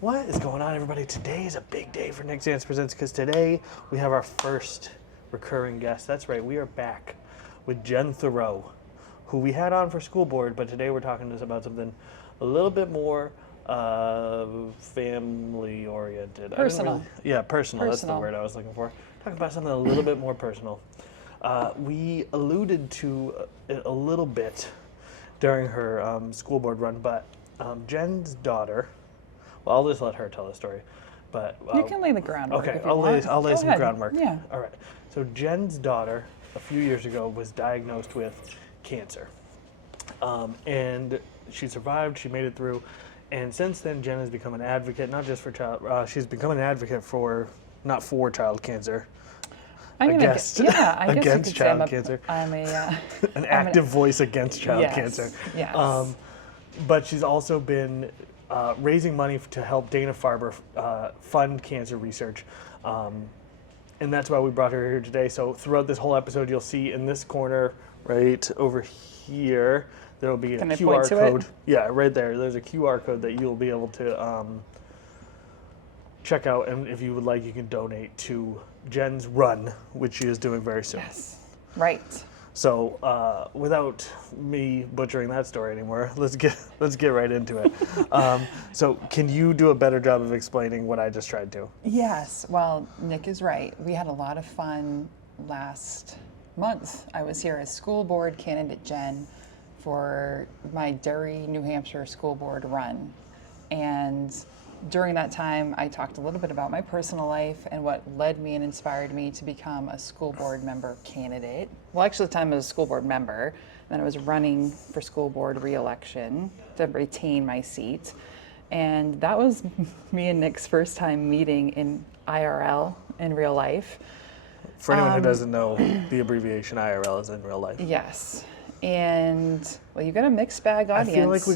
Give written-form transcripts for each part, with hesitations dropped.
What is going on, everybody? Today is a big day for Nick Zance Presents because today we have our first recurring guest. That's right, we are back with Jen Theroux, who we had on for school board, but today we're talking to us about something a little bit more family-oriented. Personal. Personal. That's the word I was looking for. Talking about something a little bit more personal. We alluded to it a little bit during her school board run, but Jen's daughter. Well, I'll just let her tell the story. But you can lay the groundwork. Okay, if you I'll lay want. some groundwork. Yeah. All right. So Jen's daughter, a few years ago, was diagnosed with cancer, and she survived. She made it through, and since then, Jen has become an advocate, not just for child. She's become an advocate for not for child cancer. Against child cancer. I'm an active voice against child cancer. Yes. But she's also been raising money to help Dana-Farber fund cancer research. And that's why we brought her here today. So throughout this whole episode, you'll see in this corner right over here, there will be a QR code. Yeah, right there. There's a QR code that you'll be able to check out. And if you would like, you can donate to Jen's run, which she is doing very soon. Yes, right. So without me butchering that story anymore, let's get right into it. So can you do a better job of explaining what I just tried to? Yes. Well, Nick is right. We had a lot of fun last month. I was here as school board candidate Jen for my Derry, New Hampshire school board run, and during that time, I talked a little bit about my personal life and what led me and inspired me to become a school board member candidate. Well, actually, at the time I was a school board member, then I was running for school board re-election to retain my seat. And that was me and Nick's first time meeting in IRL, in real life. For anyone who doesn't know, the abbreviation IRL is in real life. Yes. And well, you got a mixed bag audience. I feel like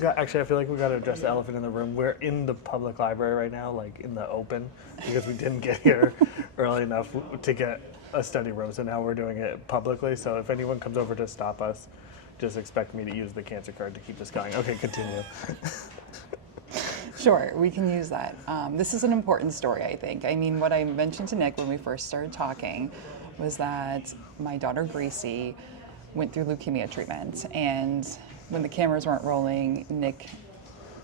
we got to address the elephant in the room. We're in the public library right now, like in the open, because we didn't get here early enough to get a study room. So now we're doing it publicly. So if anyone comes over to stop us, just expect me to use the cancer card to keep this going. Okay, continue. Sure, we can use that. This is an important story, I think. I mean, what I mentioned to Nick when we first started talking was that my daughter Gracie went through leukemia treatment, and when the cameras weren't rolling, Nick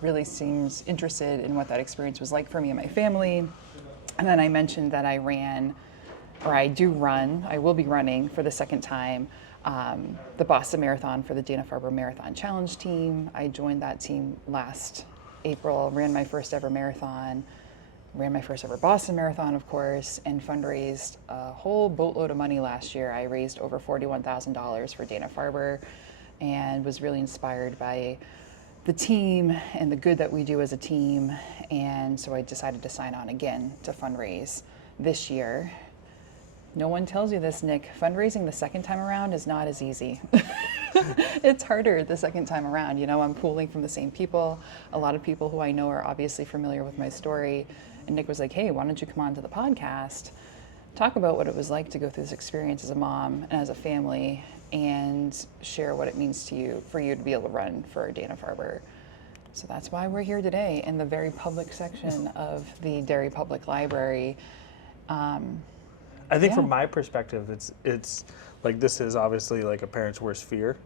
really seems interested in what that experience was like for me and my family. And then I mentioned that I will be running for the second time, the Boston Marathon for the Dana-Farber Marathon Challenge team. I joined that team last April, ran my first ever marathon, ran my first ever Boston Marathon, of course, and fundraised a whole boatload of money last year. I raised over $41,000 for Dana-Farber and was really inspired by the team and the good that we do as a team. And so I decided to sign on again to fundraise this year. No one tells you this, Nick. Fundraising the second time around is not as easy. It's harder the second time around. You know, I'm pooling from the same people. A lot of people who I know are obviously familiar with my story. And Nick was like, hey, why don't you come on to the podcast, talk about what it was like to go through this experience as a mom and as a family, and share what it means to you, for you to be able to run for Dana-Farber. So that's why we're here today in the very public section of the Derry Public Library. I think from my perspective, it's like, this is obviously like a parent's worst fear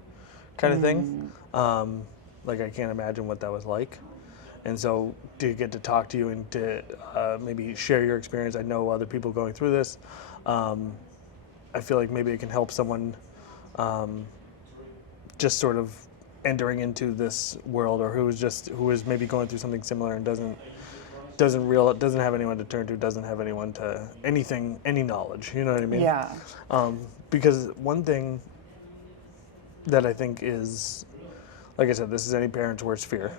kind of thing. Like, I can't imagine what that was like. And so to get to talk to you and to maybe share your experience, I know other people going through this. I feel like maybe it can help someone just sort of entering into this world, or who is maybe going through something similar and doesn't have anyone to turn to, doesn't have anyone to any knowledge. You know what I mean? Yeah. Because one thing that I think is, like I said, this is any parent's worst fear.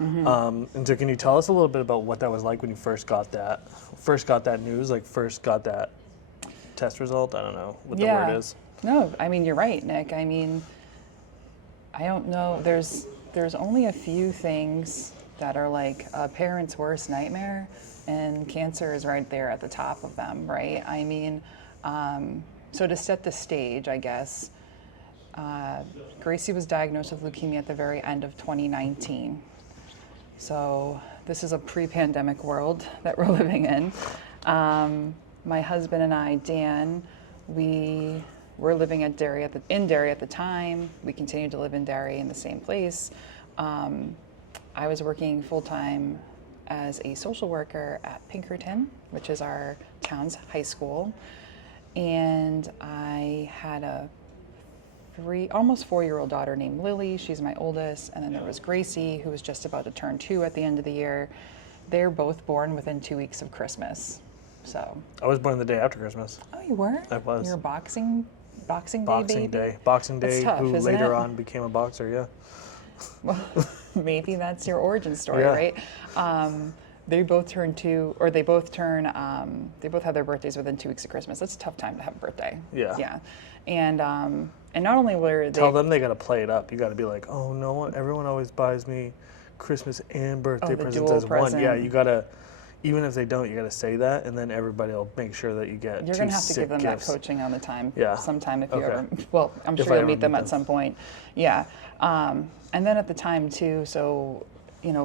And so can you tell us a little bit about what that was like when you first got that news, like first got that test result? I don't know what the word is. No, I mean, you're right, Nick. I mean, I don't know. There's only a few things that are like a parent's worst nightmare, and cancer is right there at the top of them, right? I mean, so to set the stage, I guess, Gracie was diagnosed with leukemia at the very end of 2019. So this is a pre-pandemic world that we're living in. My husband and I, Dan, we were living in Derry at the time. We continued to live in Derry in the same place. I was working full-time as a social worker at Pinkerton, which is our town's high school. And I had a almost 4-year-old daughter named Lily. She's my oldest. And then there was Gracie, who was just about to turn 2 at the end of the year. They're both born within 2 weeks of Christmas. So I was born the day after Christmas. Oh, you were? I was. You're a Boxing Day Boxing baby? Boxing Day, That's tough, who isn't later it? on became a boxer, yeah. Well, maybe that's your origin story, Yeah. right? They both turn 2, or they both have their birthdays within 2 weeks of Christmas. That's a tough time to have a birthday. Yeah. Yeah. And not only were they... Tell them they got to play it up. You got to be like, oh, no one, everyone always buys me Christmas and birthday the presents dual as one. present. Yeah, you got to, even if they don't, you got to say that, and then everybody will make sure that you get You're 2 going to have to sick give them gifts. that coaching on the time Yeah. sometime if you Okay. ever... Well, I'm If sure I you'll ever meet them meet at them. some point. Yeah. And then at the time, too, so,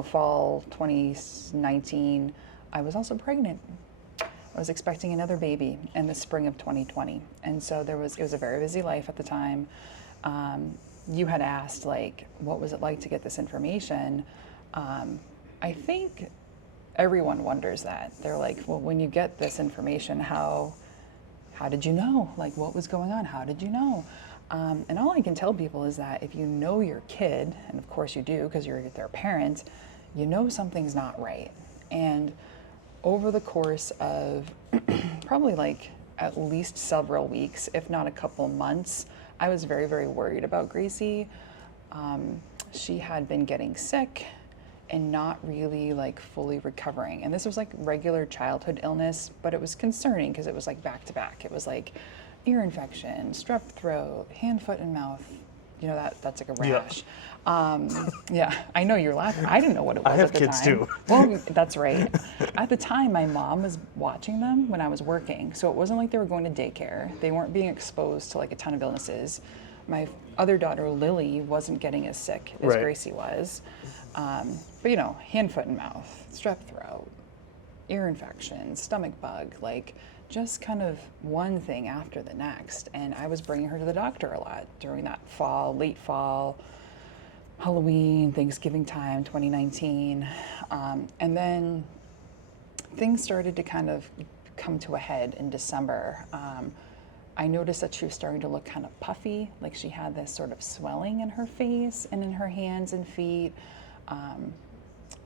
fall 2019, I was also pregnant. I was expecting another baby in the spring of 2020. And so it was a very busy life at the time. You had asked, what was it like to get this information? I think everyone wonders that. They're like, well, when you get this information, how did you know? What was going on? How did you know? And all I can tell people is that if you know your kid, and of course you do because you're their parent, you know something's not right. And over the course of probably at least several weeks, if not a couple months, I was very, very worried about Gracie. She had been getting sick and not really fully recovering. And this was regular childhood illness, but it was concerning because it was back to back. It was ear infection, strep throat, hand, foot, and mouth. That's a rash. Yeah, I know you're laughing. I didn't know what it was I have at the kids time. too. Well, that's right. At the time, my mom was watching them when I was working, so it wasn't like they were going to daycare. They weren't being exposed to a ton of illnesses. My other daughter, Lily, wasn't getting as sick as Right. Gracie was. But hand, foot, and mouth, strep throat, ear infection, stomach bug, just kind of one thing after the next. And I was bringing her to the doctor a lot during that late fall, Halloween, Thanksgiving time, 2019. And then things started to kind of come to a head in December. I noticed that she was starting to look kind of puffy, she had this sort of swelling in her face and in her hands and feet,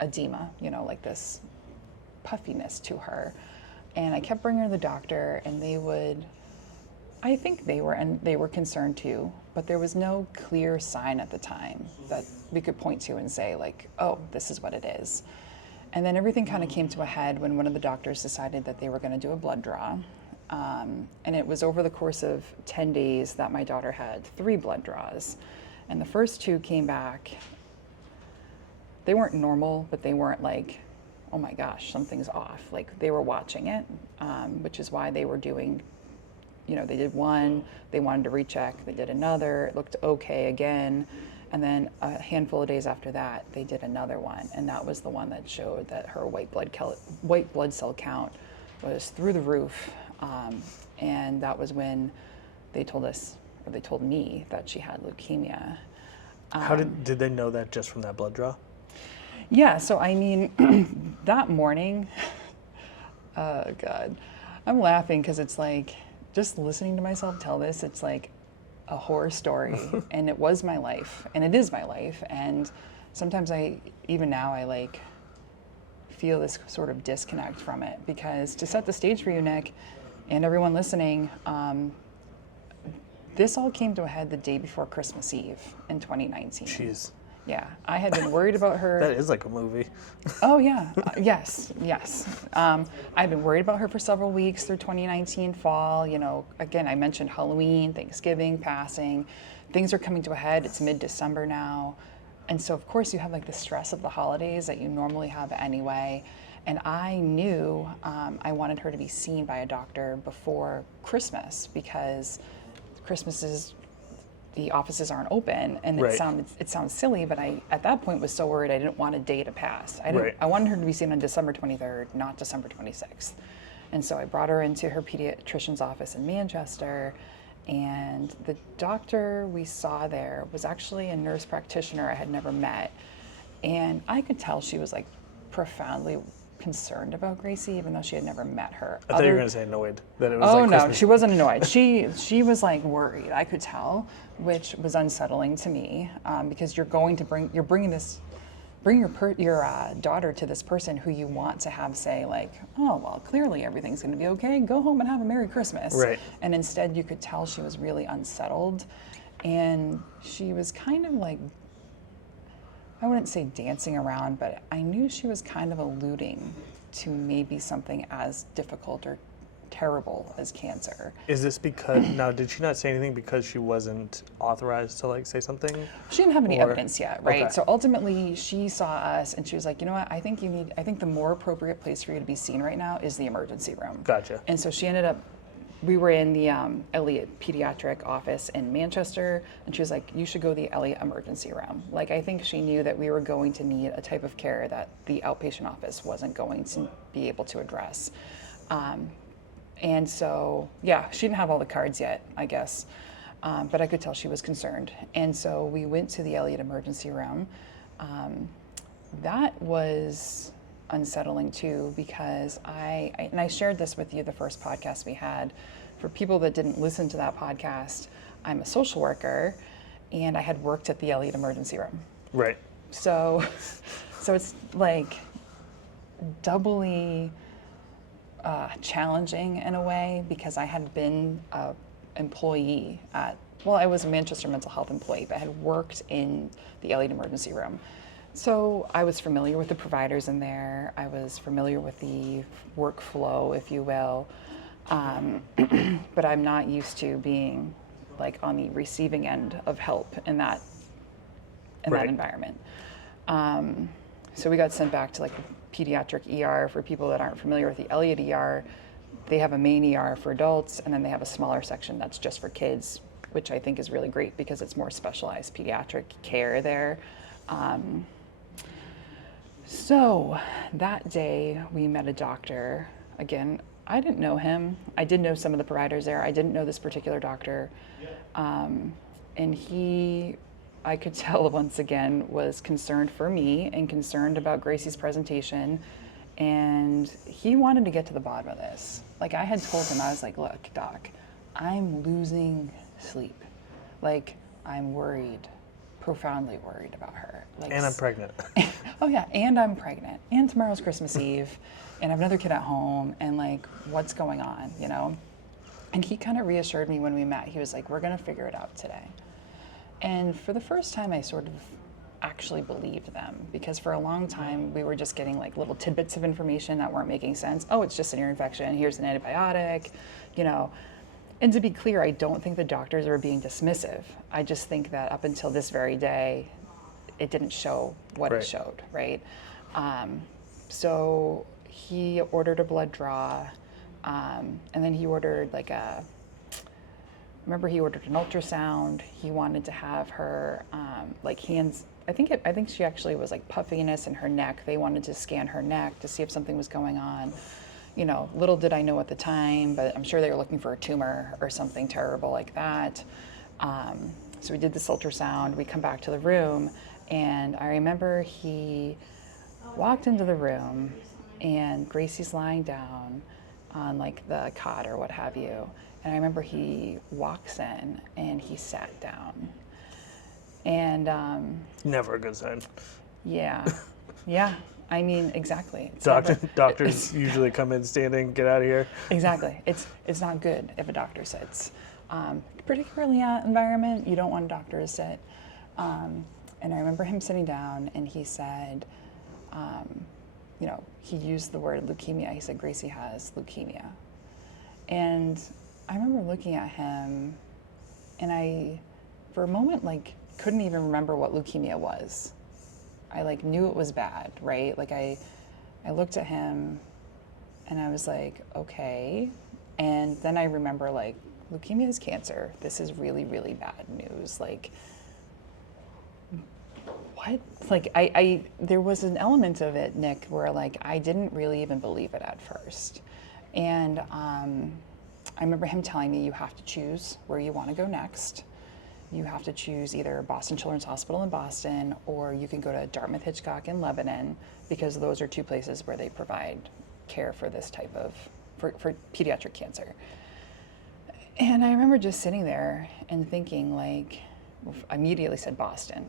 edema, this puffiness to her. And I kept bringing her to the doctor, and they were concerned too, but there was no clear sign at the time that we could point to and say oh, this is what it is. And then everything kind of came to a head when one of the doctors decided that they were going to do a blood draw. And it was over the course of 10 days that my daughter had 3 blood draws. And the first 2 came back. They weren't normal, but they weren't oh my gosh, something's off. They were watching it, which is why they were doing, they did one, they wanted to recheck, they did another, it looked okay again. And then a handful of days after that, they did another one. And that was the one that showed that her white blood cell count was through the roof. And that was when they told me that she had leukemia. How did they know that just from that blood draw? Yeah, so that morning, oh God, I'm laughing because it's just listening to myself tell this, it's a horror story. And it was my life, and it is my life. And sometimes even now I feel this sort of disconnect from it, because to set the stage for you, Nick, and everyone listening, this all came to a head the day before Christmas Eve in 2019. Jeez. Yeah, I had been worried about her. That is like a movie. Oh yeah, yes. I've been worried about her for several weeks through 2019 fall. Again, I mentioned Halloween, Thanksgiving passing. Things are coming to a head. It's mid-December now. And so of course you have the stress of the holidays that you normally have anyway. And I knew I wanted her to be seen by a doctor before Christmas, because Christmas is the offices aren't open. And Right. it sounds silly, but I, at that point, was so worried I didn't want a day to pass. Right. I wanted her to be seen on December 23rd, not December 26th. And so I brought her into her pediatrician's office in Manchester, and the doctor we saw there was actually a nurse practitioner I had never met. And I could tell she was like profoundly concerned about Gracie, even though she had never met her. I thought you were going to say annoyed, that it was Oh like no, Christmas. she wasn't annoyed. She was like worried. I could tell, which was unsettling to me, because you're bringing your daughter to this person who you want to have say like, oh well, clearly everything's going to be okay. Go home and have a Merry Christmas. Right. And instead, you could tell she was really unsettled, and she was kind of like, I wouldn't say dancing around, but I knew she was kind of alluding to maybe something as difficult or terrible as cancer. Is this because, now did she not say anything because she wasn't authorized to like say something? She didn't have any Or- evidence yet, right? Okay. So ultimately she saw us and she was like, you know what, I think the more appropriate place for you to be seen right now is the emergency room. Gotcha. And so she ended up, we were in the Elliott pediatric office in Manchester, and she was like, you should go to the Elliott emergency room. Like, I think she knew that we were going to need a type of care that the outpatient office wasn't going to be able to address. And so, yeah, she didn't have all the cards yet, I guess, but I could tell she was concerned. And so we went to the Elliott emergency room. That was unsettling too, because I shared this with you the first podcast we had. For people that didn't listen to that podcast, I'm a social worker, and I had worked at the Elliott emergency room. Right. So it's like doubly challenging in a way, because I had been an employee I was a Manchester mental health employee, but I had worked in the Elliott emergency room. So I was familiar with the providers in there. I was familiar with the workflow, if you will. But I'm not used to being like on the receiving end of help in that Right. environment. So we got sent back to like the pediatric ER. For people that aren't familiar with the Elliott ER, they have a main ER for adults, and then they have a smaller section that's just for kids, which I think is really great because it's more specialized pediatric care there. So that day we met a doctor. Again, I didn't know him. I did know some of the providers there. I didn't know this particular doctor. And I could tell once again, was concerned for me and concerned about Gracie's presentation. And he wanted to get to the bottom of this. Like, I had told him, I was like, look, doc, I'm losing sleep. Like, I'm worried, profoundly worried about her. Like, And I'm pregnant. oh yeah, and I'm pregnant, and tomorrow's Christmas Eve, and I have another kid at home, and like, what's going on, you know? And he kind of reassured me when we met. He was like, we're gonna figure it out today. And for the first time, I sort of actually believed them, because for a long time, we were just getting like little tidbits of information that weren't making sense. Oh, it's just an ear infection, here's an antibiotic, you know. And to be clear, I don't think the doctors are being dismissive. I just think that up until this very day, it didn't show what Right. it showed, right? So he ordered a blood draw, and then he ordered he ordered an ultrasound. He wanted to have her hands. I think she actually was like puffiness in her neck. They wanted to scan her neck to see if something was going on. You know, little did I know at the time, but I'm sure they were looking for a tumor or something terrible like that. So we did this ultrasound. We come back to the room, and I remember he walked into the room, and Gracie's lying down on like the cot or what have you. And I remember he walks in and he sat down. And Never a good sign. yeah, I mean, exactly. It's Doctors usually come in standing, get out of here. Exactly. It's not good if a doctor sits. Particularly in that environment, you don't want a doctor to sit. And I remember him sitting down, and he said, he used the word leukemia. He said, Gracie has leukemia. And I remember looking at him, and I, for a moment, couldn't even remember what leukemia was. I knew it was bad, right? I looked at him, and I was like, okay. And then I remember leukemia is cancer. This is really, really bad news. Like, what? Like, there was an element of it, Nick, where like I didn't really even believe it at first. And I remember him telling me, you have to choose where you want to go next. You have to choose either Boston Children's Hospital in Boston, or you can go to Dartmouth-Hitchcock in Lebanon, because those are two places where they provide care for this type of, for pediatric cancer. And I remember just sitting there and thinking, like, I immediately said Boston.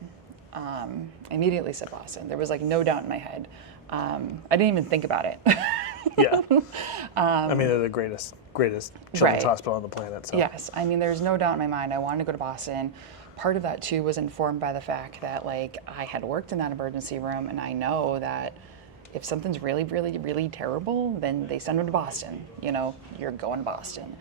There was like no doubt in my head. I didn't even think about it. Yeah. I mean, they're the greatest children's hospital on the planet. So. Yes. I mean, there's no doubt in my mind I wanted to go to Boston. Part of that, too, was informed by the fact that, like, I had worked in that emergency room, and I know that if something's really, really, really terrible, then they send them to Boston. You know, you're going to Boston.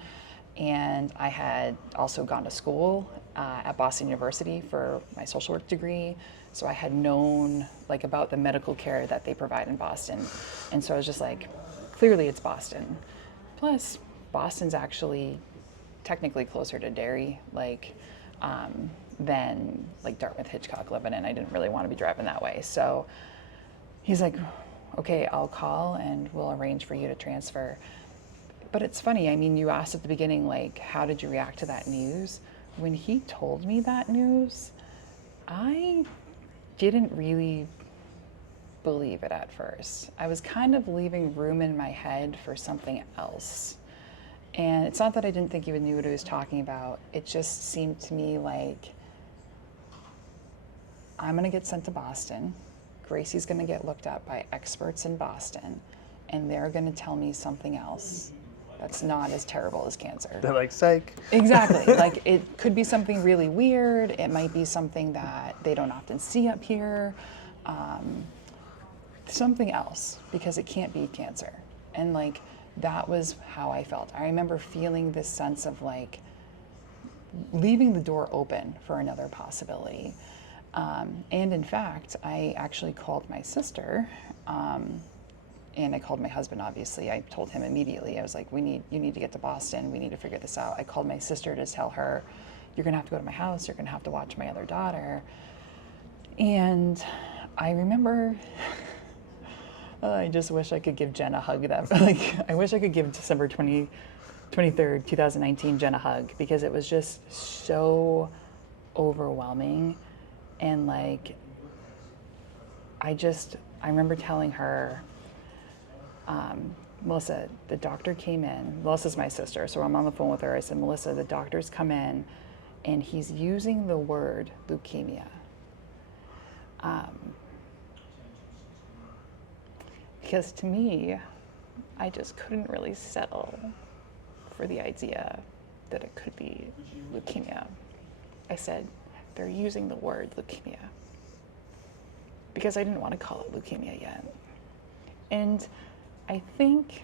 And I had also gone to school at Boston University for my social work degree. So I had known like about the medical care that they provide in Boston. And so I was just like, clearly it's Boston. Plus, Boston's actually technically closer to Derry, like, than like Dartmouth-Hitchcock, Lebanon. I didn't really want to be driving that way. So he's like, okay, I'll call and we'll arrange for you to transfer. But it's funny, I mean, you asked at the beginning, like, how did you react to that news? When he told me that news, I didn't really believe it at first. I was kind of leaving room in my head for something else. And it's not that I didn't think he knew what he was talking about. It just seemed to me like, I'm gonna get sent to Boston. Gracie's gonna get looked at by experts in Boston, and they're gonna tell me something else that's not as terrible as cancer. They're like, psych. Exactly. Like, it could be something really weird. It might be something that they don't often see up here. Something else, because it can't be cancer. And like, that was how I felt. I remember feeling this sense of like leaving the door open for another possibility. And in fact, I actually called my sister, and I called my husband, obviously. I told him immediately. I was like, you need to get to Boston. We need to figure this out. I called my sister to tell her, you're gonna have to go to my house. You're gonna have to watch my other daughter. And I remember, I just wish I could give Jen a hug. I wish I could give December 23rd, 2019 Jen a hug, because it was just so overwhelming. And like, I remember telling her, Melissa, the doctor came in. Melissa's my sister, so I'm on the phone with her. I said, Melissa, the doctor's come in, and he's using the word leukemia. Because to me, I just couldn't really settle for the idea that it could be leukemia. I said, they're using the word leukemia, because I didn't want to call it leukemia yet. And I think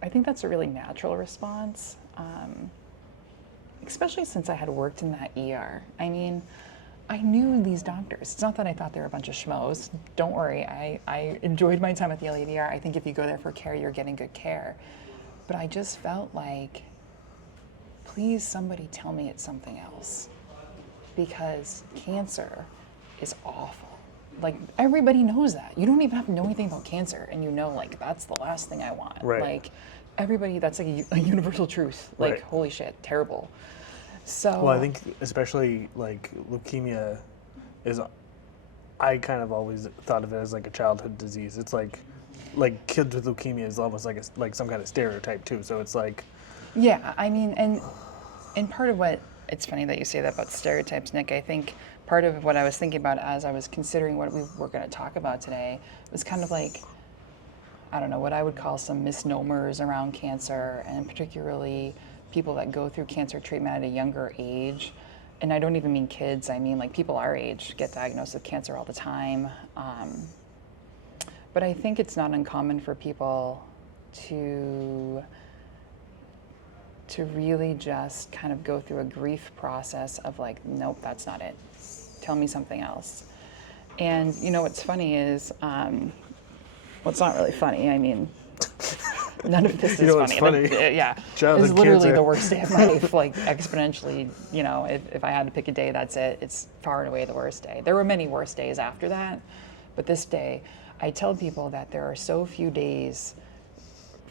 that's a really natural response, especially since I had worked in that ER. I mean, I knew these doctors. It's not that I thought they were a bunch of schmoes. Don't worry, I enjoyed my time at the LADR. I think if you go there for care, you're getting good care. But I just felt like, please somebody tell me it's something else, because cancer is awful. Like, everybody knows that. You don't even have to know anything about cancer, and you know, like, that's the last thing I want. Right. Like, everybody, that's like a universal truth. Like, right. Holy shit, terrible. So. Well, I think especially like leukemia is, I kind of always thought of it as like a childhood disease. It's like kids with leukemia is almost like some kind of stereotype too. So it's like. Yeah, I mean, and part of what, it's funny that you say that about stereotypes, Nick. I think part of what I was thinking about as I was considering what we were going to talk about today was kind of like, I don't know, what I would call some misnomers around cancer, and particularly people that go through cancer treatment at a younger age. And I don't even mean kids, I mean like people our age get diagnosed with cancer all the time. But I think it's not uncommon for people to really just kind of go through a grief process of like, nope, that's not it. Tell me something else. And you know what's funny is, well, it's not really funny. I mean, None of this is what's funny. funny? Yeah, Childhood it's literally cancer. the worst day of my life, like exponentially. If I had to pick a day, that's it. It's far and away the worst day. There were many worse days after that, but this day, I tell people that there are so few days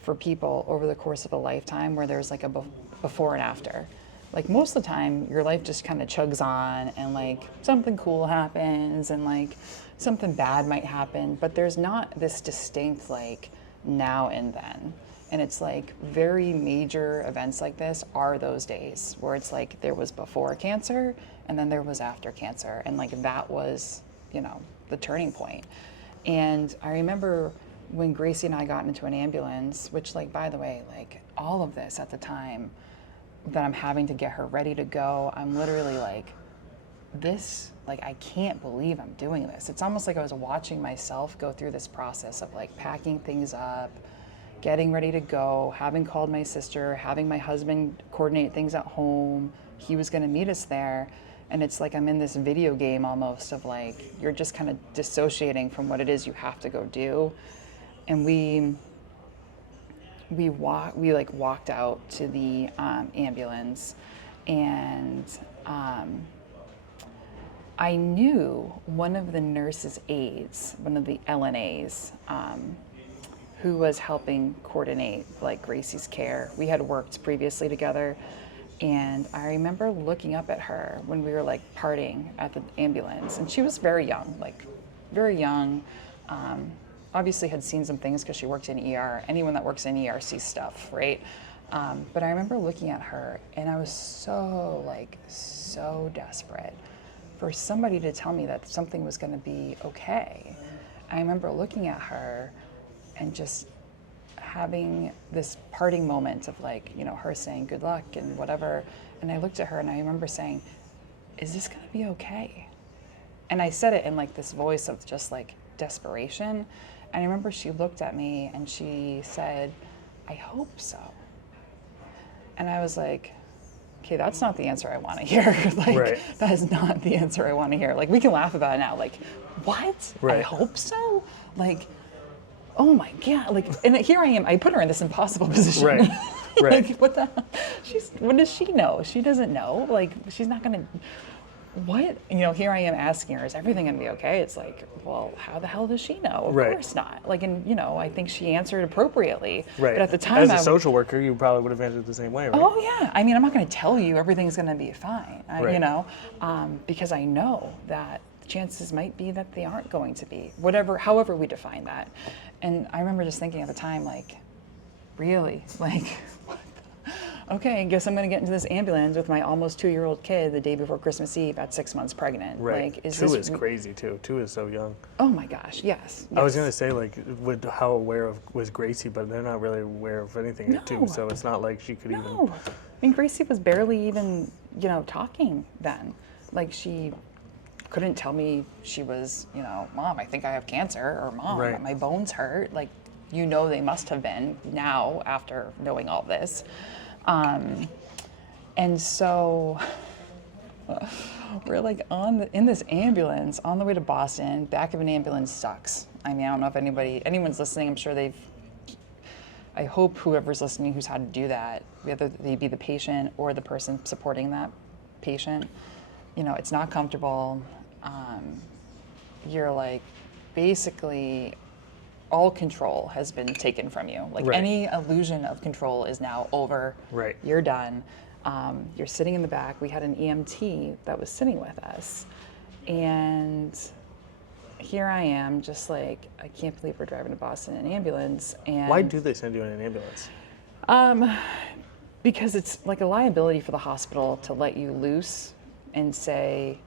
for people over the course of a lifetime where there's like a before and after. Like most of the time, your life just kind of chugs on, and like something cool happens, and like something bad might happen, but there's not this distinct like now and then. And it's like very major events like this are those days where it's like there was before cancer and then there was after cancer, and like that was, the turning point. And I remember when Gracie and I got into an ambulance, which, like, by the way, like all of this at the time that I'm having to get her ready to go, I'm literally like, this, like, I can't believe I'm doing this. It's almost like I was watching myself go through this process of like packing things up, getting ready to go, having called my sister, having my husband coordinate things at home. He was going to meet us there. And it's like I'm in this video game almost of like, you're just kind of dissociating from what it is you have to go do. And we walked out to the ambulance, and I knew one of the nurse's aides, one of the LNAs, who was helping coordinate like Gracie's care. We had worked previously together, and I remember looking up at her when we were like partying at the ambulance, and she was very young, like very young. Obviously had seen some things because she worked in ER. Anyone that works in ER sees stuff, right? But I remember looking at her, and I was so desperate for somebody to tell me that something was going to be okay. I remember looking at her and just having this parting moment of like, her saying good luck and whatever. And I looked at her and I remember saying, is this going to be okay? And I said it in like this voice of just like desperation. And I remember she looked at me and she said, I hope so. And I was like, okay, that's not the answer I want to hear. Like, Right. That is not the answer I want to hear. Like, we can laugh about it now. Like, what? Right. I hope so? Like, oh my God. Like, and here I am. I put her in this impossible position. Right. Right. Like, what does she know? She doesn't know. Like, she's not going to, what? Here I am asking her, is everything going to be okay? It's like, well, how the hell does she know? Of Right. course not. Like, and, I think she answered appropriately. Right. But at the time, as a social worker, you probably would have answered the same way, right? oh yeah. I mean, I'm not going to tell you everything's going to be fine, Right. because I know that the chances might be that they aren't going to be, however we define that. And I remember just thinking at the time, like, really? Like, what okay, I guess I'm going to get into this ambulance with my almost 2-year-old kid the day before Christmas Eve at 6 months pregnant. Right. Like, Two is crazy too. 2 is so young. Oh my gosh, yes. I was gonna say, like, how aware of was Gracie, but they're not really aware of anything at 2, No. so it's not like she could even. No. I mean, Gracie was barely even, talking then. Like, she couldn't tell me she was, Mom, I think I have cancer, or Mom, Right. my bones hurt. Like, they must have been now after knowing all this. And so we're like in this ambulance on the way to Boston. Back of an ambulance sucks. I mean, I don't know if anyone's listening. I'm sure I hope whoever's listening who's had to do that, whether they be the patient or the person supporting that patient, it's not comfortable. You're like, basically, all control has been taken from you. Like, Right. any illusion of control is now over. Right. You're done. You're sitting in the back. We had an EMT that was sitting with us. And here I am, just like, I can't believe we're driving to Boston in an ambulance. And Why do they send you in an ambulance? because it's like a liability for the hospital to let you loose and say,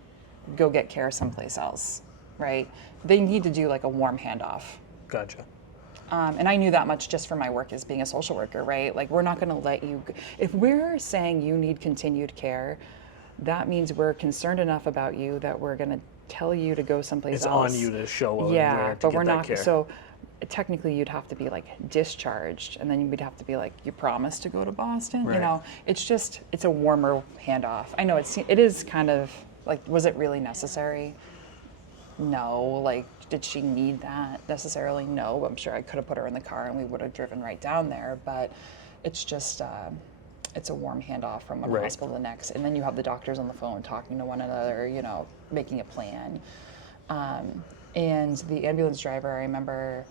go get care someplace else, right? They need to do like a warm handoff. Gotcha. And I knew that much just from my work as being a social worker, right? Like, we're not going to let you, if we're saying you need continued care, that means we're concerned enough about you that we're going to tell you to go someplace It's else. on you to show Yeah, where to but get we're that not, care. so technically you'd have to be like discharged, and then we'd have to be like, you promised to go to Boston? Right. It's a warmer handoff. I know it is kind of like, was it really necessary? No. Like, did she need that necessarily? No. I'm sure I could have put her in the car and we would have driven right down there, but it's just, it's a warm handoff from one hospital to the next. And then you have the doctors on the phone talking to one another, you know, making a plan. And the ambulance driver, I remember,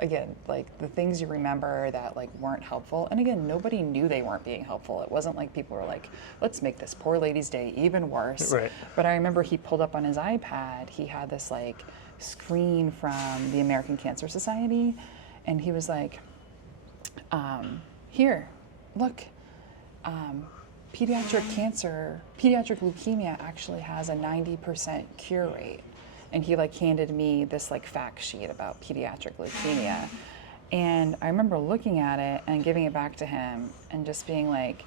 again, like the things you remember that like weren't helpful. And again, nobody knew they weren't being helpful. It wasn't like people were like, let's make this poor lady's day even worse. Right. But I remember he pulled up on his iPad, he had this like screen from the American Cancer Society. And he was like, here, look, pediatric leukemia actually has a 90% cure rate. And he like handed me this like fact sheet about pediatric leukemia. And I remember looking at it and giving it back to him and just being like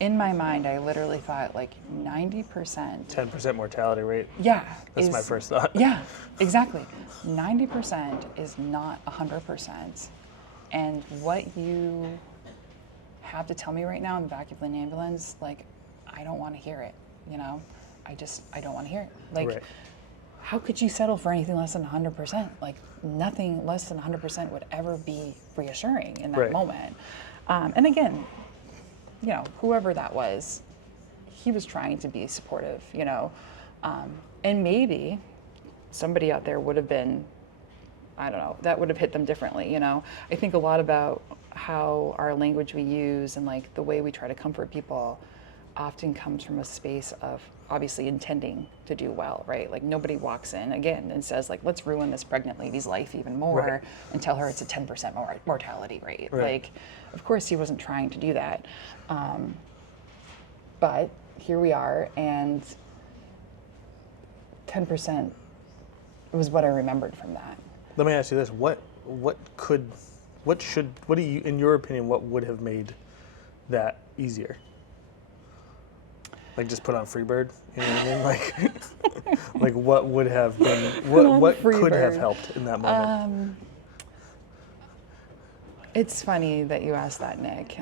in my mind, I literally thought like 90%. 10% mortality rate. Yeah. That's my first thought. Yeah, exactly. 90% is not 100%. And what you have to tell me right now in the back of an ambulance, like, I don't want to hear it, you know? I don't want to hear it. Like, how could you settle for anything less than 100%? Like, nothing less than 100% would ever be reassuring in that moment. And again, you know, whoever that was, he was trying to be supportive, you know? And maybe somebody out there would have been, I don't know, that would have hit them differently, you know? I think a lot about how our language we use and like the way we try to comfort people often comes from a space of obviously intending to do well, right? Like nobody walks in again and says like, let's ruin this pregnant lady's life even more and tell her it's a 10% mortality rate. Like, of course he wasn't trying to do that. But here we are, and 10% was what I remembered from that. Let me ask you this: what do you, in your opinion, what would have made that easier? Like just put on Freebird, you know what I mean? Like what would have been, what could have helped in that moment? It's funny that you asked that, Nick,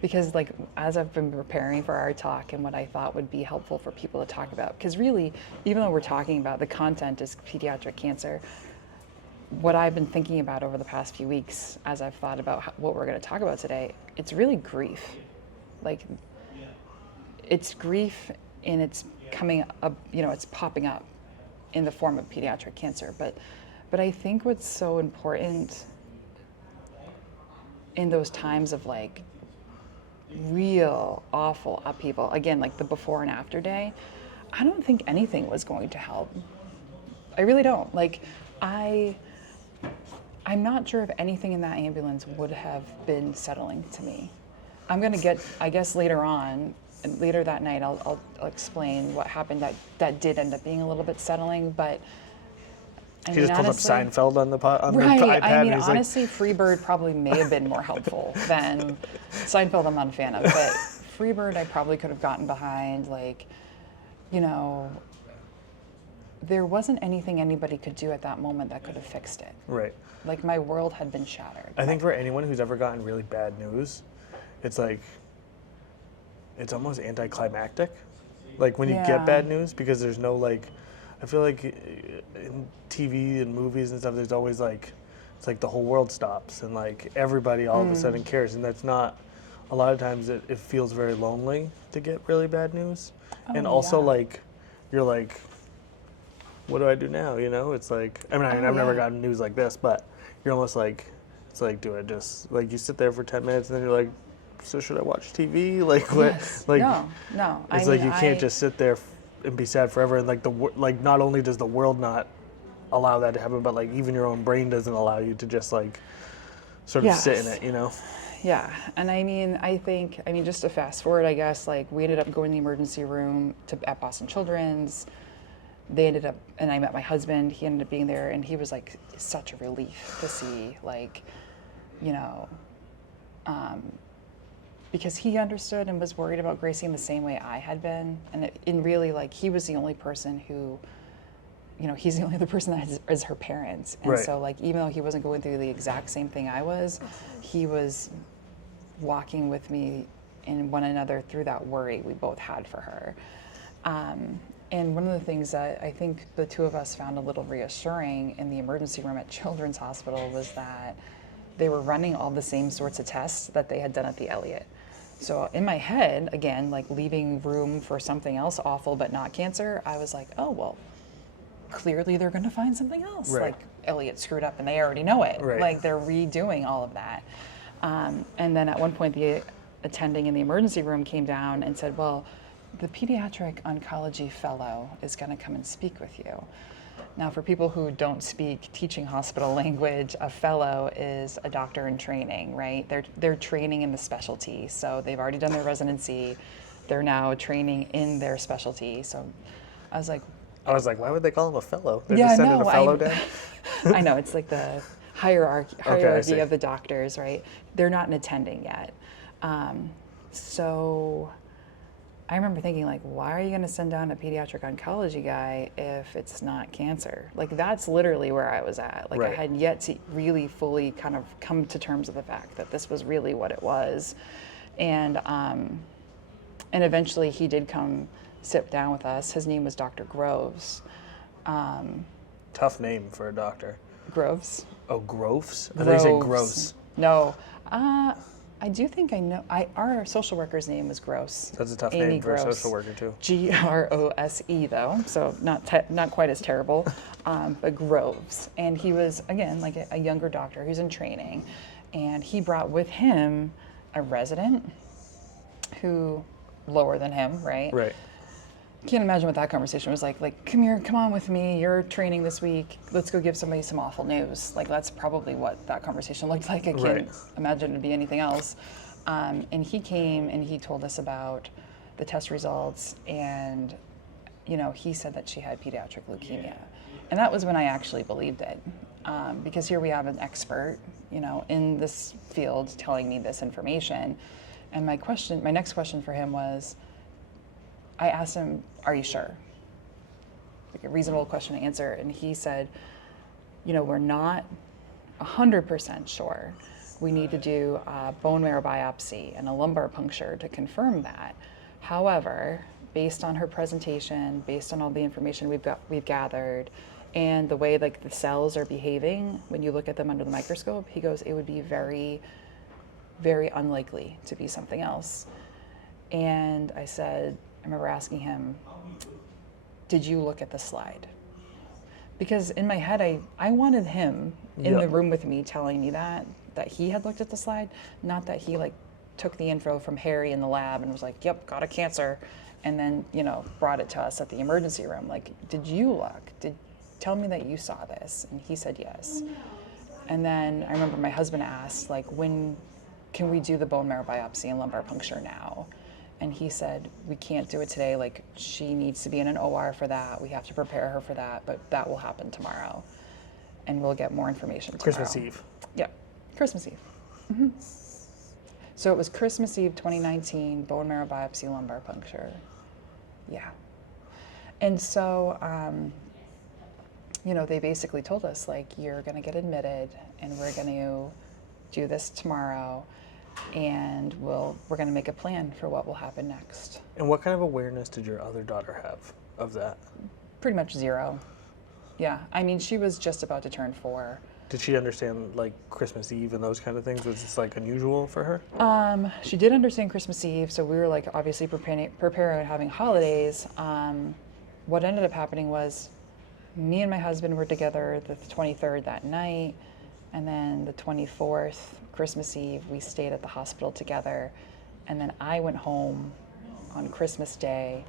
because like as I've been preparing for our talk and what I thought would be helpful for people to talk about, because really, even though we're talking about the content is pediatric cancer, what I've been thinking about over the past few weeks as I've thought about what we're going to talk about today, it's really grief. Like, it's grief and it's coming up, you know, it's popping up in the form of pediatric cancer. But I think what's so important in those times of like real awful upheaval, again, like the before and after day, I don't think anything was going to help. I really don't. Like, I'm not sure if anything in that ambulance would have been settling to me. I'm gonna get, I guess later that night, I'll explain what happened that did end up being a little bit settling, but He just pulled up Seinfeld on the iPad. I mean, and he's honestly, Freebird probably may have been more helpful than Seinfeld. I'm not a fan of, but Freebird I probably could have gotten behind. Like, you know, there wasn't anything anybody could do at that moment that could have fixed it. Right. Like, my world had been shattered. I think for anyone who's ever gotten really bad news, it's like, it's almost anticlimactic. Like when you get bad news, because there's no like, I feel like in TV and movies and stuff, there's always like, it's like the whole world stops and like everybody all of a sudden cares. And that's not, a lot of times it feels very lonely to get really bad news. And also like, you're like, what do I do now? You know, it's like, I mean, I've never gotten news like this, but you're almost like, it's like, do I just, like you sit there for 10 minutes and then you're like, so should I watch TV? Like what? Yes. Like no. It's like you can't just sit there and be sad forever. And like not only does the world not allow that to happen, but like even your own brain doesn't allow you to just like sort of sit in it, you know? Yeah, and I mean, just to fast forward, I guess, like we ended up going to the emergency room at Boston Children's. They ended up, and I met my husband. He ended up being there, and he was like such a relief to see, like, you know. Because he understood and was worried about Gracie in the same way I had been. And really, like, he was the only person who, you know, he's the only other person that is her parents. And so, like, even though he wasn't going through the exact same thing I was, he was walking with me and one another through that worry we both had for her. And one of the things that I think the two of us found a little reassuring in the emergency room at Children's Hospital was that they were running all the same sorts of tests that they had done at the Elliott. So in my head, again, like leaving room for something else awful but not cancer, I was like, oh, well, clearly they're going to find something else. Right. Like Elliott screwed up and they already know it. Right. Like they're redoing all of that. And then at one point, the attending in the emergency room came down and said, well, the pediatric oncology fellow is going to come and speak with you. Now, for people who don't speak teaching hospital language, a fellow is a doctor in training, right? They're training in the specialty. So they've already done their residency. They're now training in their specialty. So I was like, why would they call him a fellow? They're just sending a fellow down? I know, it's like the hierarchy of the doctors, right? They're not an attending yet. So I remember thinking, like, why are you going to send down a pediatric oncology guy if it's not cancer? Like, that's literally where I was at. Like, Right. I had yet to really fully kind of come to terms with the fact that this was really what it was. And eventually he did come sit down with us. His name was Dr. Groves. Tough name for a doctor. Groves? Oh, Groves? I thought you said gross. No. I do think I know. Our social worker's name was Gross. That's a tough Amy name for a Gross. social worker, too. Grose, though, so not quite as terrible, but Groves. And he was, again, like a younger doctor who's in training. And he brought with him a resident who, lower than him, right? Right. Can't imagine what that conversation was like. Like, come here, come on with me. You're training this week. Let's go give somebody some awful news. Like, that's probably what that conversation looked like. I can't Right. imagine it'd be anything else. And he came and he told us about the test results, and he said that she had pediatric leukemia, and that was when I actually believed it, because here we have an expert, in this field telling me this information. And my next question for him was, I asked him, are you sure? Like a reasonable question to answer. And he said, we're not 100% sure. We need to do a bone marrow biopsy and a lumbar puncture to confirm that. However, based on her presentation, based on all the information we've gathered, and the way like the cells are behaving when you look at them under the microscope, he goes, it would be very, very unlikely to be something else. And I remember asking him, did you look at the slide? Because in my head, I wanted him in the room with me telling me that he had looked at the slide, not that he like took the info from Harry in the lab and was like, yep, got a cancer, and then, brought it to us at the emergency room. Like, did you look? Tell me that you saw this. And he said yes. And then I remember my husband asked, like, when can we do the bone marrow biopsy and lumbar puncture now? And he said, we can't do it today. Like, she needs to be in an OR for that. We have to prepare her for that, but that will happen tomorrow. And we'll get more information tomorrow. Christmas Eve. Yeah, Christmas Eve. Mm-hmm. So it was Christmas Eve 2019, bone marrow biopsy, lumbar puncture. Yeah. And so, they basically told us, like, you're going to get admitted and we're going to do this tomorrow. And we're going to make a plan for what will happen next. And what kind of awareness did your other daughter have of that? Pretty much zero. Yeah, I mean, she was just about to turn 4. Did she understand like Christmas Eve and those kind of things? Was this like unusual for her? She did understand Christmas Eve, so we were like obviously preparing and having holidays. What ended up happening was me and my husband were together the 23rd that night, and then the 24th, Christmas Eve, we stayed at the hospital together, and then I went home on Christmas Day,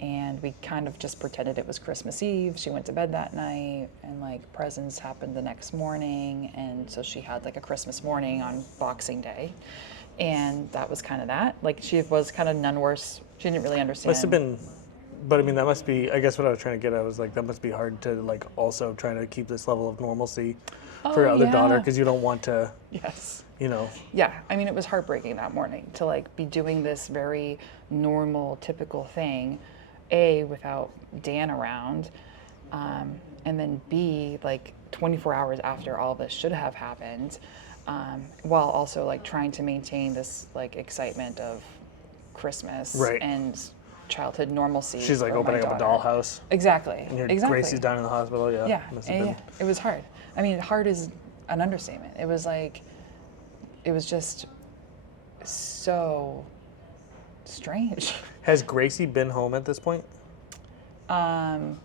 and we kind of just pretended it was Christmas Eve. She went to bed that night, and like presents happened the next morning, and so she had like a Christmas morning on Boxing Day, and that was kind of that. Like, she was kind of none worse. She didn't really understand. Must have been, but I mean, that must be, I guess what I was trying to get at was like, that must be hard to like also trying to keep this level of normalcy for your other daughter, because you don't want to, Yes. Yeah, I mean, it was heartbreaking that morning to like be doing this very normal, typical thing, A, without Dan around, and then B, like 24 hours after all this should have happened, while also like trying to maintain this like excitement of Christmas. Right. And childhood normalcy. She's like for my opening up a daughter. dollhouse. Exactly. And Exactly. Gracie's down in the hospital. Yeah. Yeah, Must have and been. it was hard. I mean, hard is an understatement. It was just so strange. Has Gracie been home at this point? You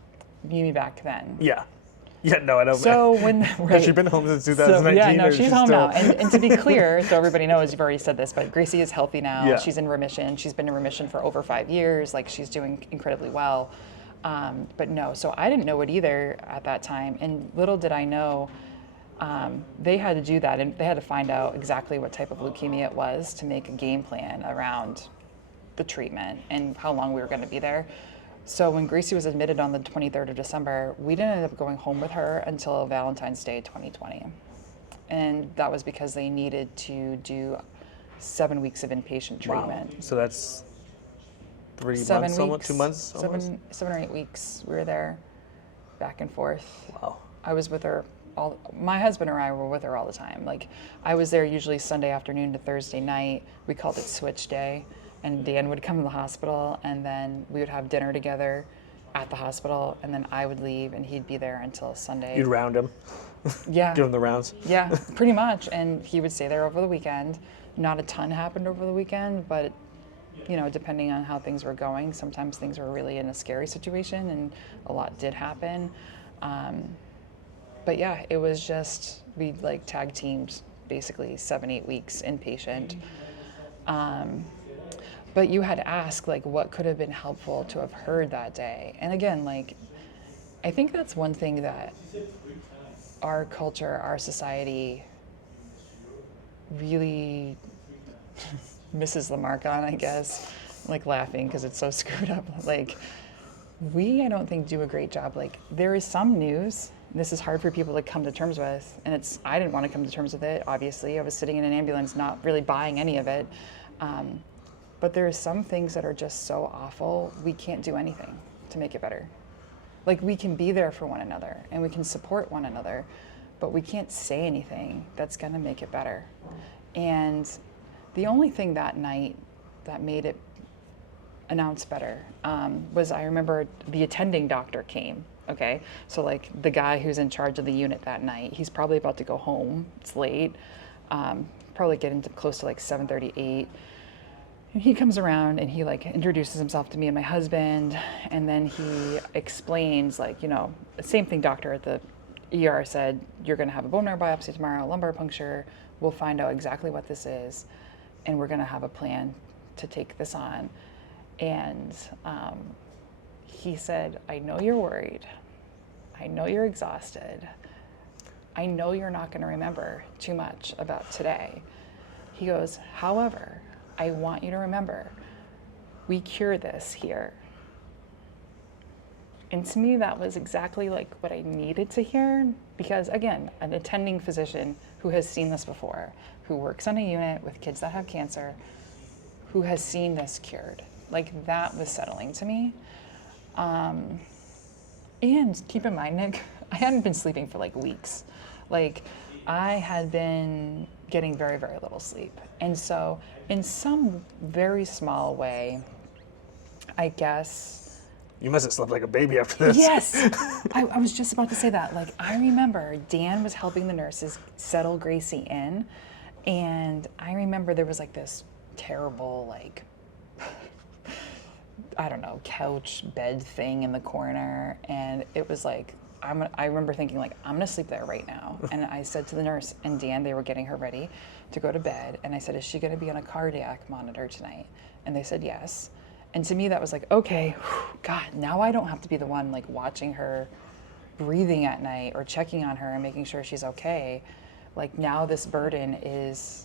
mean back then? Yeah. Yeah. No, I don't. So when right. Has she been home since 2019? Yeah, no, or she's is home still... now. And to be clear, so everybody knows, you've already said this, but Gracie is healthy now. Yeah. She's in remission. She's been in remission for over 5 years. Like, she's doing incredibly well. But no, so I didn't know it either at that time. And little did I know, they had to do that, and they had to find out exactly what type of leukemia it was to make a game plan around the treatment and how long we were going to be there. So when Gracie was admitted on the 23rd of December, we didn't end up going home with her until Valentine's Day 2020. And that was because they needed to do 7 weeks of inpatient treatment. Wow. So that's 3 7 months, weeks, almost 2 months, almost? 7 or 8 weeks. We were there, back and forth. Wow. I was with her my husband and I were with her all the time. Like, I was there usually Sunday afternoon to Thursday night. We called it switch day. And Dan would come to the hospital, and then we would have dinner together at the hospital, and then I would leave, and he'd be there until Sunday. You'd round him. Yeah. Give him the rounds. Yeah, pretty much. And he would stay there over the weekend. Not a ton happened over the weekend, but you know, depending on how things were going, sometimes things were really in a scary situation, and a lot did happen. But yeah, it was just, we like tag teamed basically 7-8 weeks inpatient. But you had asked, like, what could have been helpful to have heard that day? And again, like, I think that's one thing that our culture, our society really misses the mark on, I guess. I'm, like, laughing because it's so screwed up. Like, I don't think, do a great job. Like, there is some news. This is hard for people to come to terms with. And I didn't want to come to terms with it, obviously. I was sitting in an ambulance not really buying any of it. But there are some things that are just so awful, we can't do anything to make it better. Like, we can be there for one another and we can support one another, but we can't say anything that's gonna make it better. And the only thing that night that made it announced better was, I remember the attending doctor came, okay? So like the guy who's in charge of the unit that night, he's probably about to go home, it's late, probably getting to close to like 7:38. And he comes around and he like introduces himself to me and my husband, and then he explains, like, you know, the same thing doctor at the ER said, you're gonna have a bone marrow biopsy tomorrow, lumbar puncture, we'll find out exactly what this is, and we're gonna have a plan to take this on. And he said, I know you're worried, I know you're exhausted, I know you're not gonna remember too much about today. He goes, however, I want you to remember, we cure this here. And to me, that was exactly like what I needed to hear, because again, an attending physician who has seen this before, who works on a unit with kids that have cancer, who has seen this cured, like, that was settling to me. And keep in mind, Nick, I hadn't been sleeping for like weeks. Like, I had been getting very, very little sleep. And so in some very small way, I guess. You must have slept like a baby after this. Yes, I was just about to say that. Like, I remember Dan was helping the nurses settle Gracie in. And I remember there was like this terrible, like, I don't know, couch bed thing in the corner. And it was like, I remember thinking, like, I'm gonna sleep there right now. And I said to the nurse and Dan, they were getting her ready to go to bed. And I said, is she gonna be on a cardiac monitor tonight? And they said yes. And to me, that was like, okay, whew, God, now I don't have to be the one like watching her breathing at night or checking on her and making sure she's okay. Like, now this burden is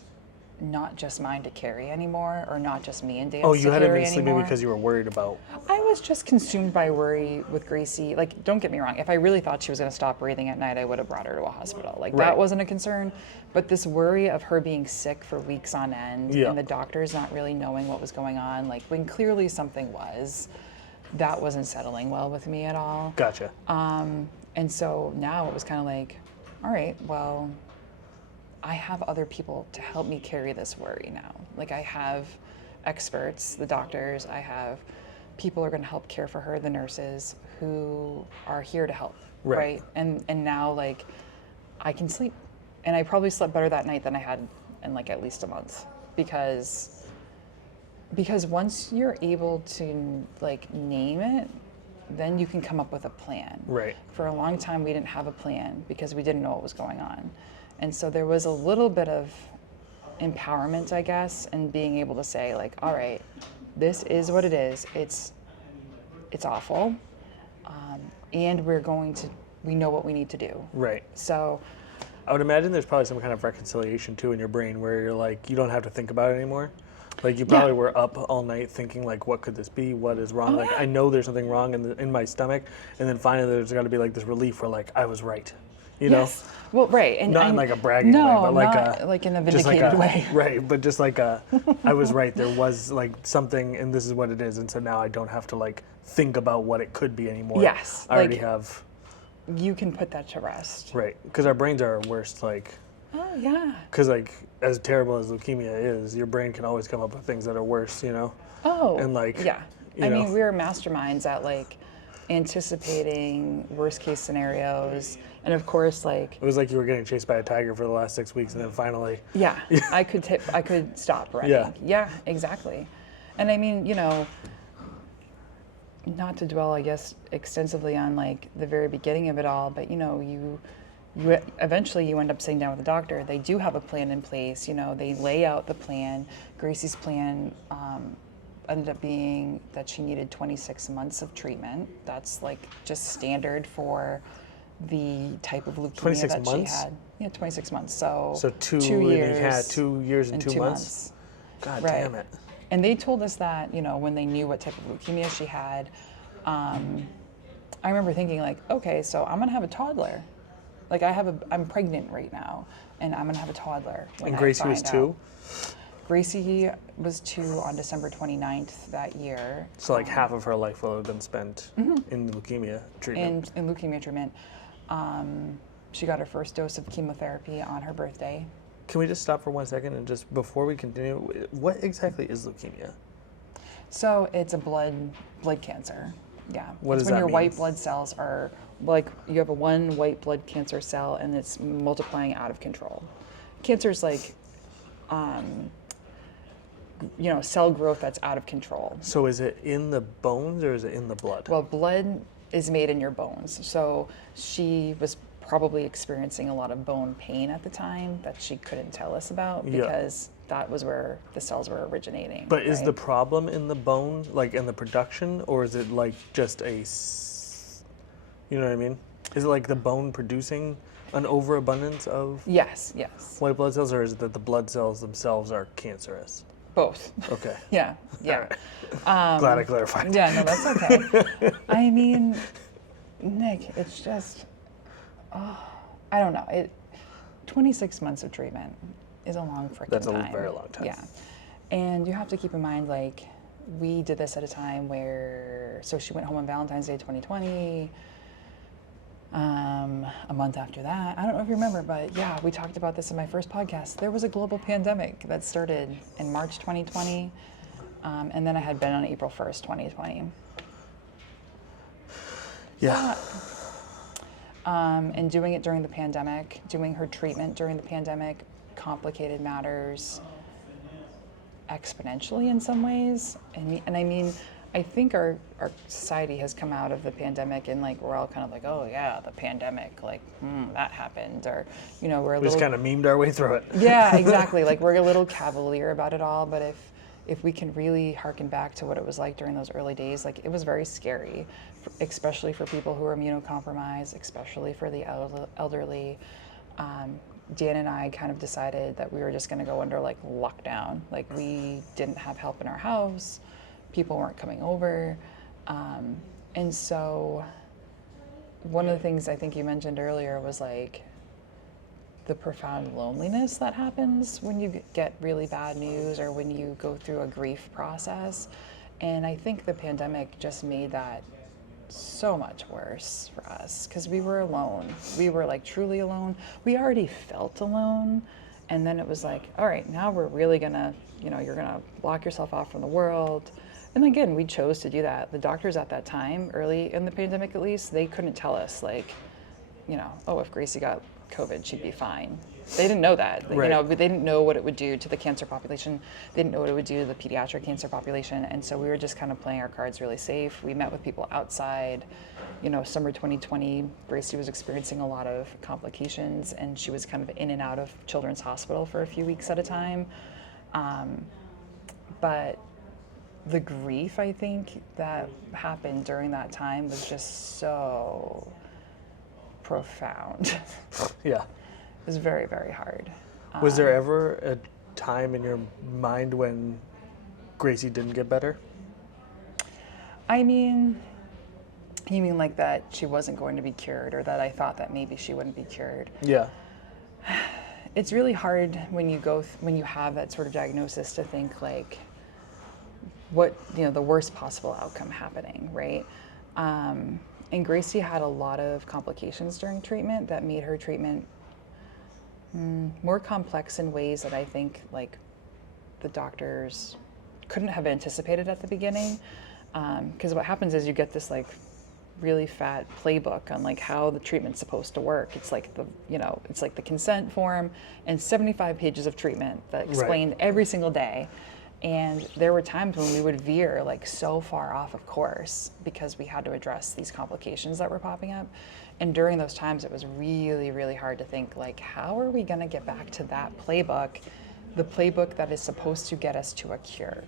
not just mine to carry anymore, or not just me and Dan's Oh, to you hadn't carry been sleeping anymore. because you were worried about. I was just consumed by worry with Gracie. Like, don't get me wrong, if I really thought she was gonna stop breathing at night, I would have brought her to a hospital. Like, Right. that wasn't a concern. But this worry of her being sick for weeks on end, Yeah. and the doctors not really knowing what was going on, like, when clearly something was, that wasn't settling well with me at all. Gotcha. And so now it was kind of like, all right, well, I have other people to help me carry this worry now. Like, I have experts, the doctors, I have people are going to help care for her, the nurses who are here to help, Right. right? And now like I can sleep, and I probably slept better that night than I had in like at least a month, because once you're able to like name it, then you can come up with a plan. Right. For a long time, we didn't have a plan because we didn't know what was going on. And so there was a little bit of empowerment, I guess, in being able to say like, all right, this is what it is. It's awful. And we know what we need to do. Right. So I would imagine there's probably some kind of reconciliation too in your brain where you're like, you don't have to think about it anymore. Like you probably were up all night thinking like, what could this be? What is wrong? Oh, Like yeah. I know there's something wrong in my stomach, and then finally there's got to be like this relief where like I was right, you yes. Well, right. And know, not in like a bragging no, way, but like not like in a just like vindicated way. right? But just like I was right. There was like something, and this is what it is, and so now I don't have to like think about what it could be anymore. Yes, I already like- have. You can put that to rest. Right, because our brains are our worst. Like, Oh, yeah. because like as terrible as leukemia is, your brain can always come up with things that are worse. You know. Oh, And, like, yeah. you I know. mean, we're masterminds at like anticipating worst case scenarios. And of course, like, It was like you were getting chased by a tiger for the last 6 weeks, and then finally. yeah, I could stop running. Yeah. Yeah, exactly. And I mean, you know, not to dwell, I guess, extensively on like the very beginning of it all, but you know, you eventually you end up sitting down with the doctor. They do have a plan in place. You know, they lay out the plan. Gracie's plan ended up being that she needed 26 months of treatment. That's like just standard for the type of leukemia 26 that months? she had. Yeah, 26 months. So, So 2 years. and you had 2 years and and 2 months. God Right. damn it. And they told us that, you know, when they knew what type of leukemia she had, I remember thinking like, okay, so I'm gonna have a toddler. Like I'm pregnant right now, and I'm gonna have a toddler. When And I Gracie was find 2. out. Gracie was 2 on December 29th that year. So like half of her life will have been spent in leukemia treatment. In leukemia treatment. She got her first dose of chemotherapy on her birthday. Can we just stop for 1 second and just before we continue, what exactly is leukemia? So it's a blood cancer. Yeah. What It's does when that your mean? white blood cells are like you have one white blood cancer cell and it's multiplying out of control. Cancer is like cell growth that's out of control. So is it in the bones or is it in the blood? Well, blood is made in your bones. So she was probably experiencing a lot of bone pain at the time that she couldn't tell us about Yeah. because that was where the cells were originating. But is right? the problem in the bone, like in the production, or is it like just you know what I mean? Is it like the bone producing an overabundance of Yes. white blood cells, or is it that the blood cells themselves are cancerous? Both. Okay. Yeah. Glad I clarified. Yeah, no, that's okay. I mean, Nick, it's just, I don't know. 26 months of treatment is a long freaking That's a time. very long time. Yeah. And you have to keep in mind, like, we did this at a time where, so she went home on Valentine's Day 2020. A month after that, I don't know if you remember, but yeah, we talked about this in my first podcast. There was a global pandemic that started in March 2020, and then I had been on April 1st, 2020. Yeah. And doing it during the pandemic, doing her treatment during the pandemic, complicated matters exponentially in some ways. And I mean, I think our society has come out of the pandemic and like we're all kind of like, oh yeah, the pandemic, like that happened, or you know, we're a We just little kind of memed our way through it. yeah, exactly. Like we're a little cavalier about it all, but if we can really harken back to what it was like during those early days, like it was very scary, especially for people who are immunocompromised, especially for the elderly. Dan and I kind of decided that we were just going to go under like lockdown. Like we didn't have help in our house. People weren't coming over. And so one of the things I think you mentioned earlier was like the profound loneliness that happens when you get really bad news or when you go through a grief process. And I think the pandemic just made that so much worse for us because we were alone. We were like truly alone. We already felt alone. And then it was like, all right, now we're really gonna, you're gonna block yourself off from the world. And again, we chose to do that. The doctors at that time, early in the pandemic at least, they couldn't tell us like, oh, if Gracie got COVID, she'd be fine. They didn't know that. Right. But they didn't know what it would do to the cancer population. They didn't know what it would do to the pediatric cancer population. And so we were just kind of playing our cards really safe. We met with people outside. Summer 2020, Gracie was experiencing a lot of complications, and she was kind of in and out of Children's Hospital for a few weeks at a time. But the grief, I think, that happened during that time was just so profound. Yeah. It was very, very hard. Was there ever a time in your mind when Gracie didn't get better? I mean, you mean like that she wasn't going to be cured, or that I thought that maybe she wouldn't be cured? Yeah. It's really hard when you have that sort of diagnosis to think like, what, the worst possible outcome happening, right? And Gracie had a lot of complications during treatment that made her treatment more complex in ways that I think like the doctors couldn't have anticipated at the beginning. Because what happens is you get this like really fat playbook on like how the treatment's supposed to work. It's like the consent form and 75 pages of treatment that explained every single day. And there were times when we would veer like so far off of course because we had to address these complications that were popping up. And during those times, it was really, really hard to think like, how are we going to get back to that playbook, the playbook that is supposed to get us to a cure,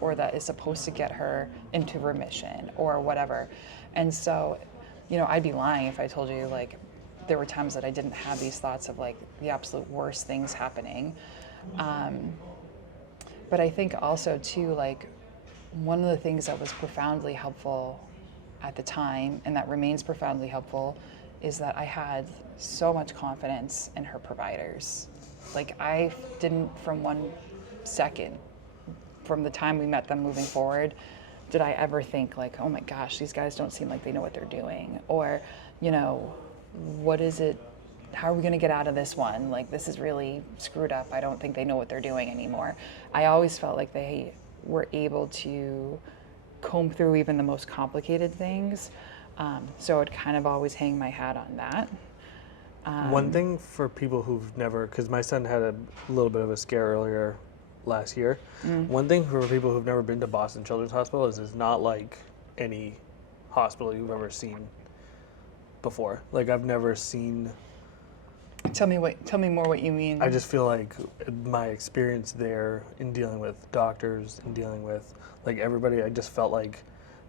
or that is supposed to get her into remission or whatever. And so, I'd be lying if I told you like there were times that I didn't have these thoughts of like the absolute worst things happening. But I think also too, like one of the things that was profoundly helpful at the time, and that remains profoundly helpful, is that I had so much confidence in her providers. Like I didn't from one second, from the time we met them moving forward, did I ever think like, oh my gosh, these guys don't seem like they know what they're doing. Or, what is it, how are we gonna get out of this one? Like this is really screwed up. I don't think they know what they're doing anymore. I always felt like they were able to comb through even the most complicated things. So I'd kind of always hang my hat on that. One thing for people who've never, because my son had a little bit of a scare earlier last year. One thing for people who've never been to Boston Children's Hospital is it's not like any hospital you've ever seen before. Like I've never seen. Tell me more what you mean. I just feel like my experience there in dealing with doctors and dealing with like everybody, I just felt like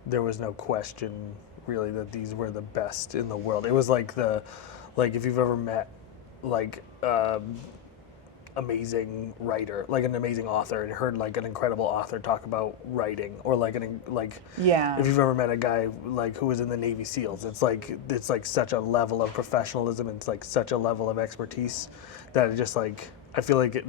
there was no question really that these were the best in the world. It was like if you've ever met like amazing writer, like an amazing author, and heard like an incredible author talk about writing, or like if you've ever met a guy like who was in the Navy SEALs, it's like such a level of professionalism, and it's like such a level of expertise that it just like I feel like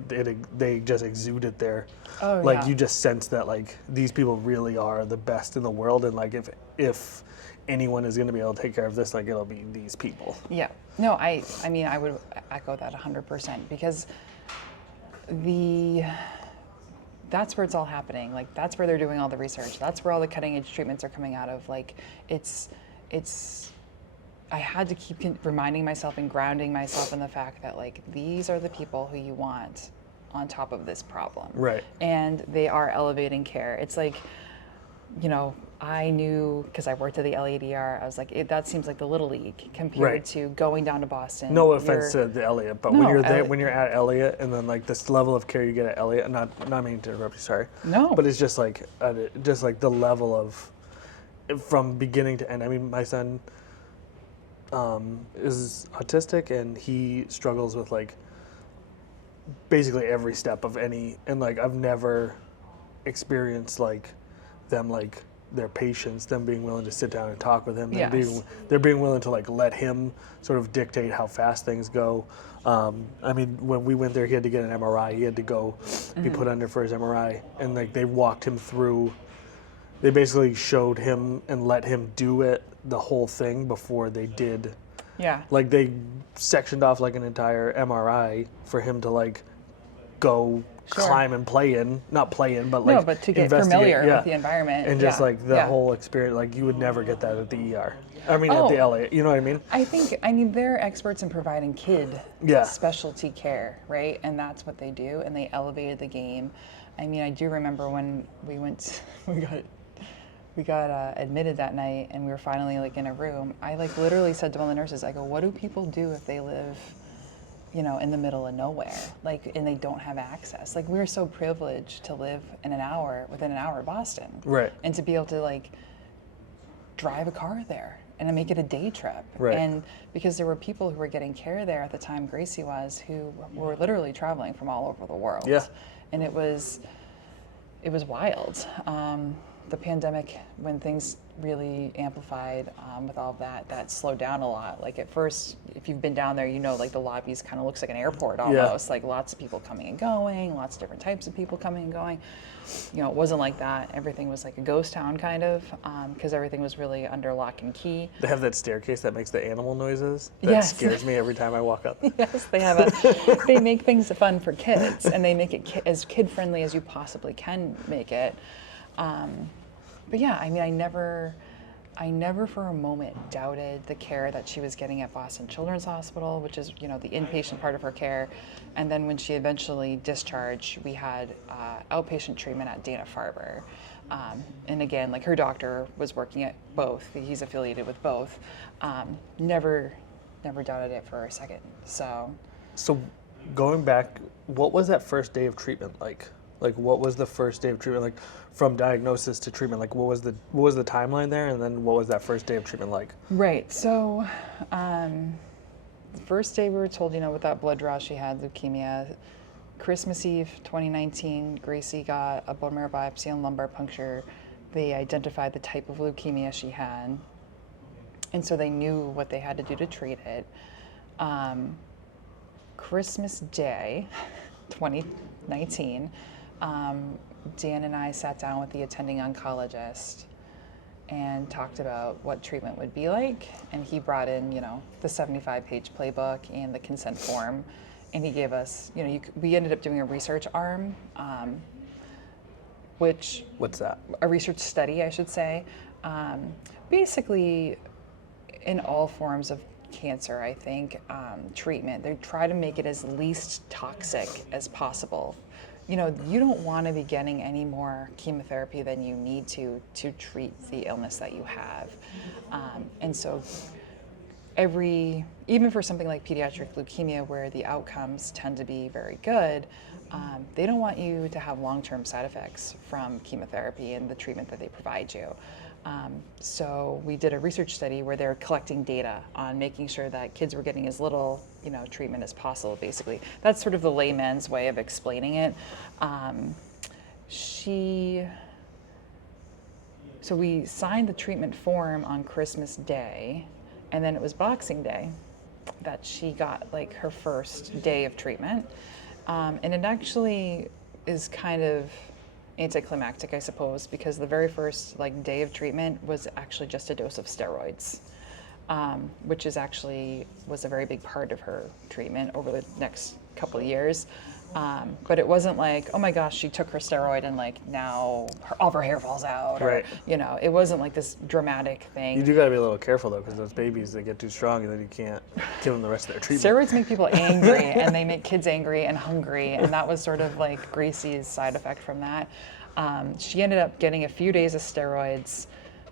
they just exude it there. Oh, like yeah. you just sense that like these people really are the best in the world, and like if anyone is going to be able to take care of this, like it'll be these people. Yeah. No, I mean I would echo that 100% because that's where it's all happening. Like that's where they're doing all the research. That's where all the cutting edge treatments are coming out of. Like it's I had to keep reminding myself and grounding myself in the fact that like these are the people who you want on top of this problem. Right. And they are elevating care. It's like, I knew because I worked at the LADR, I was like, that seems like the Little League compared to going down to Boston. No offense to the Elliott, but No, when you're there, when you're at Elliott, and then like this level of care you get at Elliott, not meaning to interrupt you, sorry. No. But it's just like the level of from beginning to end. I mean, my son is autistic, and he struggles with like basically every step of any, and like I've never experienced like them like their patience, them being willing to sit down and talk with him, they're being willing to like let him sort of dictate how fast things go. I mean, when we went there, he had to get an MRI. He had to go be put under for his MRI, and like they walked him through. They basically showed him and let him do it, the whole thing, before they did. Yeah. Like they sectioned off like an entire MRI for him to like go Sure. climb and play in, not play in, but like No, but to get investigate, familiar yeah. with the environment. And just yeah, like the yeah. whole experience, like you would never get that at the ER. I mean, at Oh. the LA, you know what I mean? I mean, they're experts in providing kid Yeah. specialty care, right? And that's what they do, and they elevated the game. I mean, I do remember when we went, we got admitted that night, and we were finally like in a room. I like literally said to one of the nurses, I go, "What do people do if they live, you know, in the middle of nowhere, like, and they don't have access? Like, we were so privileged to live within an hour of Boston, Right. and to be able to like drive a car there and to make it a day trip, Right. and because there were people who were getting care there at the time Gracie was, who were literally traveling from all over the world, Yeah. and it was wild. The pandemic, when things really amplified with all of that slowed down a lot. Like at first, if you've been down there, you know, like the lobbies kind of looks like an airport almost, like lots of people coming and going, lots of different types of people coming and going. You know, it wasn't like that. Everything was like a ghost town kind of, because everything was really under lock and key. They have that staircase that makes the animal noises. That Yes. scares me every time I walk up. Yes, they make things fun for kids, and they make it as kid friendly as you possibly can make it. But yeah, I mean, I never for a moment doubted the care that she was getting at Boston Children's Hospital, which is, you know, the inpatient part of her care. And then when she eventually discharged, we had outpatient treatment at Dana-Farber. And again, like her doctor was working at both. He's affiliated with both. Never doubted it for a second. So going back, what was that first day of treatment like? Like, what was the first day of treatment like, from diagnosis to treatment? Like, what was the timeline there, and then what was that first day of treatment like? Right. So, the first day we were told, you know, with that blood draw, she had leukemia. Christmas Eve, 2019, Gracie got a bone marrow biopsy and lumbar puncture. They identified the type of leukemia she had, and so they knew what they had to do to treat it. Christmas Day, 2019. Dan and I sat down with the attending oncologist and talked about what treatment would be like, and he brought in, you know, the 75-page playbook and the consent form, and he gave us, you know, we ended up doing a research arm, which... What's that? A research study, I should say. Basically, in all forms of cancer, I think, treatment, they try to make it as least toxic as possible. You know, you don't want to be getting any more chemotherapy than you need to treat the illness that you have. And so even for something like pediatric leukemia, where the outcomes tend to be very good, they don't want you to have long-term side effects from chemotherapy and the treatment that they provide you. So we did a research study where they're collecting data on making sure that kids were getting as little, you know, treatment as possible, basically. That's sort of the layman's way of explaining it. So we signed the treatment form on Christmas Day, and then it was Boxing Day that she got like her first day of treatment. And it actually is kind of anticlimactic, I suppose, because the very first like day of treatment was actually just a dose of steroids, which was a very big part of her treatment over the next couple of years. But it wasn't like, oh my gosh, she took her steroid and like now all of her hair falls out. Right. Or, you know, it wasn't like this dramatic thing. You do got to be a little careful though, because those babies, they get too strong and then you can't give them the rest of their treatment. Steroids make people angry, and they make kids angry and hungry, and that was sort of like Gracie's side effect from that. She ended up getting a few days of steroids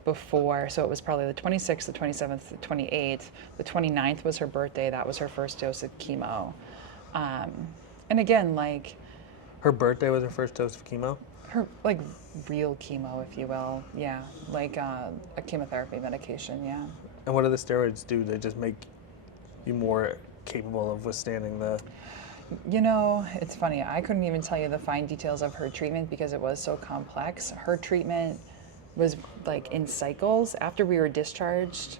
before, so it was probably the 26th, the 27th, the 28th. The 29th was her birthday. That was her first dose of chemo. And again, like... Her birthday was her first dose of chemo? Her, like, real chemo, if you will. Yeah, like a chemotherapy medication, yeah. And what do the steroids do? They just make you more capable of withstanding the... You know, it's funny. I couldn't even tell you the fine details of her treatment because it was so complex. Her treatment was like in cycles. After we were discharged,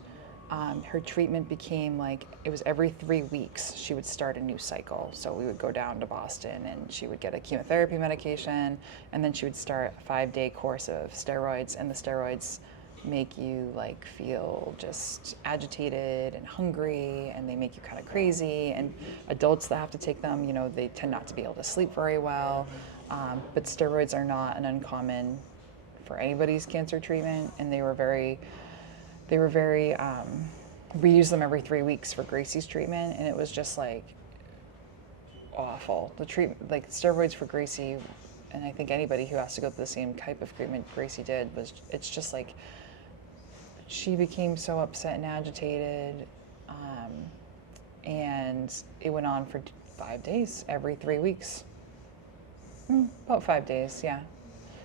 her treatment became like, it was every 3 weeks she would start a new cycle. So we would go down to Boston and she would get a chemotherapy medication, and then she would start a 5-day course of steroids, and the steroids make you like feel just agitated and hungry, and they make you kind of crazy. And adults that have to take them, you know, they tend not to be able to sleep very well. But steroids are not an uncommon for anybody's cancer treatment, and they were very we used them every 3 weeks for Gracie's treatment, and it was just like awful. The treatment, like steroids for Gracie, and I think anybody who has to go through the same type of treatment Gracie did, it's just like she became so upset and agitated, and it went on for 5 days, every 3 weeks. About 5 days, yeah.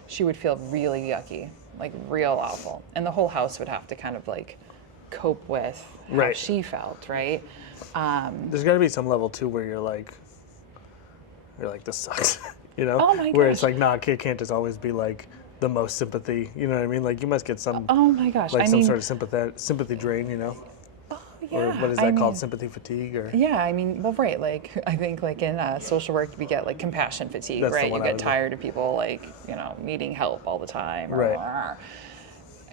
She would feel really yucky, like real awful. And the whole house would have to kind of like cope with how she felt, right? There's got to be some level too where you're like, this sucks, you know? Oh my Where gosh. it's like, nah, a kid can't just always be like the most sympathy, you know what I mean? Like you must get some, Oh my gosh. like I some mean, sort of sympathy drain, you know? yeah, Or what is that called? Sympathy fatigue, or? Yeah, I mean, well, right. Like, I think like in social work, we get like compassion fatigue, That's the right? one You I get was- tired of people like, you know, needing help all the time. Right.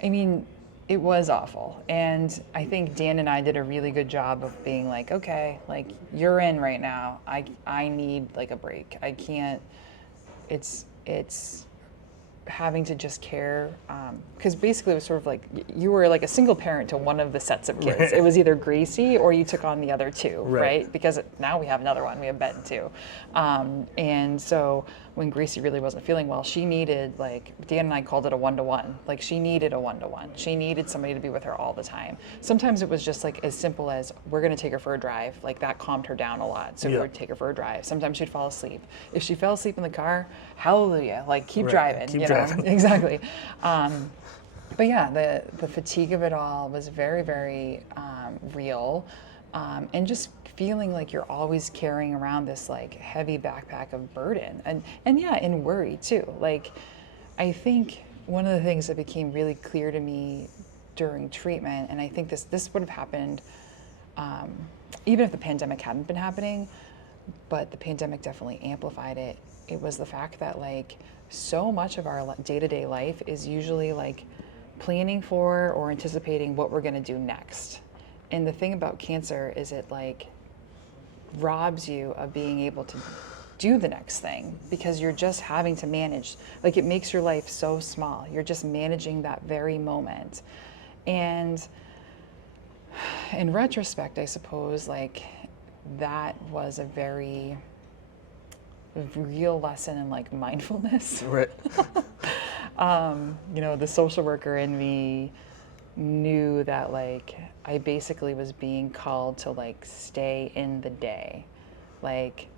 I mean, it was awful. And I think Dan and I did a really good job of being like, okay, like you're in right now. I need like a break. I can't, it's having to just care, because basically it was sort of like you were like a single parent to one of the sets of kids. Right. It was either Gracie or you took on the other two, Right. right? Because now we have another one, we have Ben too. And so when Gracie really wasn't feeling well, she needed, like, Dan and I called it a one-to-one. Like, she needed a one-to-one. She needed somebody to be with her all the time. Sometimes it was just like as simple as, we're gonna take her for a drive. Like, that calmed her down a lot. So we Yeah. would take her for a drive. Sometimes she'd fall asleep. If she fell asleep in the car, hallelujah, like keep Right. driving, Keep you driving. know? Exactly. But yeah, the fatigue of it all was very, very real. And just feeling like you're always carrying around this like heavy backpack of burden, and yeah, and worry too. Like, I think one of the things that became really clear to me during treatment, and I think this would have happened even if the pandemic hadn't been happening, but the pandemic definitely amplified it. It was the fact that like so much of our day-to-day life is usually like planning for or anticipating what we're going to do next. And the thing about cancer is it like robs you of being able to do the next thing, because you're just having to manage. Like, it makes your life so small. You're just managing that very moment. And in retrospect, I suppose like that was a very real lesson in like mindfulness. Right. You know, the social worker in me knew that like I basically was being called to like stay in the day. Like,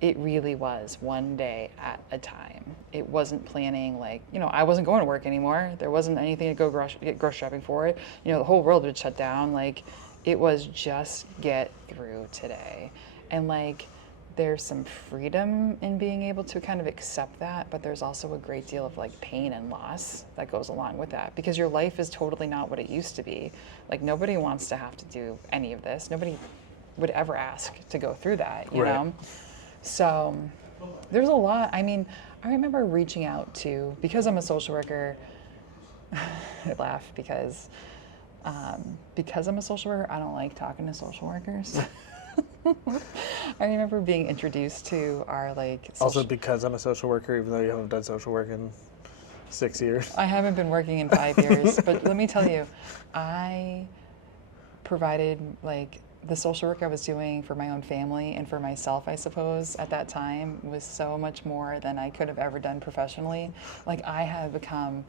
it really was one day at a time. It wasn't planning, like, you know, I wasn't going to work anymore. There wasn't anything to go get grocery shopping for. You know, the whole world would shut down. Like, it was just get through today. And like, there's some freedom in being able to kind of accept that, but there's also a great deal of like pain and loss that goes along with that, because your life is totally not what it used to be. Like, nobody wants to have to do any of this. Nobody would ever ask to go through that, you Right. know? So there's a lot. I mean, I remember reaching out to, because I'm a social worker, I laugh because I'm a social worker, I don't like talking to social workers. I remember being introduced to our like Also, because I'm a social worker, even though you haven't done social work in 6 years. I haven't been working in 5 years, but let me tell you, I provided like the social work I was doing for my own family and for myself, I suppose, at that time was so much more than I could have ever done professionally. Like, I have become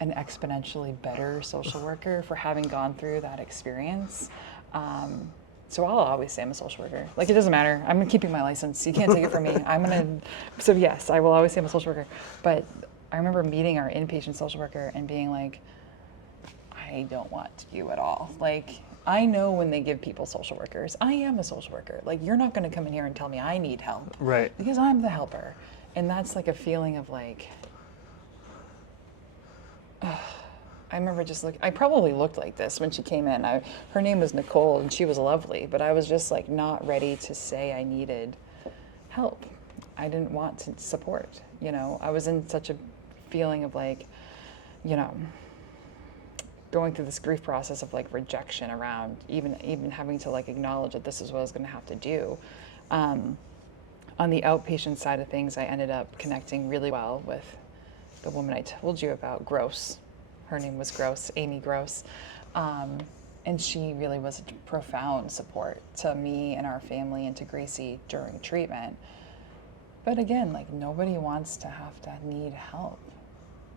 an exponentially better social worker for having gone through that experience. So I'll always say I'm a social worker. Like, it doesn't matter. I'm keeping my license. You can't take it from me. So yes, I will always say I'm a social worker. But I remember meeting our inpatient social worker and being like, I don't want you at all. Like, I know when they give people social workers. I am a social worker. Like, you're not going to come in here and tell me I need help. Right. Because I'm the helper. And that's like a feeling of like, I remember just I probably looked like this when she came in. Her name was Nicole, and she was lovely, but I was just like not ready to say I needed help. I didn't want to support, you know. I was in such a feeling of like, you know, going through this grief process of like rejection around even having to like acknowledge that this is what I was going to have to do. On the outpatient side of things, I ended up connecting really well with the woman I told you about, Gross. Her name was Gross, Amy Gross. And she really was a profound support to me and our family and to Gracie during treatment. But again, like nobody wants to have to need help.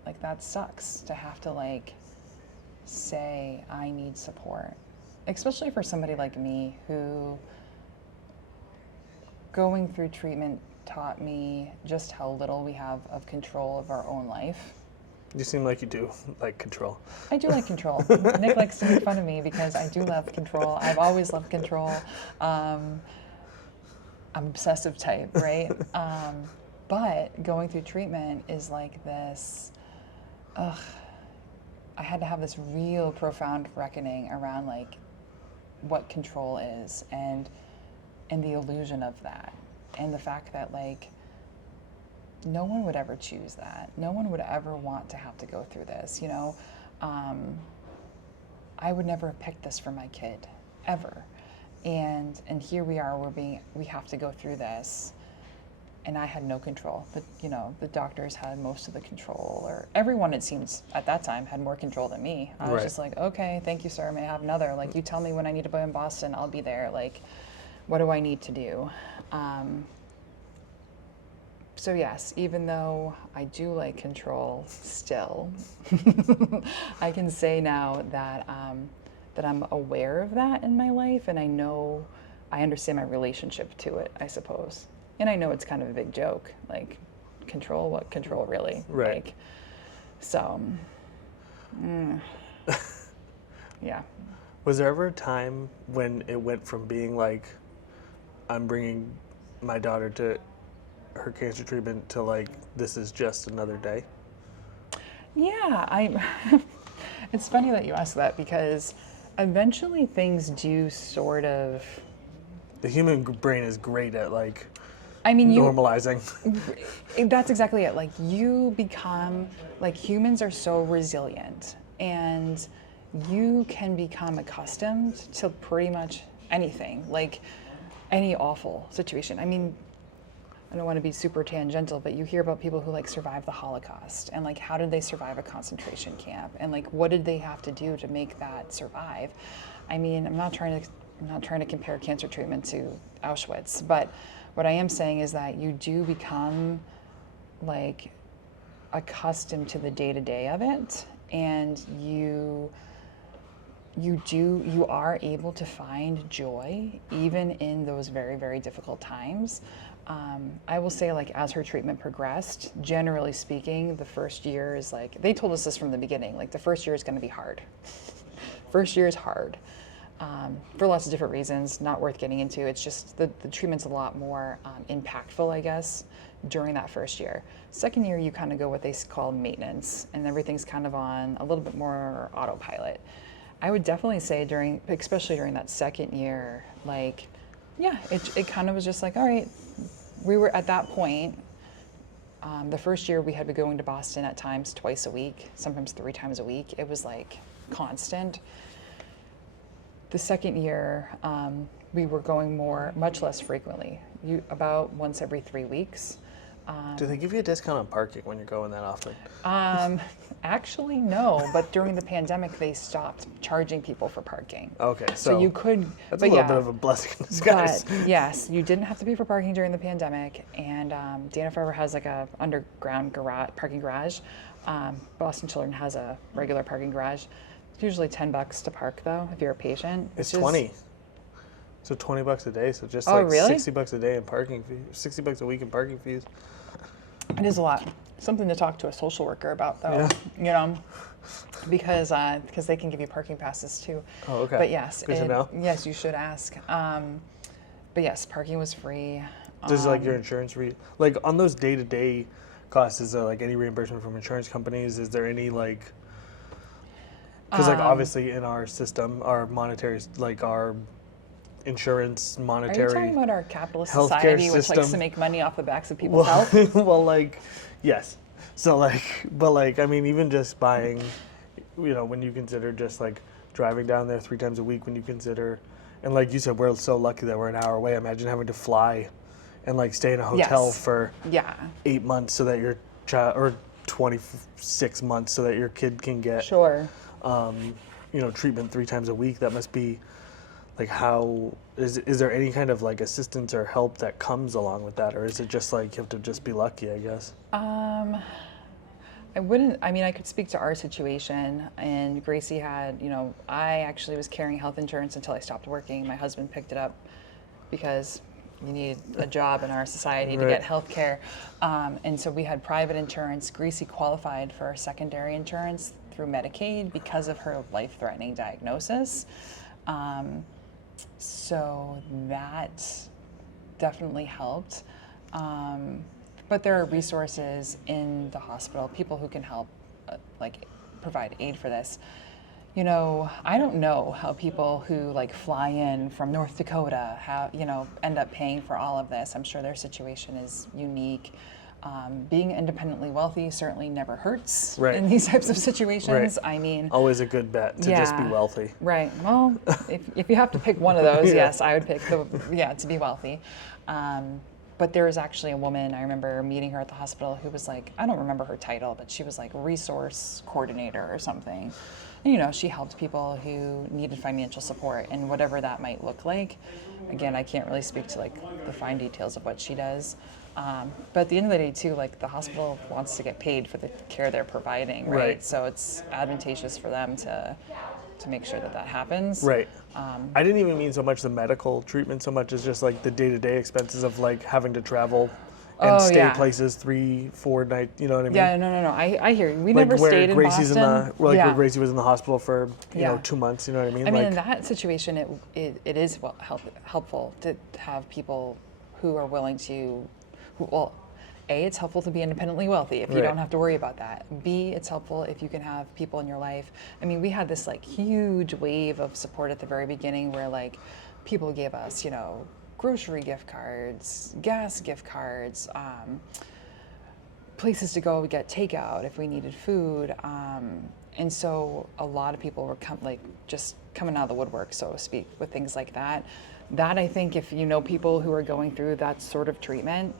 Like that sucks to have to like say, I need support. Especially for somebody like me who going through treatment taught me just how little we have of control of our own life. You seem like you do like control. I do like control. Nick likes to make fun of me because I do love control. I've always loved control. I'm obsessive type, right? But going through treatment is like this, I had to have this real profound reckoning around like what control is and the illusion of that. And the fact that like, no one would ever choose that. No one would ever want to have to go through this, you know? I would never have picked this for my kid, ever. And here we are, we have to go through this. And I had no control. But, you know, the doctors had most of the control, or everyone, it seems, at that time had more control than me. I was just like, okay, thank you, sir, may I have another? Like, you tell me when I need to be in Boston, I'll be there. Like, what do I need to do? So yes, even though I do like control still, I can say now that that I'm aware of that in my life, and I understand my relationship to it, I suppose. And I know it's kind of a big joke, like control, what control really? Right. Like, so, yeah. Was there ever a time when it went from being like, I'm bringing my daughter to her cancer treatment to like, this is just another day? Yeah, it's funny that you ask that because eventually things do sort of. The human brain is great at like normalizing. That's exactly it. Like you become, like humans are so resilient and you can become accustomed to pretty much anything, like any awful situation. I mean, I don't want to be super tangential, but you hear about people who like survived the Holocaust and like how did they survive a concentration camp and like what did they have to do to make that survive? I mean, I'm not trying to compare cancer treatment to Auschwitz, but what I am saying is that you do become like accustomed to the day-to-day of it, and you are able to find joy even in those very, very difficult times. I will say, like, as her treatment progressed, generally speaking, the first year is like, they told us this from the beginning, like the first year is going to be hard. First year is hard for lots of different reasons, not worth getting into. It's just the treatment's a lot more impactful, I guess, during that first year. Second year, you kind of go what they call maintenance, and everything's kind of on a little bit more autopilot. I would definitely say especially during that second year, like, yeah, it kind of was just like, all right, we were at that point. The first year we had been going to Boston at times twice a week, sometimes 3 times a week. It was like constant. The second year, we were going much less frequently, about once every 3 weeks. Do they give you a discount on parking when you're going that often? Actually, no, but during the pandemic, they stopped charging people for parking. Okay, so you could. That's a little bit of a blessing in disguise. But yes, you didn't have to pay for parking during the pandemic, and Dana-Farber has like a underground parking garage. Boston Children has a regular parking garage. It's usually $10 to park though, if you're a patient. It's 20. So $20 a day, so just really? $60 a day in parking fees, $60 a week in parking fees. It is a lot. Something to talk to a social worker about, though. Yeah. You know, because they can give you parking passes too. Oh, okay. But yes, good to know. Yes, you should ask. But yes, parking was free. Does like your insurance like on those day-to-day costs? Is there like any reimbursement from insurance companies? Is there any like? Because like obviously in our system, our monetary our insurance, monetary. Are you talking about our capitalist healthcare society, which system. likes to make money off the backs of people's health? Well, like, yes. So like, but like, I mean, even just buying when you consider just like driving down there 3 times a week, when you consider, and like you said, we're so lucky that we're an hour away. Imagine having to fly and like stay in a hotel Yes. for Yeah. 8 months so that your child, or 26 months so that your kid can get, Sure. treatment 3 times a week. That must be like, how is there any kind of like assistance or help that comes along with that, or is it just like you have to just be lucky, I guess? I could speak to our situation, and Gracie had, I actually was carrying health insurance until I stopped working. My husband picked it up because you need a job in our society to Right. get health care. And so we had private insurance. Gracie qualified for secondary insurance through Medicaid because of her life-threatening diagnosis. So that definitely helped. But there are resources in the hospital, people who can help, provide aid for this. I don't know how people who fly in from North Dakota end up paying for all of this. I'm sure their situation is unique. Being independently wealthy certainly never hurts Right. in these types of situations. Right. I mean, Always a good bet to just be yeah. wealthy. Right. Well, if you have to pick one of those, Yeah. yes, I would pick to be wealthy. But there was actually a woman, I remember meeting her at the hospital, who was I don't remember her title, but she was resource coordinator or something. And, she helped people who needed financial support, and whatever that might look like. Again, I can't really speak to the fine details of what she does. But at the end of the day too, the hospital wants to get paid for the care they're providing, right? Right. So it's advantageous for them to make sure that happens. Right. I didn't even mean so much the medical treatment so much as just the day-to-day expenses of having to travel and stay yeah. places 3-4 nights, you know what I mean? Yeah, no. I hear you. We never where stayed in Gracie's Boston. where Yeah. Gracie was in the hospital for 2 months, you know what I mean? I mean, in that situation, it is helpful to have people who are willing to, it's helpful to be independently wealthy if you Right. don't have to worry about that. B, it's helpful if you can have people in your life. I mean, we had this huge wave of support at the very beginning where people gave us, grocery gift cards, gas gift cards, places to go get takeout if we needed food. And so a lot of people were just coming out of the woodwork, so to speak, with things like that. That, I think, if you know people who are going through that sort of treatment,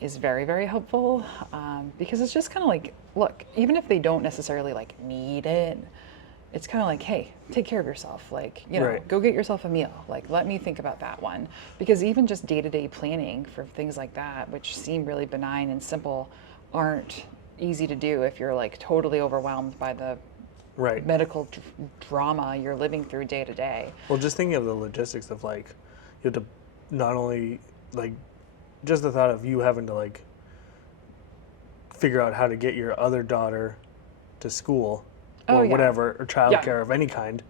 is very, very helpful, because it's just kind of look, even if they don't necessarily need it, it's kind of hey, take care of yourself. Right. Go get yourself a meal. Let me think about that one. Because even just day-to-day planning for things like that, which seem really benign and simple, aren't easy to do if you're totally overwhelmed by the Right. medical drama you're living through day to day. Well, just thinking of the logistics of you have to not only just the thought of you having to figure out how to get your other daughter to school or whatever, or childcare of any kind,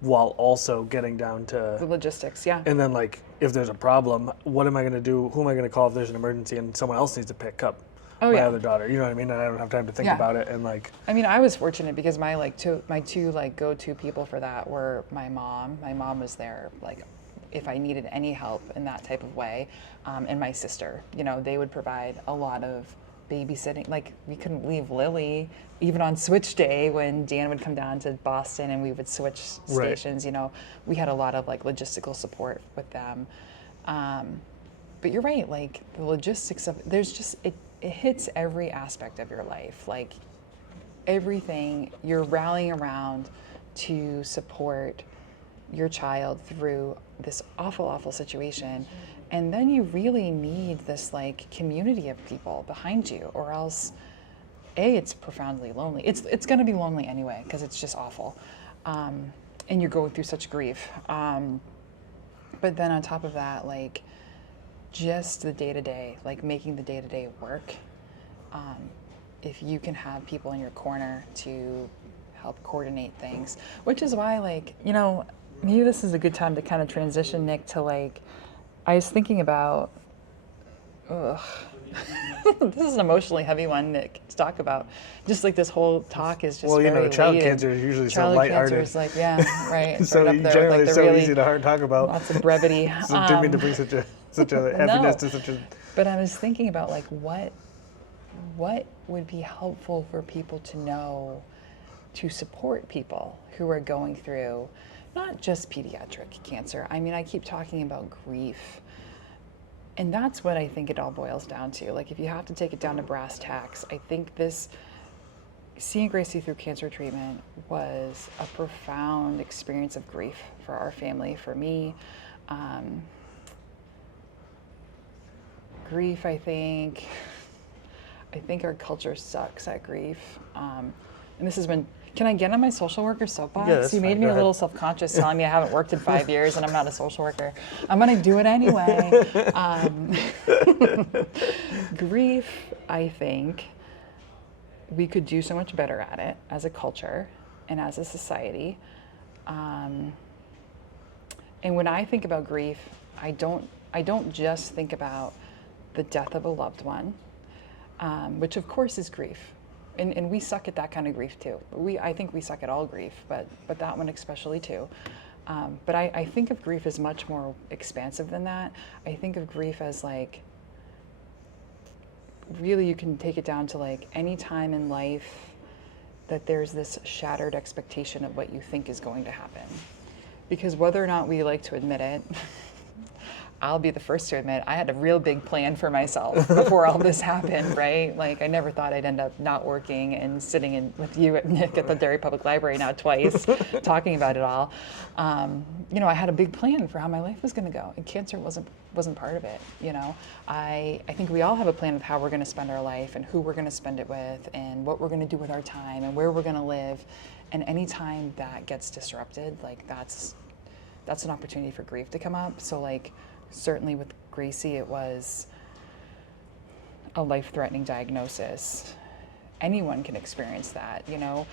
while also getting down The to, logistics, yeah. and then if there's a problem, what am I going to do? Who am I going to call if there's an emergency and someone else needs to pick up my other daughter? You know what I mean? And I don't have time to think about it. And I mean, I was fortunate because my two go-to people for that were my mom. My mom was there if I needed any help in that type of way, and my sister. They would provide a lot of babysitting. We couldn't leave Lily even on switch day when Dan would come down to Boston and we would switch stations. We had a lot of logistical support with them. But you're right, the logistics of it hits every aspect of your life. Everything you're rallying around to support your child through this awful, awful situation. And then you really need this community of people behind you, or else it's profoundly lonely. It's going to be lonely anyway, because it's just awful. And you're going through such grief. But then on top of that, just the day-to-day, making the day-to-day work. If you can have people in your corner to help coordinate things, which is why maybe this is a good time to kind of transition, Nick, to I was thinking about, this is an emotionally heavy one, Nick, to talk about. Just this whole talk is just very child laden. cancer is usually so Child lighthearted. cancer is right. It's so right up there generally with it's the so really easy to talk about. lots of brevity. So didn't mean to bring such a heaviness to such a. But I was thinking about what would be helpful for people to know to support people who are going through not just pediatric cancer. I mean, I keep talking about grief. And that's what I think it all boils down to. Like, if you have to take it down to brass tacks, I think seeing Gracie through cancer treatment was a profound experience of grief for our family, for me. Grief, I think our culture sucks at grief. And this has been, can I get on my social worker soapbox? Yeah, that's you made fine. me Go a ahead. little self-conscious telling me I haven't worked in 5 years and I'm not a social worker. I'm gonna do it anyway. Grief, I think we could do so much better at it as a culture and as a society. And when I think about grief, I don't just think about the death of a loved one, which of course is grief. And we suck at that kind of grief too. I think we suck at all grief, but that one especially too. But I think of grief as much more expansive than that. I think of grief as like, really you can take it down to like any time in life that there's this shattered expectation of what you think is going to happen. Because whether or not we like to admit it, I'll be the first to admit I had a real big plan for myself before all this happened, right? Like, I never thought I'd end up not working and sitting in with you at Nick at the Derry Public Library now twice, talking about it all. You know, I had a big plan for how my life was going to go, and cancer wasn't part of it. You know, I think we all have a plan of how we're going to spend our life and who we're going to spend it with and what we're going to do with our time and where we're going to live. And anytime that gets disrupted, like that's an opportunity for grief to come up. So like, certainly with Gracie, it was a life-threatening diagnosis. Anyone can experience that, you know,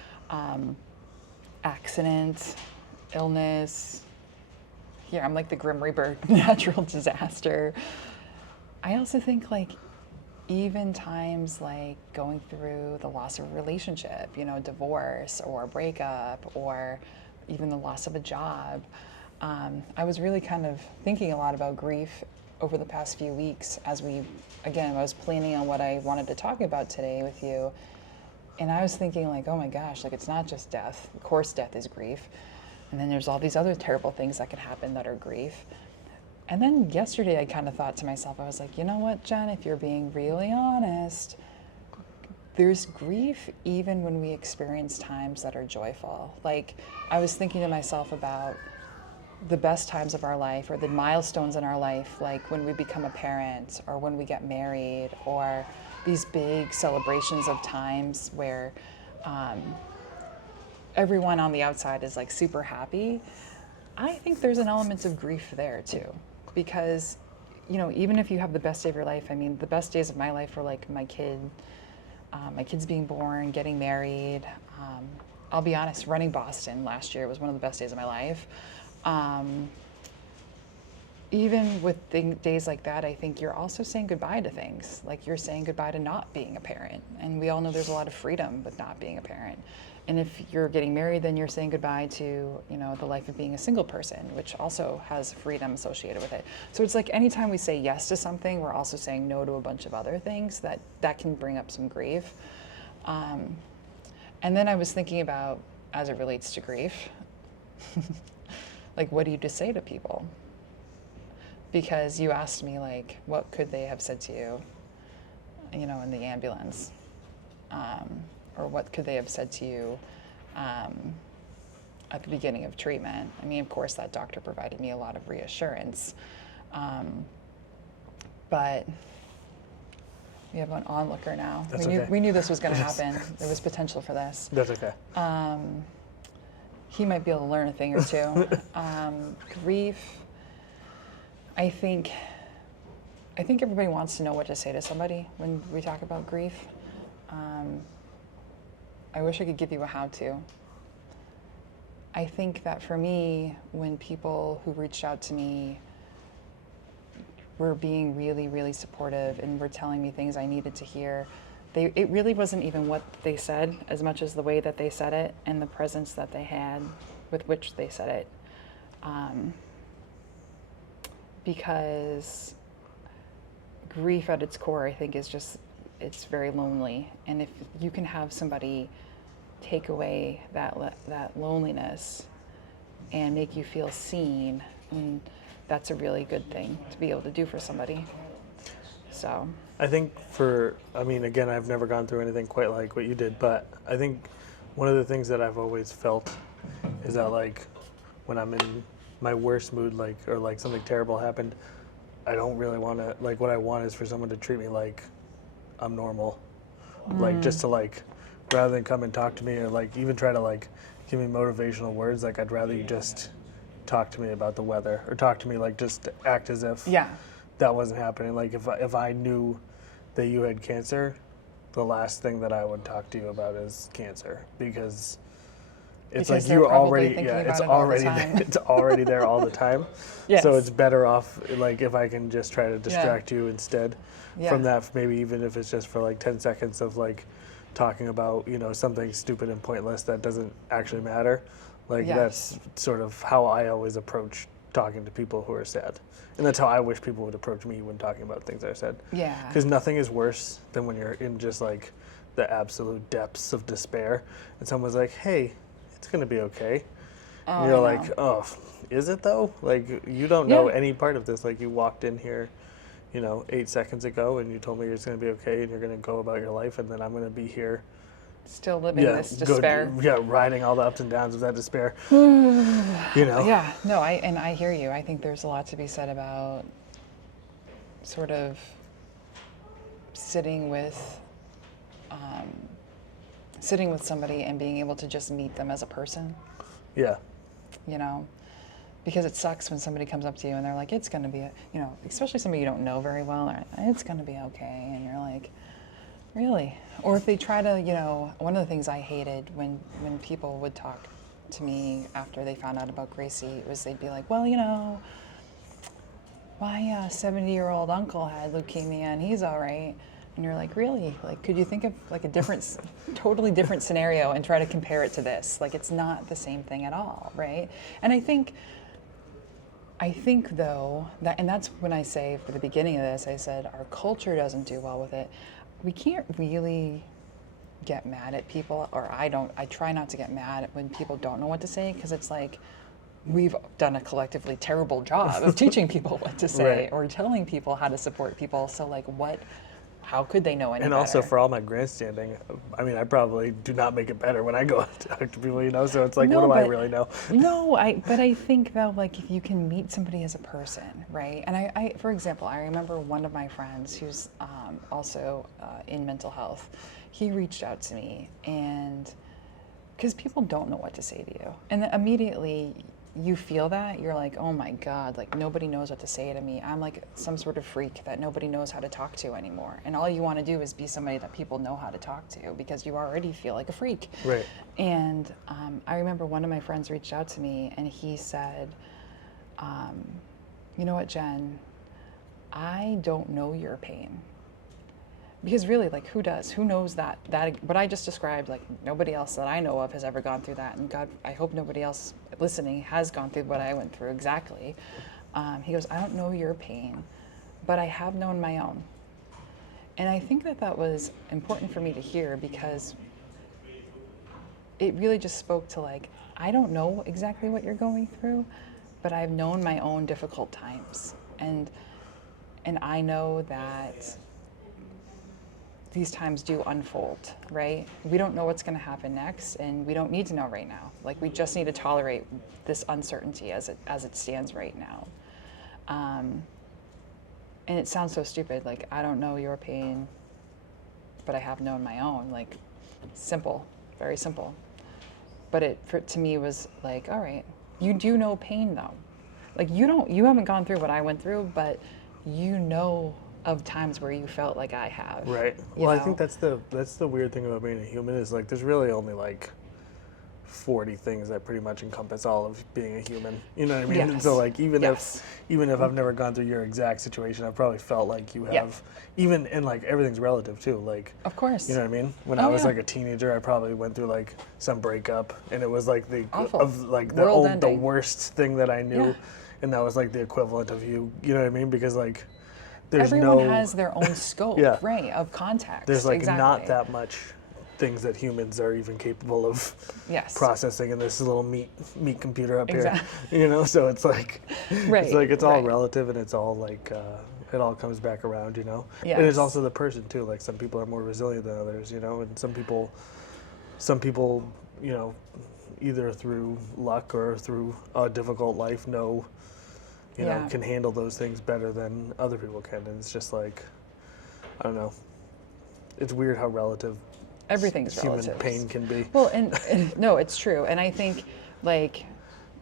accident, illness. Here, I'm like the Grim Reaper, natural disaster. I also think like even times like going through the loss of a relationship, you know, divorce or breakup or even the loss of a job. I was really kind of thinking a lot about grief over the past few weeks as I was planning on what I wanted to talk about today with you. And I was thinking like, oh my gosh, like it's not just death. Of course, death is grief. And then there's all these other terrible things that can happen that are grief. And then yesterday I kind of thought to myself, I was like, you know what, Jen, if you're being really honest, there's grief even when we experience times that are joyful. Like, I was thinking to myself about the best times of our life or the milestones in our life, like when we become a parent or when we get married, or these big celebrations of times where everyone on the outside is like super happy. I think there's an element of grief there too, because, you know, even if you have the best day of your life, I mean, the best days of my life were like my kids being born, getting married. I'll be honest, running Boston last year was one of the best days of my life. Even with days like that, I think you're also saying goodbye to things. Like, you're saying goodbye to not being a parent. And we all know there's a lot of freedom with not being a parent. And if you're getting married, then you're saying goodbye to, you know, the life of being a single person, which also has freedom associated with it. So it's like anytime we say yes to something, we're also saying no to a bunch of other things that can bring up some grief. And then I was thinking about, as it relates to grief, like, what do you just say to people? Because you asked me, like, what could they have said to you, you know, in the ambulance? Or what could they have said to you at the beginning of treatment? I mean, of course, that doctor provided me a lot of reassurance. But we have an onlooker now. That's We knew this was going to happen. There was potential for this. That's okay. He might be able to learn a thing or two. Grief, I think everybody wants to know what to say to somebody when we talk about grief. I wish I could give you a how-to. I think that for me, when people who reached out to me were being really, really supportive and were telling me things I needed to hear, it really wasn't even what they said as much as the way that they said it and the presence that they had with which they said it. Because grief at its core, I think, is just, it's very lonely. And if you can have somebody take away that loneliness and make you feel seen, and that's a really good thing to be able to do for somebody. So I think again, I've never gone through anything quite like what you did, but I think one of the things that I've always felt is that like when I'm in my worst mood, or something terrible happened, I don't really want to, what I want is for someone to treat me like I'm normal. Just to rather than come and talk to me or even try to give me motivational words, I'd rather you just talk to me about the weather or talk to me just act as if that wasn't happening. If I knew that you had cancer, the last thing that I would talk to you about is cancer, because it's Because you're already it's already it's already there all the time. Yes. So it's better off if I can just try to distract you instead from that, maybe even if it's just for 10 seconds of talking about something stupid and pointless that doesn't actually matter. That's sort of how I always approach talking to people who are sad. And that's how I wish people would approach me when talking about things I said. Yeah. Because nothing is worse than when you're in just the absolute depths of despair and someone's like, hey, it's going to be okay. And you're like, oh, is it though? You don't know any part of this. You walked in here, 8 seconds ago and you told me it's going to be okay and you're going to go about your life, and then I'm going to be here. Still living this despair. Riding all the ups and downs of that despair. Yeah, no, I hear you. I think there's a lot to be said about sort of sitting with somebody and being able to just meet them as a person. Yeah. Because it sucks when somebody comes up to you and they're like, it's going to be, especially somebody you don't know very well, they're like, it's going to be okay. And you're like, really? Or if they try to, one of the things I hated when people would talk to me after they found out about Gracie was they'd be like, well, my 70-year-old uncle had leukemia and he's all right. And you're like, really? Could you think of a totally different scenario and try to compare it to this? It's not the same thing at all, right? And I think though, and that's when I say, for the beginning of this, I said our culture doesn't do well with it. We can't really get mad at people, or I try not to get mad when people don't know what to say, because it's we've done a collectively terrible job of teaching people what to say or telling people how to support people. So how could they know any And better? also, for all my grandstanding, I probably do not make it better when I go and talk to people, so it's what do I really know? No, but I think though, if you can meet somebody as a person, right? And I for example, I remember one of my friends who's also in mental health, he reached out to me, and because people don't know what to say to you, and then immediately you feel that, you're like, oh my God, nobody knows what to say to me. I'm some sort of freak that nobody knows how to talk to anymore. And all you want to do is be somebody that people know how to talk to, because you already feel like a freak. Right. And I remember one of my friends reached out to me and he said, you know what, Jen, I don't know your pain. Because really, who does? Who knows that what I just described, nobody else that I know of has ever gone through that. And God, I hope nobody else listening has gone through what I went through exactly. He goes, I don't know your pain, but I have known my own. And I think that was important for me to hear, because it really just spoke to I don't know exactly what you're going through, but I've known my own difficult times. And I know that these times do unfold, right? We don't know what's going to happen next, and we don't need to know right now. We just need to tolerate this uncertainty as it stands right now. And it sounds so stupid, I don't know your pain, but I have known my own. Simple, very simple. But it to me was all right, you do know pain though. You haven't gone through what I went through, but you know of times where you felt like I have. Right. Well, I think that's the weird thing about being a human is there's really only 40 things that pretty much encompass all of being a human. You know what I mean? Yes. So even if I've never gone through your exact situation, I've probably felt like you have. Even and everything's relative too. Of course. You know what I mean? When I was a teenager, I probably went through some breakup, and it was Awful. the worst thing that I knew, and that was the equivalent of you. You know what I mean? Because everyone has their own scope, right, of context. There's exactly. not that much things that humans are even capable of Yes. processing in this little meat computer up here. Exactly. So it's like Right. it's all right. relative, and it's all like it all comes back around. And it's Yes. also the person too. Like some people are more resilient than others. And some people either through luck or through a difficult life can handle those things better than other people can. And it's just like, I don't know. It's weird how relative Everything's human relative. pain can be. Well, and no, it's true. And I think, like,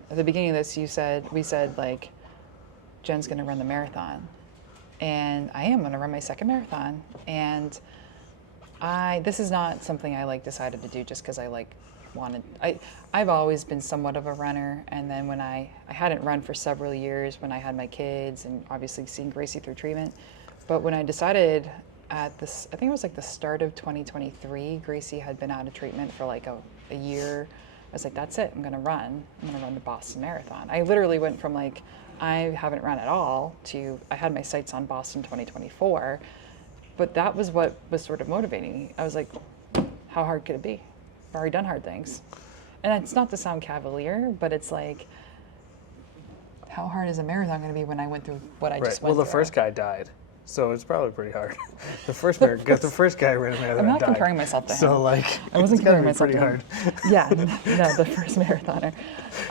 at the beginning of this, we said, like, Jen's going to run the marathon. And I am going to run my second marathon. And this is not something I, decided to do just because I, wanted. I've always been somewhat of a runner. And then when I hadn't run for several years when I had my kids and obviously seeing Gracie through treatment. But when I decided I think it was the start of 2023, Gracie had been out of treatment for a year. I was like, that's it, I'm gonna run the Boston Marathon. I literally went from I haven't run at all to I had my sights on Boston 2024, but that was what was sort of motivating me. I was like, how hard could it be? I've already done hard things. And it's not to sound cavalier, but it's like, how hard is a marathon gonna be when I went through what I just went through? Well, the first guy died. So it's probably pretty hard. The first guy ran a marathon. I'm not died. comparing myself to him. So I wasn't comparing myself pretty to hard. him. Yeah, no, the first marathoner.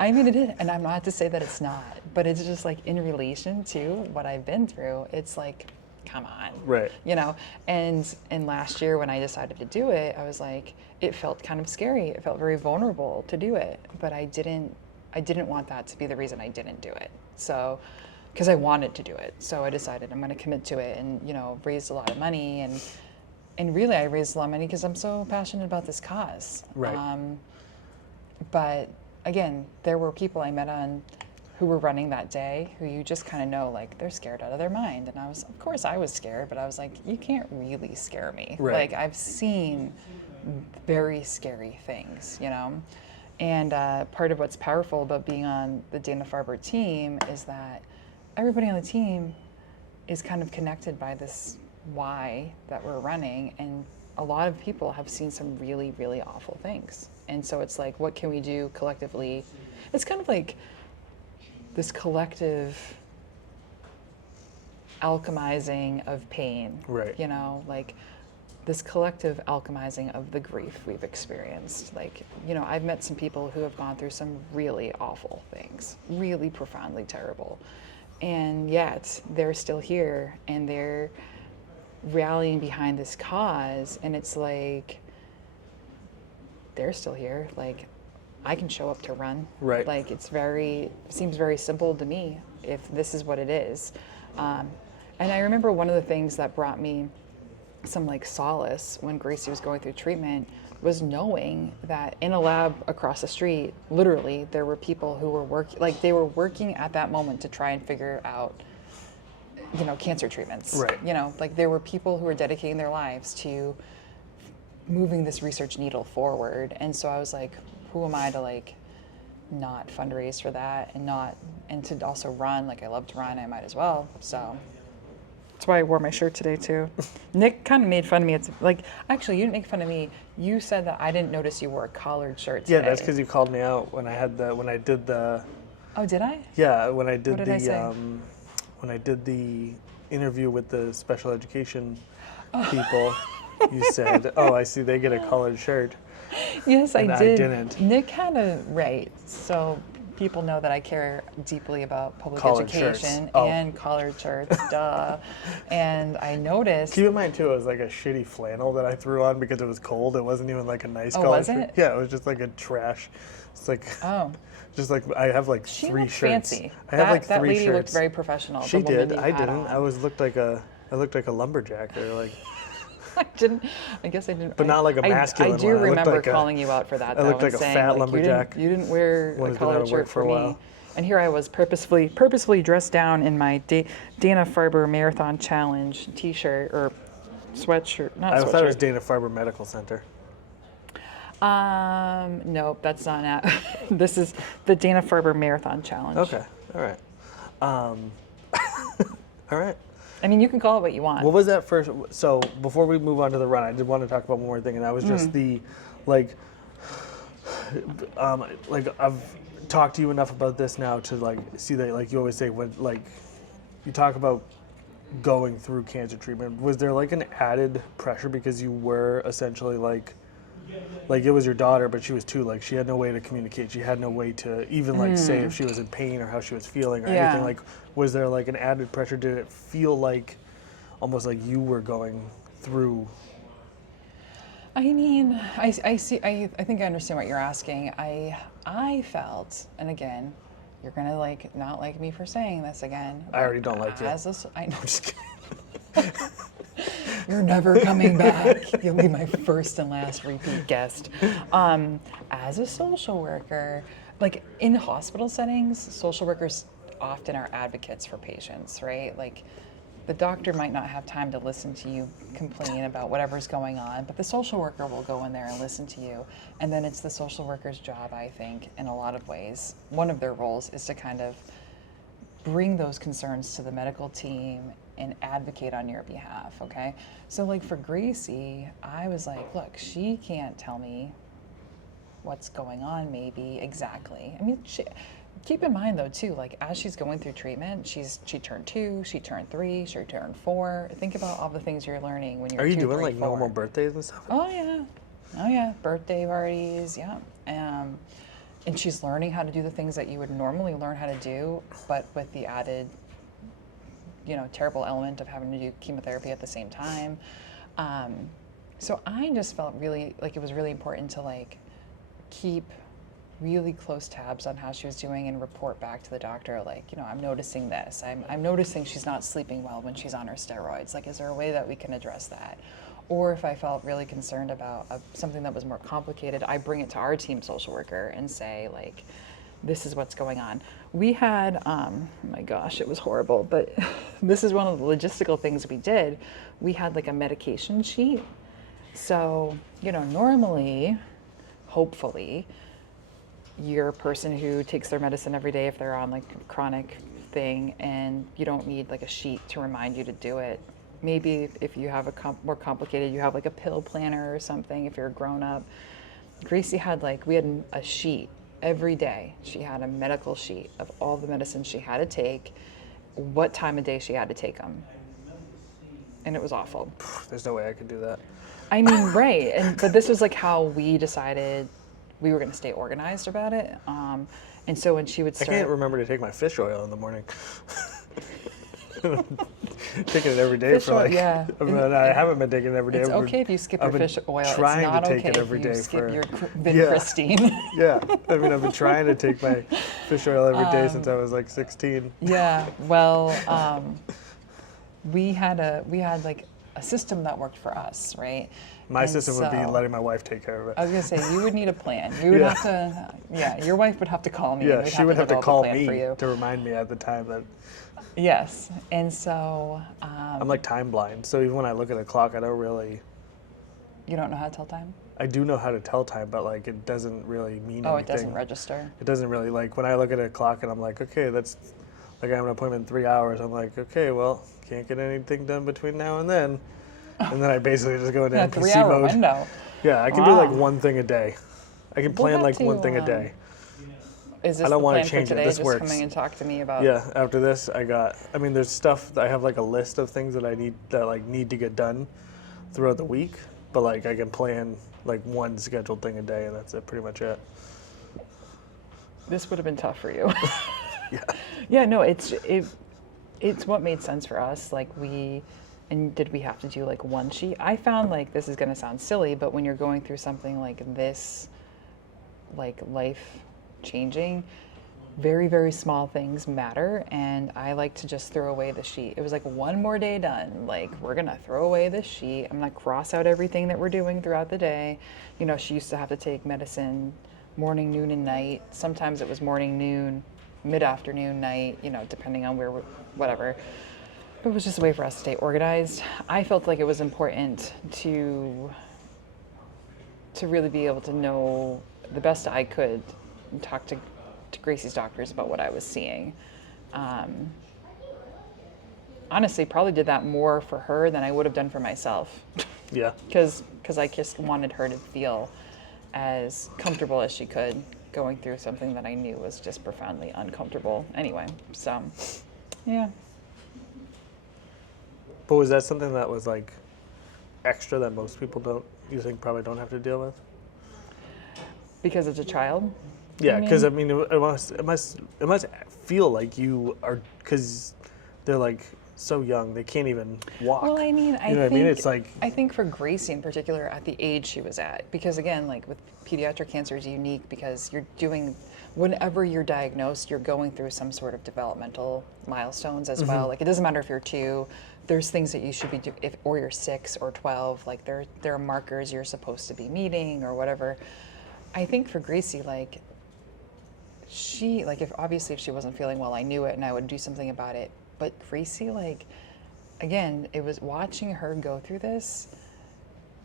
I mean, it is, and I'm not to say that it's not, but it's just in relation to what I've been through. It's come on, Right. And last year when I decided to do it, I was like, it felt kind of scary. It felt very vulnerable to do it, but I didn't want that to be the reason I didn't do it. So. Because I wanted to do it. So I decided I'm going to commit to it and, raised a lot of money. And really I raised a lot of money because I'm so passionate about this cause. Right. But again, there were people I met who were running that day who you just kind of know, they're scared out of their mind. And of course I was scared, but I was like, you can't really scare me. Right. I've seen very scary things, And part of what's powerful about being on the Dana-Farber team is that everybody on the team is kind of connected by this why that we're running, and a lot of people have seen some really, really awful things. And so it's what can we do collectively? It's kind of like this collective alchemizing of pain. Right. This collective alchemizing of the grief we've experienced. I've met some people who have gone through some really awful things, really profoundly terrible. And yet they're still here and they're rallying behind this cause. And it's they're still here. I can show up to run. Right. It seems very simple to me if this is what it is. And I remember one of the things that brought me some solace when Gracie was going through treatment was knowing that in a lab across the street, literally, there were people who were they were working at that moment to try and figure out, cancer treatments. Right. There were people who were dedicating their lives to moving this research needle forward. And so I was like, who am I to not fundraise for that and to also run? I love to run, I might as well. So that's why I wore my shirt today too. Nick kind of made fun of me. It's actually, you didn't make fun of me. You said that I didn't notice you wore a collared shirt today. Yeah, that's because you called me out when I did the. Oh, did I? Yeah, when I did What did I say? When I did the interview with the special education people, you said, "Oh, I see they get a collared shirt." Yes, and I did. I didn't. Nick had a right. So people know that I care deeply about public Collared education shirts. Oh. and collared shirts, duh. And I noticed. Keep in mind too, it was a shitty flannel that I threw on because it was cold. It wasn't even a nice Oh, collared was shirt. it? Yeah, it was just a trash. It's Oh. just I have She three looked shirts. fancy. I have that three lady shirts. looked very professional. She the woman did. you I had didn't. on. I looked like a lumberjack or I guess I didn't. But not a masculine I do one. I looked remember like a- calling you out for that. I though, looked and like a saying, fat lumberjack. You didn't wear One a who's been out collared of work shirt for a for me. while. And here I was purposefully dressed down in my Dana-Farber Marathon Challenge T-shirt or sweatshirt. Not I sweatshirt. thought it was Dana-Farber Medical Center. Nope, that's not it. This is the Dana-Farber Marathon Challenge. Okay. All right. All right. I mean, you can call it what you want. What was that first? So before we move on to the run, I did want to talk about one more thing, and that was just the, like I've talked to you enough about this now to like see that, like you always say, when like you talk about going through cancer treatment, was there like an added pressure because you were essentially like it was your daughter, but she was too, like she had no way to communicate, she had no way to even like say if she was in pain or how she was feeling or anything. Like, was there like an added pressure? Did it feel like almost like you were going through? I mean, I see. I think I understand what you're asking. I felt, and again, you're gonna like not like me for saying this again. I already don't like you. I know. I'm just kidding. You're never coming back. You'll be my first and last repeat guest. As a social worker, like in hospital settings, social workers often are advocates for patients, right? Like the doctor might not have time to listen to you complain about whatever's going on, but the social worker will go in there and listen to you. And then it's the social worker's job, I think, in a lot of ways. One of their roles is to kind of bring those concerns to the medical team and advocate on your behalf, okay? So like for Gracie, I was like, look, she can't tell me what's going on maybe exactly. I mean, keep in mind though too, like as she's going through treatment, she turned 2, she turned 3, she turned 4. Think about all the things you're learning when you're 2, Are you doing 3, like 4. normal birthdays and stuff? Oh yeah, birthday parties, yeah. And she's learning how to do the things that you would normally learn how to do, but with the added, terrible element of having to do chemotherapy at the same time. So I just felt really like it was really important to like keep really close tabs on how she was doing and report back to the doctor, like, I'm noticing this. I'm noticing she's not sleeping well when she's on her steroids. Like, is there a way that we can address that? Or if I felt really concerned about something that was more complicated, I bring it to our team social worker and say, like, this is what's going on. We had, oh my gosh, it was horrible, but this is one of the logistical things we did. We had like a medication sheet. So, normally, hopefully, you're a person who takes their medicine every day if they're on like a chronic thing, and you don't need like a sheet to remind you to do it. Maybe if you have more complicated, you have like a pill planner or something if you're a grown up. Gracie had we had a sheet every day. She had a medical sheet of all the medicines she had to take, what time of day she had to take them. And it was awful. There's no way I could do that. I mean, right. But this was like how we decided we were going to stay organized about it. And so when she would start... I can't remember to take my fish oil in the morning. Taking it every day fish for oil, yeah. I haven't been taking it every day. It's okay if you skip your fish oil. It's not okay if you skip your vincristine. Yeah, I mean, I've been trying to take my fish oil every day since I was like 16. Yeah, well, we had like a system that worked for us, right? My system would be letting my wife take care of it. I was gonna say, you would need a plan. We would have to, your wife would have to call me. Yeah, she would have to call me to remind me at the time that. Yes, and so. I'm like time blind, so even when I look at a clock, I don't really. You don't know how to tell time? I do know how to tell time, but like it doesn't really mean anything. Oh, it doesn't register? It doesn't really, like when I look at a clock and I'm like, okay, that's, like I have an appointment in 3 hours, I'm like, okay, well, can't get anything done between now and then. And then I basically just go into NPC 3 hour mode. window. Yeah, I can do like one thing a day. I can plan like one thing a day. Is this I don't want to change today? it. This just works. Coming and talk to me about. Yeah, after this, there's stuff, I have like a list of things that I need to get done throughout the week, but like I can plan like one scheduled thing a day, and that's pretty much it. This would have been tough for you. Yeah. Yeah, no, it's what made sense for us. And did we have to do like one sheet? I found like, this is gonna sound silly, but when you're going through something like this, like life changing, very, very small things matter. And I like to just throw away the sheet. It was like one more day done. Like, we're gonna throw away this sheet. I'm gonna cross out everything that we're doing throughout the day. She used to have to take medicine morning, noon, and night. Sometimes it was morning, noon, mid-afternoon, night, depending on whatever. But it was just a way for us to stay organized. I felt like it was important to really be able to know the best I could and talk to Gracie's doctors about what I was seeing. honestly probably did that more for her than I would have done for myself. Yeah. Because I just wanted her to feel as comfortable as she could going through something that I knew was just profoundly uncomfortable anyway. So, yeah. But was that something that was like extra that most people you think probably don't have to deal with? Because it's a child? Yeah, because I mean, it must feel like you are, because they're like so young, they can't even walk. Well, I mean, you know what I mean? It's like, I think for Gracie in particular, at the age she was at, because again, like with pediatric cancer is unique because whenever you're diagnosed, you're going through some sort of developmental milestones as well. Like it doesn't matter if you're 2, there's things that you should be or you're 6 or 12. Like there are markers you're supposed to be meeting or whatever. I think for Gracie, like if she wasn't feeling well, I knew it and I would do something about it. But Gracie, like, again, it was watching her go through this.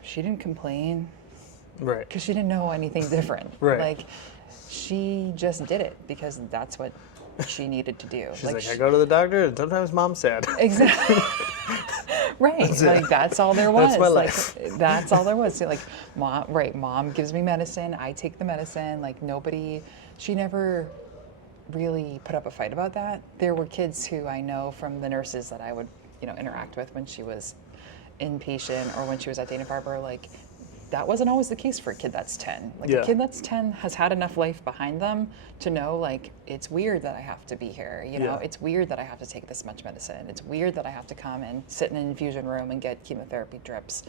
She didn't complain. right. Because she didn't know anything different. Right. Like, she just did it because that's what she needed to do. She's like, I go to the doctor and sometimes mom's sad. Exactly. Right. Like that's all there was. That's my life. Like that's all there was. So, like mom gives me medicine, I take the medicine. Like she never really put up a fight about that. There were kids who I know from the nurses that I would, interact with when she was inpatient or when she was at Dana-Farber, like that wasn't always the case for a kid that's 10. Like Yeah. a kid that's 10 has had enough life behind them to know like it's weird that I have to be here, Yeah. It's weird that I have to take this much medicine. It's weird that I have to come and sit in an infusion room and get chemotherapy drips.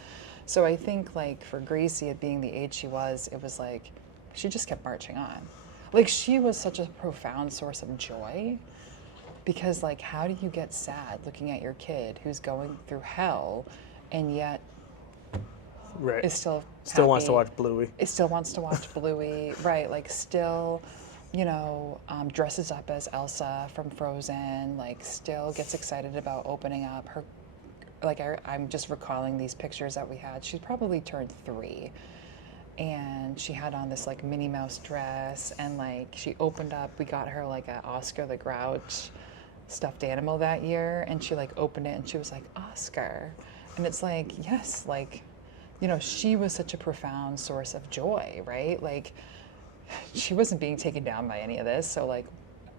So I think like for Gracie at being the age she was, it was like she just kept marching on. Like she was such a profound source of joy because like how do you get sad looking at your kid who's going through hell and yet Right. is still wants to happy. watch Bluey. It still wants to watch Bluey, right? Like still, dresses up as Elsa from Frozen. Like still gets excited about opening up her. Like I'm just recalling these pictures that we had. She probably turned 3, and she had on this like Minnie Mouse dress, and like she opened up. We got her like a Oscar the Grouch stuffed animal that year, and she like opened it, and she was like Oscar, and it's like yes, like. She was such a profound source of joy, right? Like, she wasn't being taken down by any of this. So, like,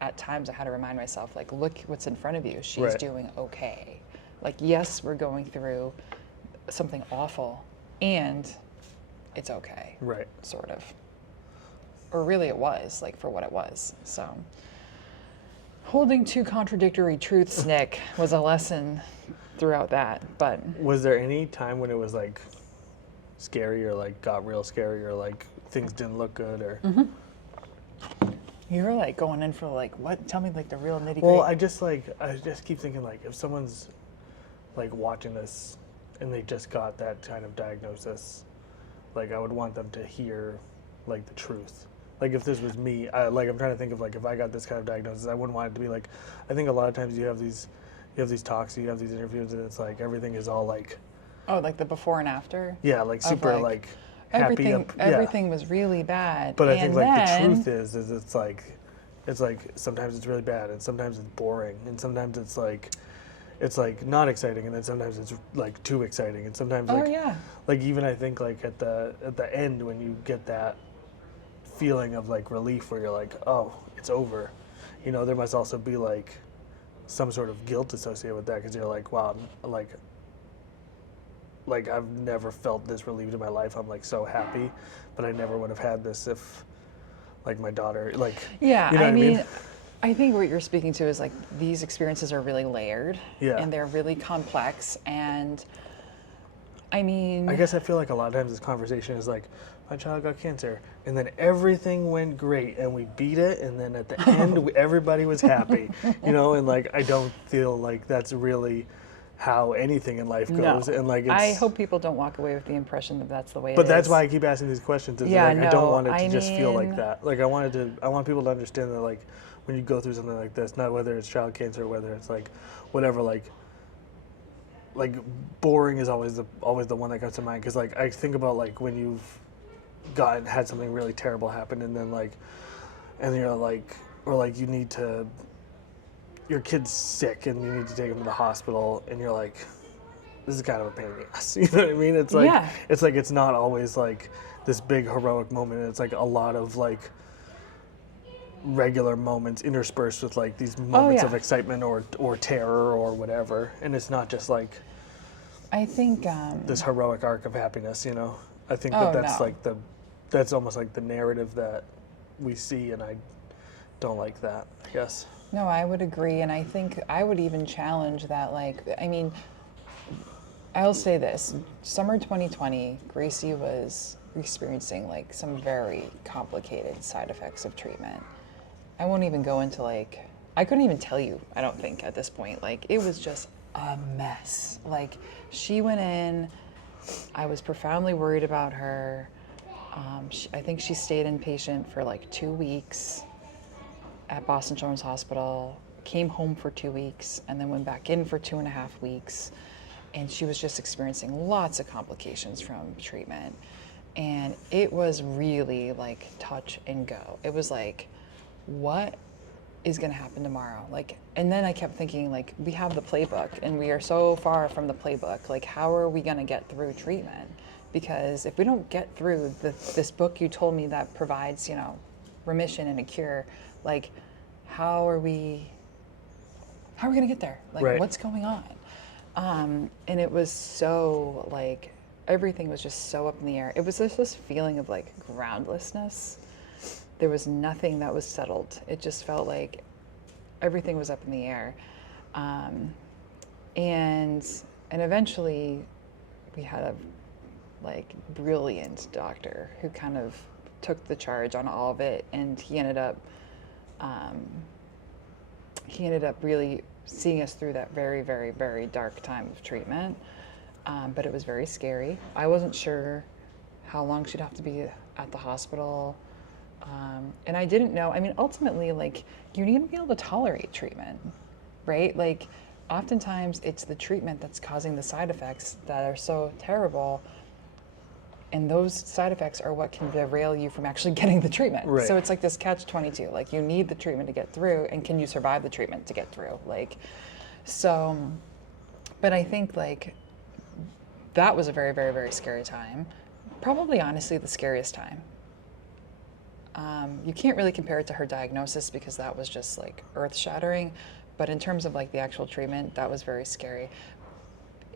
at times I had to remind myself, like, look what's in front of you. She's Right. doing okay. Like, yes, we're going through something awful, and it's okay. Right. Sort of. Or really it was, like, for what it was. So, holding 2 contradictory truths, Nick, was a lesson throughout that. But Was there any time when it was like scary or like got real scary or like things didn't look good or you were like going in for like what? Tell me like the real nitty gritty. well I just keep thinking like if someone's like watching this and they just got that kind of diagnosis, like I would want them to hear like the truth. Like if this was me, I'm trying to think of like if I got this kind of diagnosis, I wouldn't want it to be like, I think a lot of times you have these talks, you have these interviews, and it's like everything is all like, oh, like the before and after. yeah, like super like, like happy. Everything was really bad. But I and think like then, the truth is it's like sometimes it's really bad, and sometimes it's boring, and sometimes it's like not exciting, and then sometimes it's like too exciting, and sometimes oh like yeah, like even I think like at the end when you get that feeling of like relief where you're like, oh, it's over, there must also be like some sort of guilt associated with that because you're like, wow, like I've never felt this relieved in my life. I'm like so happy, but I never would have had this if like my daughter, like, yeah. you know I what mean, I think what you're speaking to is like these experiences are really layered, Yeah. and they're really complex. And I mean, I guess I feel like a lot of times this conversation is like, my child got cancer, and then everything went great, and we beat it, and then at the end, everybody was happy, and like I don't feel like that's really how anything in life goes, and like I hope people don't walk away with the impression that that's the way it is. But that's why I keep asking these questions. Is Yeah, like, I don't want it to I just feel like mean- that. Like I want people to understand that like when you go through something like this, not whether it's child cancer or whether it's like whatever, like boring is always the one that comes to mind because like I think about like when you've had something really terrible happen and then like and you're like or like you need to your kid's sick and you need to take him to the hospital, and you're like, this is kind of a pain in the ass. You know what I mean? It's like, Yeah. it's not always like this big heroic moment. It's like a lot of like regular moments interspersed with like these moments of excitement or terror or whatever. And it's not just like I think this heroic arc of happiness, you know? I think that's no. like that's almost like the narrative that we see, and I don't like that, I guess. No, I would agree, and I think I would even challenge that. Like, I mean, I'll say this: summer 2020, Gracie was experiencing like some very complicated side effects of treatment. I won't even go into like, I couldn't even tell you, I don't think at this point. Like, it was just a mess. Like, she went in, I was profoundly worried about her. I think she stayed inpatient for like 2 weeks at Boston Children's Hospital, came home for 2 weeks, and then went back in for 2.5 weeks. And she was just experiencing lots of complications from treatment. And it was really like touch and go. It was like, what is gonna happen tomorrow? Like, and then I kept thinking, like, we have the playbook and we are so far from the playbook. Like, how are we gonna get through treatment? Because if we don't get through this book you told me that provides, you know, remission and a cure, like, how are we gonna get there? Like, Right. what's going on? And it was so like, everything was just so up in the air. It was just this feeling of like groundlessness. There was nothing that was settled. It just felt like everything was up in the air. And eventually we had a like brilliant doctor who kind of took the charge on all of it, and he ended up really seeing us through that very, very, very dark time of treatment. But it was very scary. I wasn't sure how long she'd have to be at the hospital. And I didn't know, I mean, ultimately, like, you need to be able to tolerate treatment, right? Like, oftentimes it's the treatment that's causing the side effects that are so terrible. And those side effects are what can derail you from actually getting the treatment. Right. So it's like this catch-22. Like, you need the treatment to get through, and can you survive the treatment to get through? Like, so, but I think, like, that was a very, very, very scary time. Probably, honestly, the scariest time. You can't really compare it to her diagnosis because that was just, like, earth-shattering. But in terms of, like, the actual treatment, that was very scary.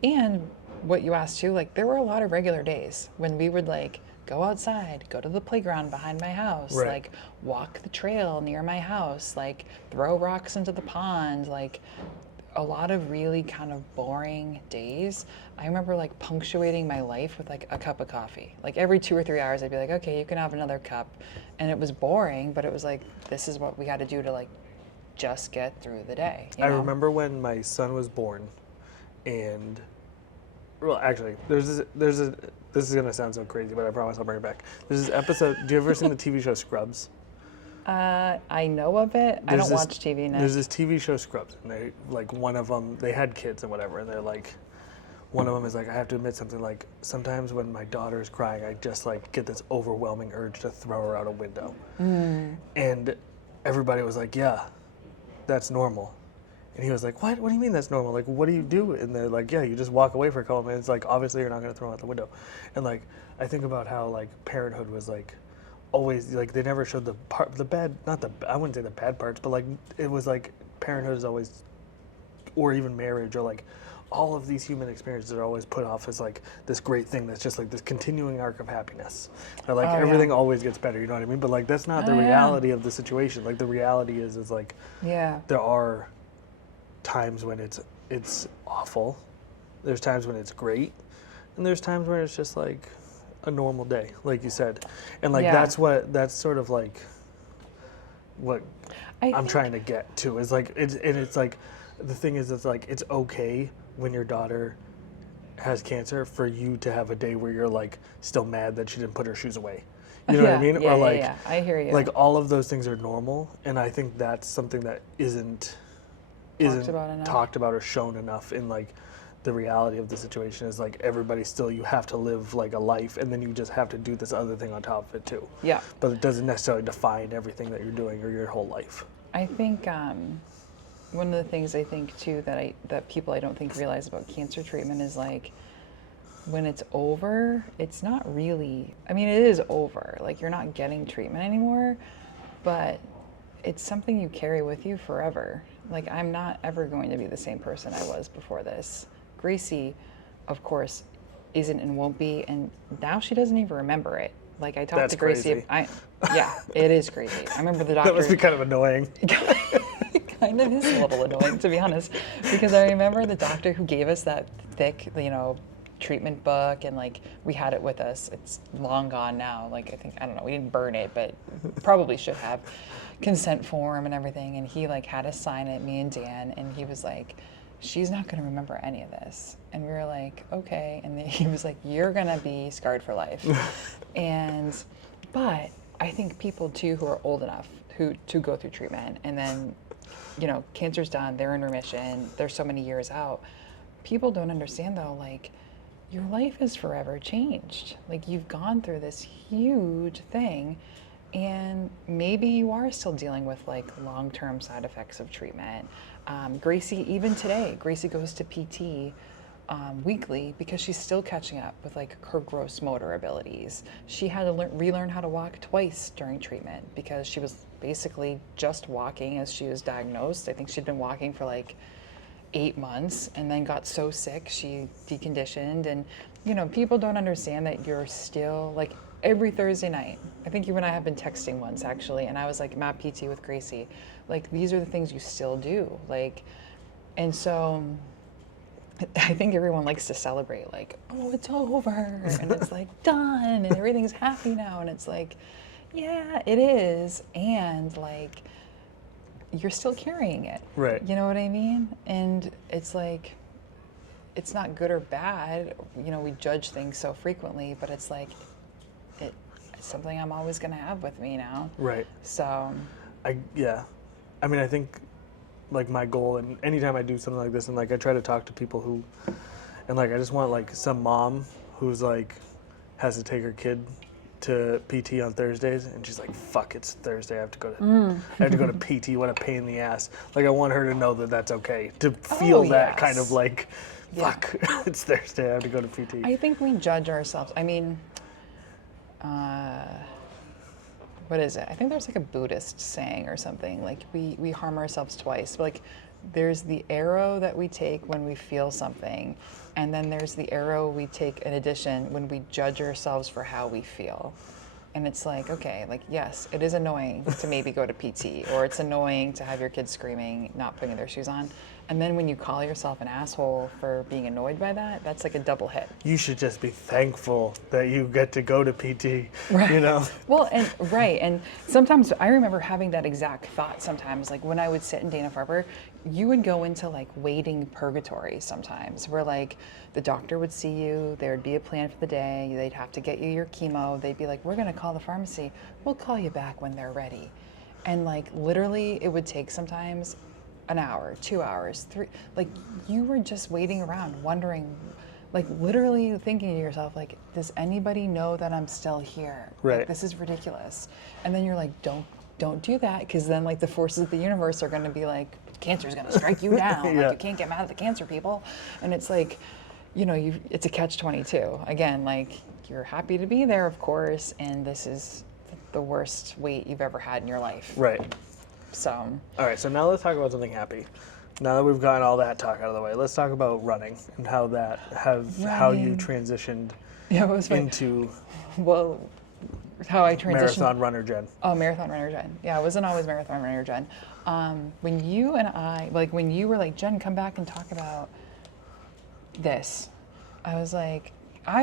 And what you asked too, like, there were a lot of regular days when we would like go outside, go to the playground behind my house, Right. like walk the trail near my house, like throw rocks into the pond, like a lot of really kind of boring days. I remember like punctuating my life with like a cup of coffee. Like every 2 or 3 hours I'd be like, okay, you can have another cup. And it was boring, but it was like, this is what we had to do to like just get through the day. You I know? remember when my son was born, and well, actually, this is gonna sound so crazy, but I promise I'll bring it back. There's this episode. Do you ever seen the TV show Scrubs? I know of it. I don't watch TV now. There's this TV show Scrubs, and they like one of them. They had kids and whatever, and they're like, one of them is like, I have to admit something. Like sometimes when my daughter is crying, I just like get this overwhelming urge to throw her out a window. And everybody was like, yeah, that's normal. And he was like, what? What do you mean that's normal? Like, what do you do? And they're like, yeah, you just walk away for a couple minutes. Like, obviously you're not going to throw them out the window. And like, I think about how like parenthood was like always, like they never showed the bad, I wouldn't say the bad parts, but like it was like parenthood is always, or even marriage, or like all of these human experiences are always put off as like this great thing that's just like this continuing arc of happiness. That like everything always gets better, you know what I mean? But like that's not the reality of the situation. Like the reality is like there are times when it's awful, there's times when it's great, and there's times when it's just like a normal day, like you said. And like that's sort of like what I'm trying to get to is like it's like the thing is it's like it's okay when your daughter has cancer for you to have a day where you're like still mad that she didn't put her shoes away. You know what I mean? Or like I hear you. Like all of those things are normal, and I think that's something that isn't talked about or shown enough in like the reality of the situation is like everybody still, you have to live like a life, and then you just have to do this other thing on top of it too. Yeah. But it doesn't necessarily define everything that you're doing or your whole life. I think one of the things I think too that people I don't think realize about cancer treatment is like when it's over, it's not really, I mean, it is over. Like you're not getting treatment anymore, but it's something you carry with you forever. Like I'm not ever going to be the same person I was before this. Gracie, of course, isn't and won't be, and now she doesn't even remember it. Like I talked That's to Gracie. crazy. Yeah, it is crazy. I remember the doctor. That must be kind of annoying. Kind of is a little annoying, to be honest, because I remember the doctor who gave us that thick, treatment book, and like we had it with us. It's long gone now. Like I don't know, we didn't burn it, but probably should have. Consent form and everything, and he like had us sign it, me and Dan, and he was like, she's not going to remember any of this. And we were like, okay. And then he was like, you're going to be scarred for life. But I think people too who are old enough to go through treatment, and then, cancer's done, they're in remission, they're so many years out. People don't understand though, like your life is forever changed. Like you've gone through this huge thing, and maybe you are still dealing with like long-term side effects of treatment. Gracie, even today, Gracie goes to PT weekly because she's still catching up with like her gross motor abilities. She had to relearn how to walk twice during treatment because she was basically just walking as she was diagnosed. I think she'd been walking for like 8 months and then got so sick she deconditioned. And people don't understand that you're still like every Thursday night. I think you and I have been texting once actually, and I was like, I'm at PT with Gracie. Like these are the things you still do. Like, and so I think everyone likes to celebrate like, oh, it's over and it's like done and everything's happy now. And it's like, yeah, it is. And like, you're still carrying it. Right. You know what I mean? And it's like, it's not good or bad. We judge things so frequently, but it's like, it's something I'm always going to have with me now. Right. So. I mean, I think like my goal, and anytime I do something like this, and like I try to talk to people who, and like I just want like some mom who's like has to take her kid to PT on Thursdays, and she's like, fuck, it's Thursday, I have to go to PT, what a pain in the ass. Like I want her to know that that's okay, to feel that kind of like, fuck, it's Thursday, I have to go to PT. I think we judge ourselves. I mean, what is it? I think there's like a Buddhist saying or something, like we harm ourselves twice. Like there's the arrow that we take when we feel something, and then there's the arrow we take in addition when we judge ourselves for how we feel. And it's like, okay, like yes, it is annoying to maybe go to PT, or it's annoying to have your kids screaming, not putting their shoes on. And then when you call yourself an asshole for being annoyed by that, that's like a double hit. You should just be thankful that you get to go to PT, right. Well, and sometimes I remember having that exact thought sometimes, like when I would sit in Dana-Farber, you would go into like waiting purgatory sometimes, where like the doctor would see you, there would be a plan for the day, they'd have to get you your chemo, they'd be like, we're gonna call the pharmacy, we'll call you back when they're ready. And like literally it would take sometimes an hour, 2 hours, 3, like you were just waiting around wondering, like literally thinking to yourself, like, does anybody know that I'm still here? Right. Like, this is ridiculous. And then you're like, don't do that, because then like the forces of the universe are going to be like, cancer's going to strike you down. Like you can't get mad at the cancer people. And it's like, it's a catch-22. Again, like you're happy to be there, of course, and this is the worst wait you've ever had in your life. Right. So. All right, so now let's talk about something happy. Now that we've gotten all that talk out of the way, let's talk about running and how you transitioned into how I transitioned. Marathon runner Jen. Oh, marathon runner Jen. Yeah, I wasn't always marathon runner Jen. When you and I, like when you were like, Jen, come back and talk about this, I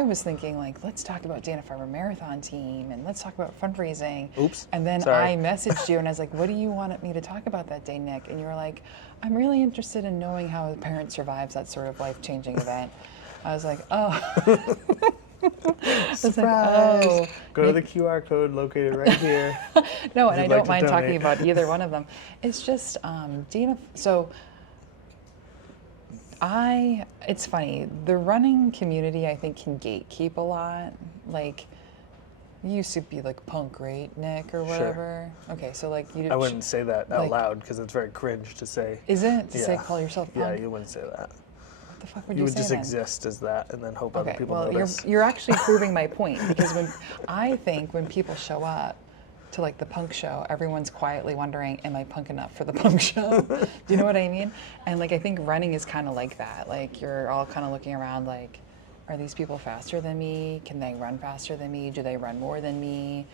was thinking like, let's talk about Dana-Farber Marathon team and let's talk about fundraising. Oops. And then Sorry. I messaged you and I was like, what do you want me to talk about that day, Nick? And you were like, I'm really interested in knowing how a parent survives that sort of life-changing event. I was like, oh. Surprise! Go to the QR code located right here. No, and I don't mind talking about either one of them. It's just it's funny, the running community I think can gatekeep a lot. Like You used to be like punk, right, Nick, or whatever? Okay, so like you didn't. I wouldn't say that out like- loud because it's very cringe to say. Is it? To say Yeah. call yourself Yeah, punk? you wouldn't say that. What the fuck would You you would say just then? exist as that and then hope other Okay, people well, notice. you're actually proving my point, because I think when people show up to like the punk show, everyone's quietly wondering, am I punk enough for the punk show? Do you know what I mean? And like I think running is kind of like that. Like you're all kind of looking around like, are these people faster than me? Can they run faster than me? Do they run more than me?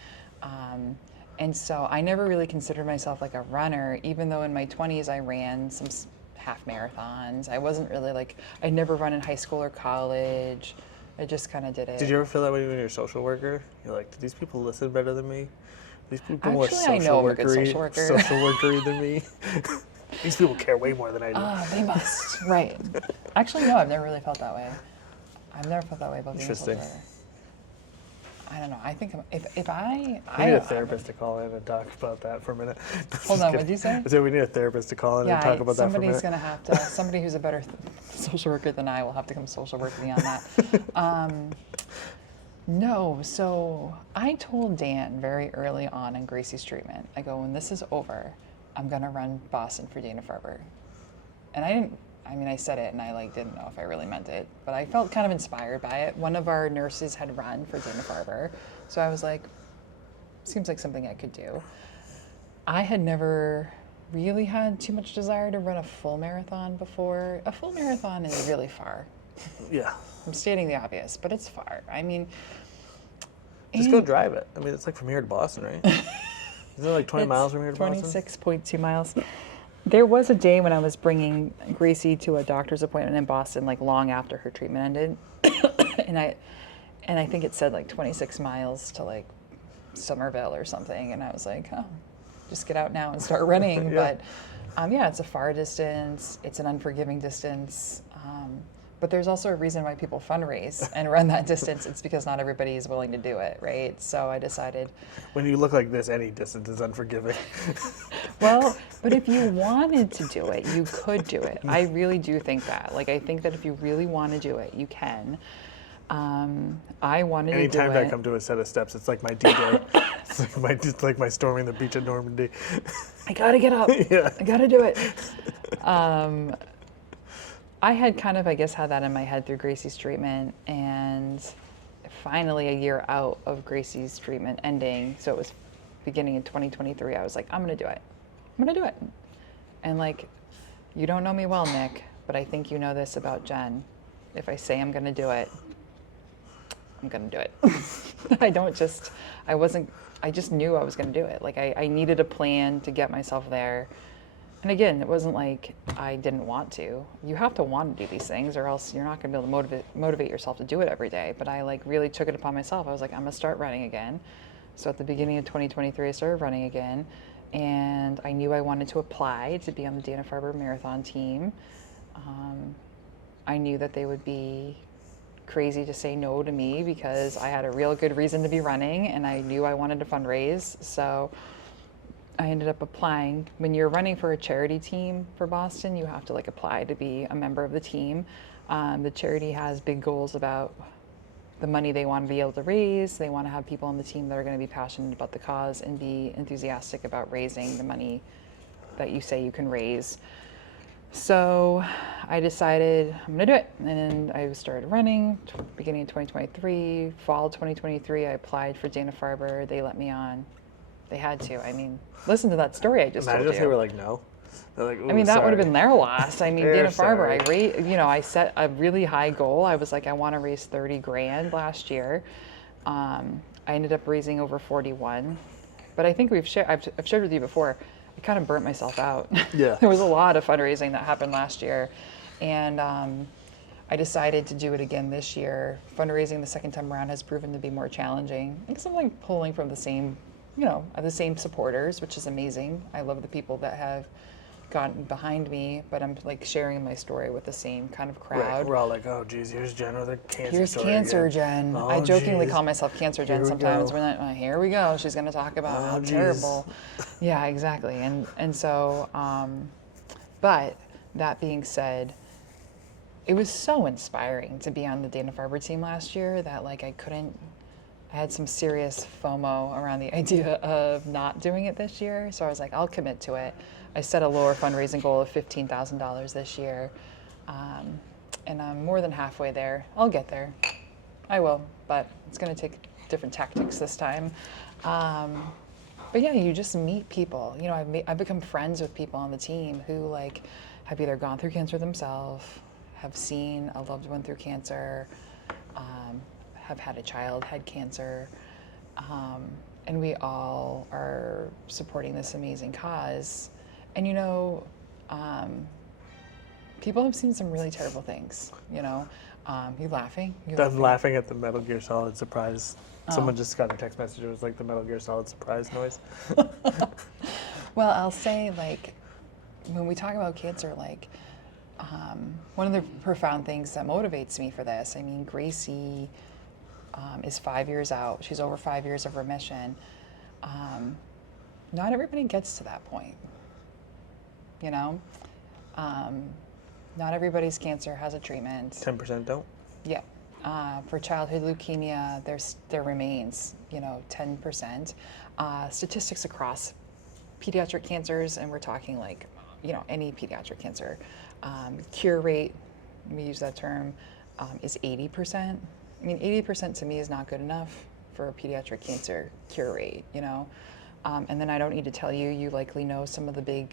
And so I never really considered myself like a runner, even though in my 20s I ran some half marathons. I wasn't really like, I never run in high school or college. I just kind of did it. Did you ever feel that way when you're a social worker? You're like, do these people listen better than me? These people more Actually, I know social I'm a good social worker. social workery than me. These people care way more than I do. Ah, they must. Right. Actually, no, I've never really felt that way. I've never felt that way about being a social Interesting. worker. I don't know. I think if I We need a therapist to call in and talk about that for a minute. Hold on, what'd you say? I said we need a therapist to call in and talk about that for a minute. somebody's gonna have to. Somebody who's a better social worker than I will have to come social work with me on that. No, so I told Dan very early on in Gracie's treatment. I go, when this is over, I'm gonna run Boston for Dana-Farber, and I didn't. I mean, I said it, and I like didn't know if I really meant it, but I felt kind of inspired by it. One of our nurses had run for Dana-Farber, so I was like, seems like something I could do. I had never really had too much desire to run a full marathon before. A full marathon is really far. Yeah. I'm stating the obvious, but it's far. I mean, Just go drive it. I mean, it's like from here to Boston, right? Isn't it like 20 miles from here to Boston? 26.2 miles. There was a day when I was bringing Gracie to a doctor's appointment in Boston, like long after her treatment ended, and I think it said like 26 miles to like Somerville or something, and I was like, oh, just get out now and start running. Yeah. But yeah, it's a far distance. It's an unforgiving distance. But there's also a reason why people fundraise and run that distance. It's because not everybody is willing to do it, right? So I decided. When you look like this, any distance is unforgiving. Well, but if you wanted to do it, you could do it. I really do think that. Like, I think that if you really want to do it, you can. I wanted to do it. Anytime I come to a set of steps, it's like my D-Day. It's like my storming the beach at Normandy. I gotta get up. Yeah. I gotta do it. I had kind of, I guess, had that in my head through Gracie's treatment, and finally a year out of Gracie's treatment ending, so it was beginning in 2023, I was like, I'm gonna do it. I'm gonna do it. And like, you don't know me well, Nick, but I think you know this about Jen. If I say I'm gonna do it, I'm gonna do it. I just knew I was gonna do it. Like I needed a plan to get myself there. And again, it wasn't like I didn't want to. You have to want to do these things, or else you're not going to be able to motivate yourself to do it every day. But I like really took it upon myself. I was like, I'm going to start running again. So at the beginning of 2023, I started running again, and I knew I wanted to apply to be on the Dana-Farber Marathon team. I knew that they would be crazy to say no to me because I had a real good reason to be running, and I knew I wanted to fundraise. So I ended up applying. When you're running for a charity team for Boston, you have to like apply to be a member of the team. The charity has big goals about the money they want to be able to raise. They want to have people on the team that are going to be passionate about the cause and be enthusiastic about raising the money that you say you can raise. So I decided I'm going to do it. And then I started running beginning of 2023. Fall 2023, I applied for Dana-Farber. They let me on. They had to. I mean, listen to that story I just Imagine told if you. they were like, no. They're like, I mean, that would have been their loss. I mean, They're Dana-Farber, sorry. I set a really high goal. I was like, I want to raise 30 grand last year. I ended up raising over 41. But I think I've shared with you before, I kind of burnt myself out. Yeah. There was a lot of fundraising that happened last year. And I decided to do it again this year. Fundraising the second time around has proven to be more challenging. Because I'm like pulling from the same supporters, which is amazing. I love the people that have gotten behind me, but I'm like sharing my story with the same kind of crowd. Right. We're all like, oh, geez, here's Jen with her cancer Here's story Cancer again. Jen. Oh, I jokingly geez. call myself Cancer Jen Here we sometimes. go. We're like, oh, here we go. She's going to talk about Oh, how geez. terrible. Yeah, exactly. And so, but that being said, it was so inspiring to be on the Dana-Farber team last year that like I I had some serious FOMO around the idea of not doing it this year. So I was like, I'll commit to it. I set a lower fundraising goal of $15,000 this year. And I'm more than halfway there. I'll get there. I will, but it's going to take different tactics this time. But yeah, you just meet people. You know, I've become friends with people on the team who like have either gone through cancer themselves, have seen a loved one through cancer, have had a child had cancer, and we all are supporting this amazing cause. And you know, people have seen some really terrible things. You know, you laughing? I'm laughing at the Metal Gear Solid surprise. Someone just got a text message. It was like the Metal Gear Solid surprise noise. Well, I'll say like when we talk about cancer, like one of the profound things that motivates me for this. I mean, Gracie is 5 years out. She's over 5 years of remission. Not everybody gets to that point. You know, not everybody's cancer has a treatment. 10% don't. Yeah. For childhood leukemia, there remains, you know, 10%. Statistics across pediatric cancers, and we're talking like, you know, any pediatric cancer. Cure rate, we use that term, is 80%. I mean, 80% to me is not good enough for a pediatric cancer cure rate, you know. And then I don't need to tell you, you likely know some of the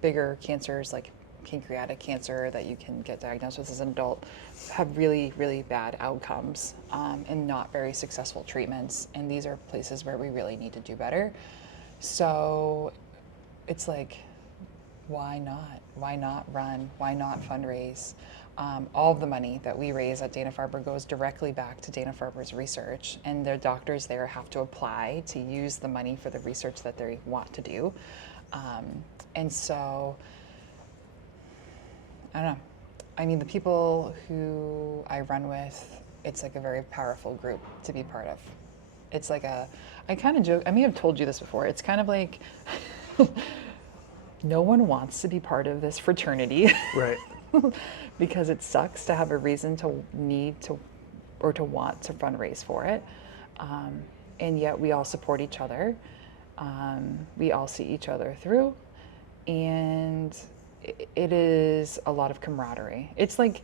bigger cancers like pancreatic cancer that you can get diagnosed with as an adult have really, really bad outcomes and not very successful treatments. And these are places where we really need to do better. So it's like, why not? Why not run? Why not fundraise? All of the money that we raise at Dana-Farber goes directly back to Dana-Farber's research, and the doctors there have to apply to use the money for the research that they want to do. And so, I don't know. I mean, the people who I run with, it's like a very powerful group to be part of. It's like I kind of joke, I may have told you this before, it's kind of like no one wants to be part of this fraternity. Right. Because it sucks to have a reason to need to or to want to fundraise for it. And yet we all support each other. We all see each other through. And it is a lot of camaraderie. It's like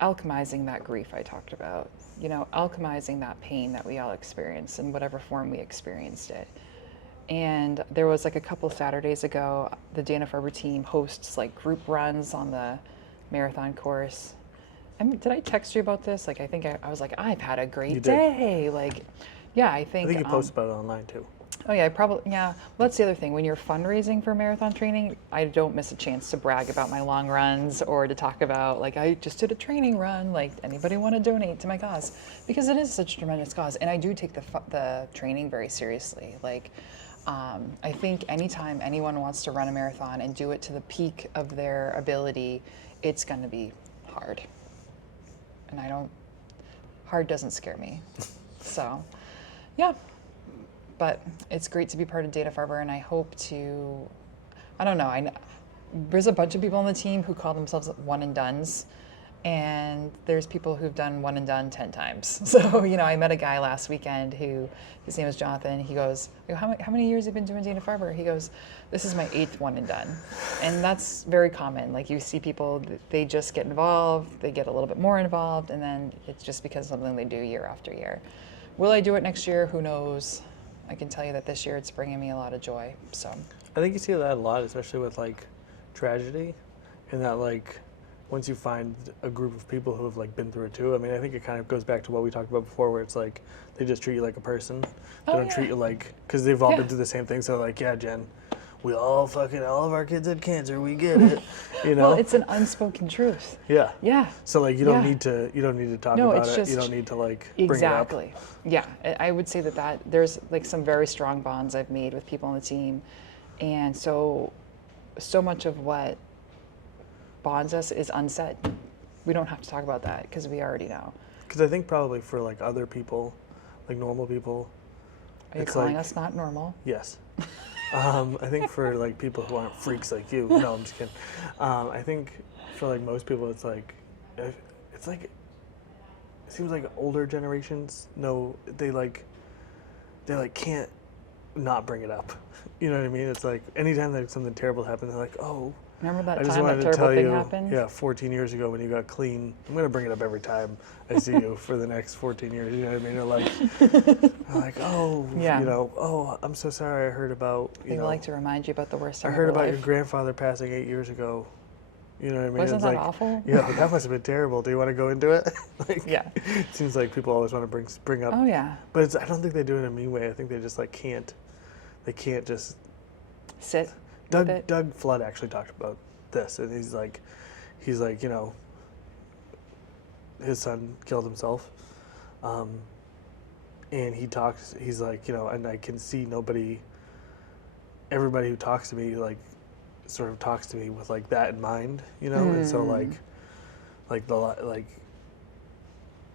alchemizing that grief I talked about, you know, alchemizing that pain that we all experience in whatever form we experienced it. And there was like a couple Saturdays ago, the Dana-Farber team hosts like group runs on the marathon course. Did I text you about this? Like, I think I was like, I've had a great day. Like, yeah, I think you posted about it online too. Oh yeah, yeah. Well, that's the other thing. When you're fundraising for marathon training, I don't miss a chance to brag about my long runs or to talk about like I just did a training run. Like anybody want to donate to my cause? Because it is such a tremendous cause, and I do take the training very seriously. Like I think anytime anyone wants to run a marathon and do it to the peak of their ability, it's going to be hard. And hard doesn't scare me. So, yeah. But it's great to be part of Dana-Farber, and I hope to, I don't know, there's a bunch of people on the team who call themselves one and dones, and there's people who've done one and done 10 times. So, you know, I met a guy last weekend his name is Jonathan. He goes, how many years have you been doing Dana-Farber? He goes, this is my 8th one and done. And that's very common. Like you see people, they just get involved, they get a little bit more involved, and then it's just because of something they do year after year. Will I do it next year? Who knows? I can tell you that this year it's bringing me a lot of joy. So I think you see that a lot, especially with like tragedy, and that like once you find a group of people who have like been through it too. I mean, I think it kind of goes back to what we talked about before, where it's like they just treat you like a person. They don't treat you like, because they've all been through the same thing. So like, yeah, Jen, we all of our kids had cancer. We get it, you know. Well, it's an unspoken truth. Yeah. Yeah. So like, you don't need to talk about it's it. just, you don't need to like exactly. bring it up. Yeah, I would say that there's like some very strong bonds I've made with people on the team, and so much of what bonds us is unsaid. We don't have to talk about that because we already know. Because I think probably for like other people, like normal people, are you calling us not normal? Yes. I think for like people who aren't freaks like you, no, I'm just kidding. I think for like most people, it's like seems like older generations know they can't not bring it up. You know what I mean? It's like anytime that something terrible happens, they're like, oh, Remember that I just time wanted that to terrible tell thing you, happened? yeah, 14 years ago when you got clean. I'm gonna bring it up every time I see you for the next 14 years. You know what I mean? Or like, oh, Yeah. oh, I'm so sorry. I heard about, They like to remind you about the worst time I of heard your about life. your grandfather passing 8 years ago. You know what I mean? Wasn't It's that like, awful? Yeah, that must have been terrible. Do you want to go into it? Yeah. It seems like people always want to bring up. Oh yeah. But I don't think they do it in a mean way. I think they just can't. They can't just. Sit with it. Doug Flood actually talked about this, and he's like, his son killed himself, and he's like, and I can see everybody who talks to me sort of talks to me with that in mind, and so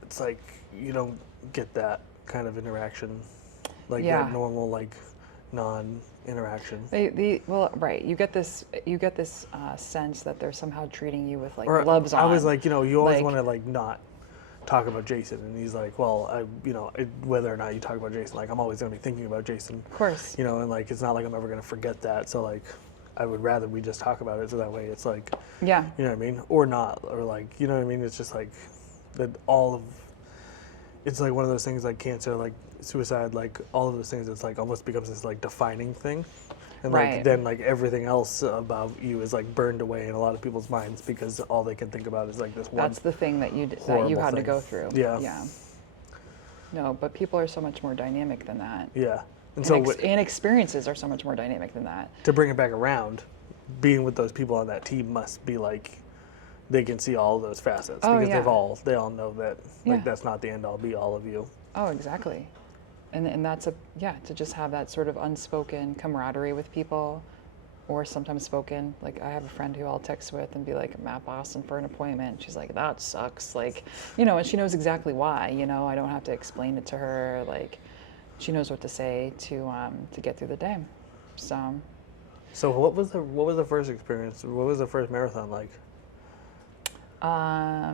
it's like you don't get that kind of interaction, that normal non-interaction. Right. You get this sense that they're somehow treating you with Or gloves on. I was like, you always want to not talk about Jason, and he's like, well, whether or not you talk about Jason, I'm always going to be thinking about Jason. Of course. And it's not like I'm ever going to forget that. So I would rather we just talk about it, so that way it's yeah. You know what I mean, or not, or you know what I mean. It's just that it's one of those things cancer, suicide, all of those things. It's almost becomes this defining thing, and Right. then everything else about you is burned away in a lot of people's minds because all they can think about is this one. That's the thing that you horrible had to thing. go through. Yeah. Yeah. No, but people are so much more dynamic than that. Yeah, And experiences are so much more dynamic than that. to bring it back around, being with those people on that team must be they can see all of those facets because yeah. they all know that Yeah. that's not the end all be all of you. Oh, exactly. And that's to just have that sort of unspoken camaraderie with people, or sometimes spoken. I have a friend who I'll text with and be like, I'm at Boston for an appointment. She's like, that sucks. And she knows exactly why, I don't have to explain it to her. She knows what to say to get through the day. So what was the first experience? What was the first marathon like?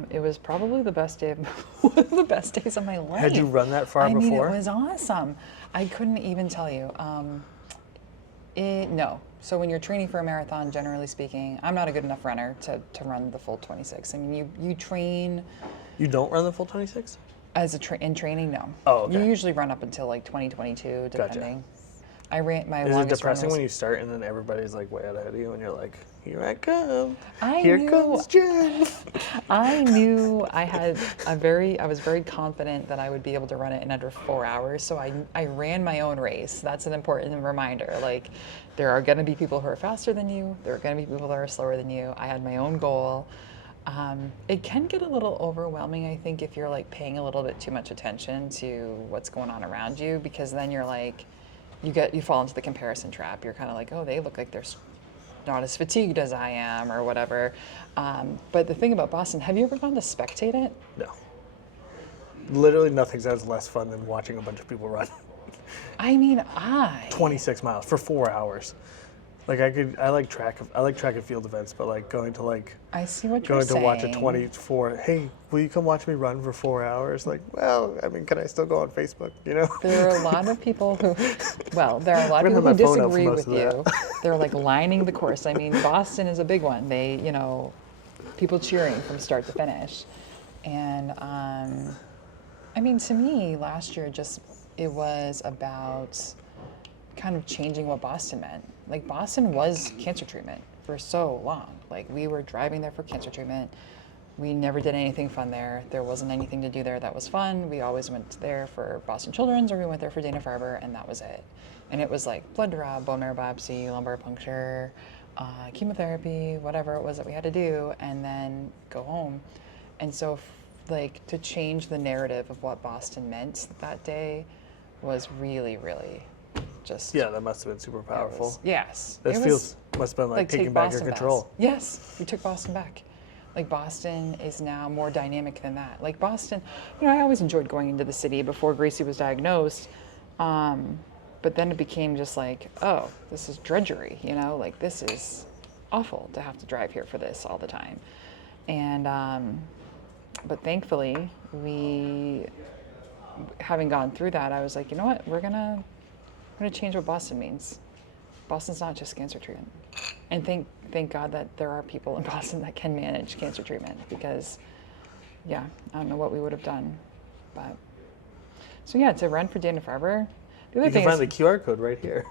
it was probably the best day one of the best days of my life. Had you run that far before? I mean, it was awesome. I couldn't even tell you. No. So when you're training for a marathon, generally speaking, I'm not a good enough runner to run the full 26. I mean, you train. You don't run the full 26? In training, no. Oh, okay. You usually run up until 2022, depending. Gotcha. I ran my Is it longest run depressing was, when you start and then everybody's way out ahead of you and you're like, here I come. I Here knew- comes Jen. I knew I was very confident that I would be able to run it in under 4 hours. So I ran my own race. That's an important reminder. There are going to be people who are faster than you. There are going to be people that are slower than you. I had my own goal. It can get a little overwhelming, I think, if you're paying a little bit too much attention to what's going on around you, because then you're you fall into the comparison trap. You're kind of oh, they look like they're not as fatigued as I am or whatever. But the thing about Boston, have you ever gone to spectate it? No. Literally nothing sounds less fun than watching a bunch of people run. I mean, 26 miles for 4 hours. I like track and field events, but going to I see what you're going saying. to watch a 24. Hey, will you come watch me run for 4 hours? Well, I mean, can I still go on Facebook? There are a lot of people who, there are a lot I'm of gonna people have who my phone out for disagree most with of you. They're lining the course. I mean, Boston is a big one. They, people cheering from start to finish. And I mean, to me, last year it was about kind of changing what Boston meant. Boston was cancer treatment for so long. We were driving there for cancer treatment. We never did anything fun there. There wasn't anything to do there that was fun. We always went there for Boston Children's, or we went there for Dana-Farber, and that was it. And it was blood draw, bone marrow biopsy, lumbar puncture, chemotherapy, whatever it was that we had to do, and then go home. And so, to change the narrative of what Boston meant that day was really, really just... Yeah, that must have been super powerful. Yes. That must have been taking back your control. Back. Yes, we took Boston back. Boston is now more dynamic than that. Boston, I always enjoyed going into the city before Gracie was diagnosed. But then it became just oh, this is drudgery, this is awful to have to drive here for this all the time. And But thankfully, having gone through that, I was like, you know what, we're gonna change what Boston means. Boston's not just cancer treatment. And thank God that there are people in Boston that can manage cancer treatment, because yeah, I don't know what we would have done. But so yeah, to run for Dana-Farber. The other You thing can is, find the QR code right here.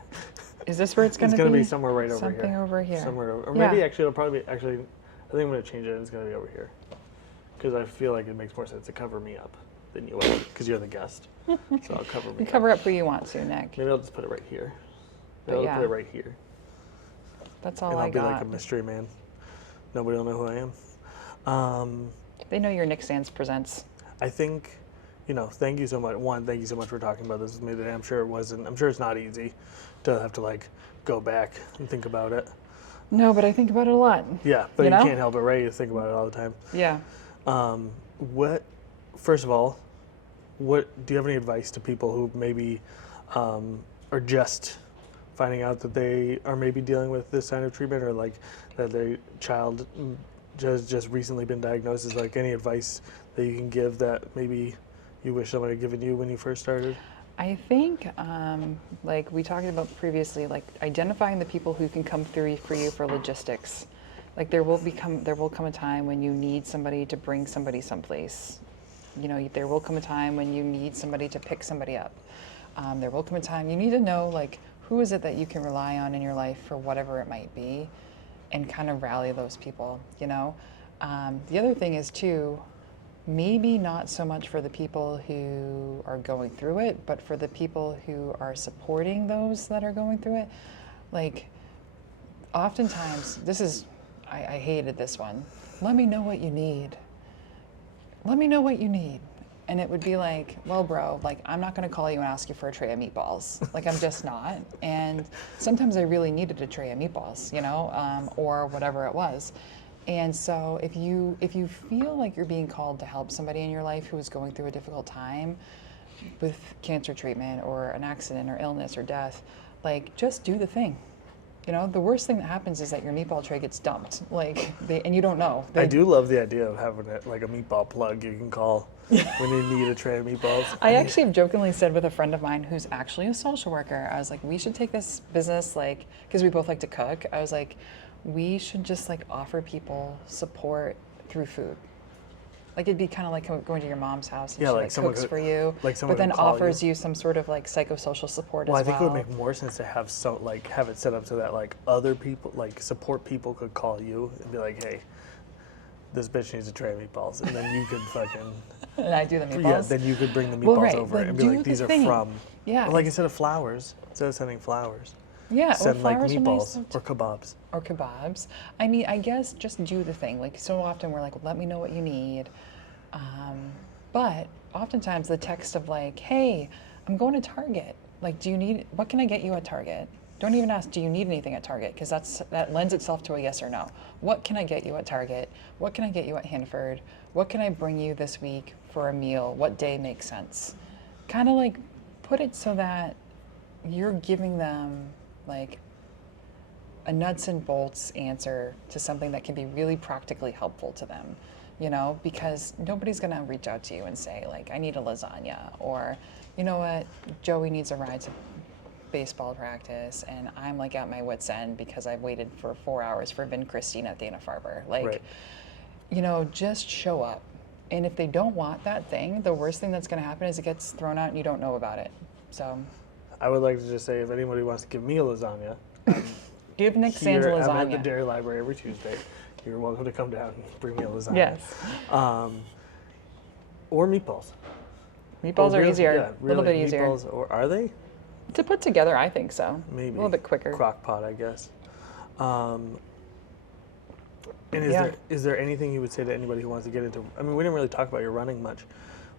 is this where it's going to be? It's going to be somewhere right over here. Something over here. Somewhere over, or Yeah. maybe actually it'll probably be, actually, I think I'm going to change it and it's going to be over here. Because I feel like it makes more sense to cover me up than you will, because you're the guest. So I'll cover me You up. cover up who you want to, Nick. Maybe I'll just put it right here. But Maybe I'll yeah. put it right here. That's all And I I'll be got. like a mystery man. Nobody will know who I am. They know you're Nick Sands Presents. I think, thank you so much. One, thank you so much for talking about this with me today. I'm sure it's not easy to have to like go back and think about it. No, but I think about it a lot. Yeah, but you know? can't help it, right? You think about it all the time. Yeah. First of all, do you have any advice to people who maybe are just finding out that they are maybe dealing with this kind of treatment, or like that their child just recently been diagnosed? Is like any advice that you can give that maybe you wish someone had given you when you first started? I think, like we talked about previously, like identifying the people who can come through for you for logistics. Like there will come a time when you need somebody to bring somebody someplace. There will come a time when you need somebody to pick somebody up. There will come a time you need to know like who is it that you can rely on in your life for whatever it might be, and kind of rally those people. The other thing is too, maybe not so much for the people who are going through it, but for the people who are supporting those that are going through it. Like, oftentimes, I hated this one. Let me know what you need. Let me know what you need. And it would be like, well, bro, like, I'm not going to call you and ask you for a tray of meatballs. Like, I'm just not. And sometimes I really needed a tray of meatballs, or whatever it was. And so if you feel like you're being called to help somebody in your life who is going through a difficult time with cancer treatment or an accident or illness or death, like, just do the thing. The worst thing that happens is that your meatball tray gets dumped, and you don't know. I do love the idea of having it like a meatball plug you can call when you need a tray of meatballs. I actually have jokingly said with a friend of mine who's actually a social worker, I was like, we should take this business, because we both like to cook. I was like, we should just offer people support through food. Like it'd be kind of like going to your mom's house and she cooks for you, but then offers you some sort of psychosocial support as well. I think it would make more sense to have have it set up so that other people, support people, could call you and be like, hey, this bitch needs a tray of meatballs, and then you could fucking and I do the meatballs. Yeah, then you could bring the meatballs over and be like, these are from. Yeah. Or instead of sending flowers. Yeah, send or flowers meatballs nice or kebabs. Or kebabs. I mean, I guess just do the thing. So often we're like, let me know what you need. But oftentimes the text of hey, I'm going to Target. What can I get you at Target? Don't even ask, do you need anything at Target? Because that lends itself to a yes or no. What can I get you at Target? What can I get you at Hanford? What can I bring you this week for a meal? What day makes sense? Kind of put it so that you're giving them a nuts and bolts answer to something that can be really practically helpful to them, because nobody's gonna reach out to you and say I need a lasagna, or you know what, Joey needs a ride to baseball practice and I'm at my wit's end because I've waited for 4 hours for Vin Christine at Dana-Farber. Right. Just show up. And if they don't want that thing, the worst thing that's gonna happen is it gets thrown out and you don't know about it. So I would like to just say, if anybody wants to give me a lasagna, give Nick Sands a lasagna. I'm at the Dairy Library every Tuesday. You're welcome to come down and bring me a lasagna. Yes. Or meatballs. Meatballs are easier. Yeah, a little bit easier. Meatballs, or are they? To put together, I think so. Maybe. A little bit quicker. Crock pot, I guess. And is there anything you would say to anybody who wants to get into? I mean, we didn't really talk about your running much.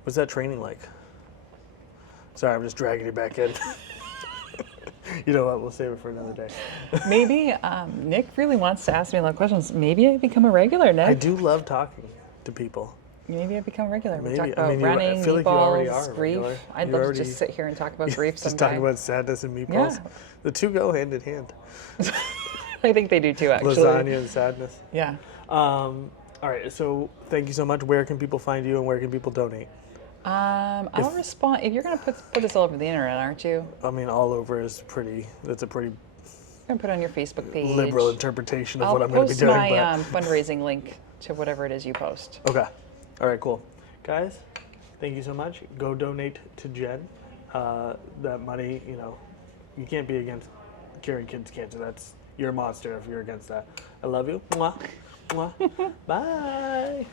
What's that training like? Sorry, I'm just dragging you back in. You know what? We'll save it for another day. Maybe Nick really wants to ask me a lot of questions. Maybe I become a regular, Nick. I do love talking to people. Maybe I become a regular. We talk Maybe. about I running, feel like you already meatballs, are grief. regular. I'd love to just sit here and talk about grief Just sometime. talking about sadness and meatballs. Yeah. The two go hand in hand. I think they do too, actually. Lasagna and sadness. Yeah. All right, so thank you so much. Where can people find you and where can people donate? I'll respond. If you're going to put this all over the internet, aren't you? I mean, all over is that's a pretty You're going to put it on your Facebook page. liberal interpretation of I'll what I'm going to be post doing. my fundraising link to whatever it is you post. Okay. All right, cool. Guys, thank you so much. Go donate to Jen. That money, you can't be against curing kids' cancer. You're a monster if you're against that. I love you. Mwah. Mwah. Bye.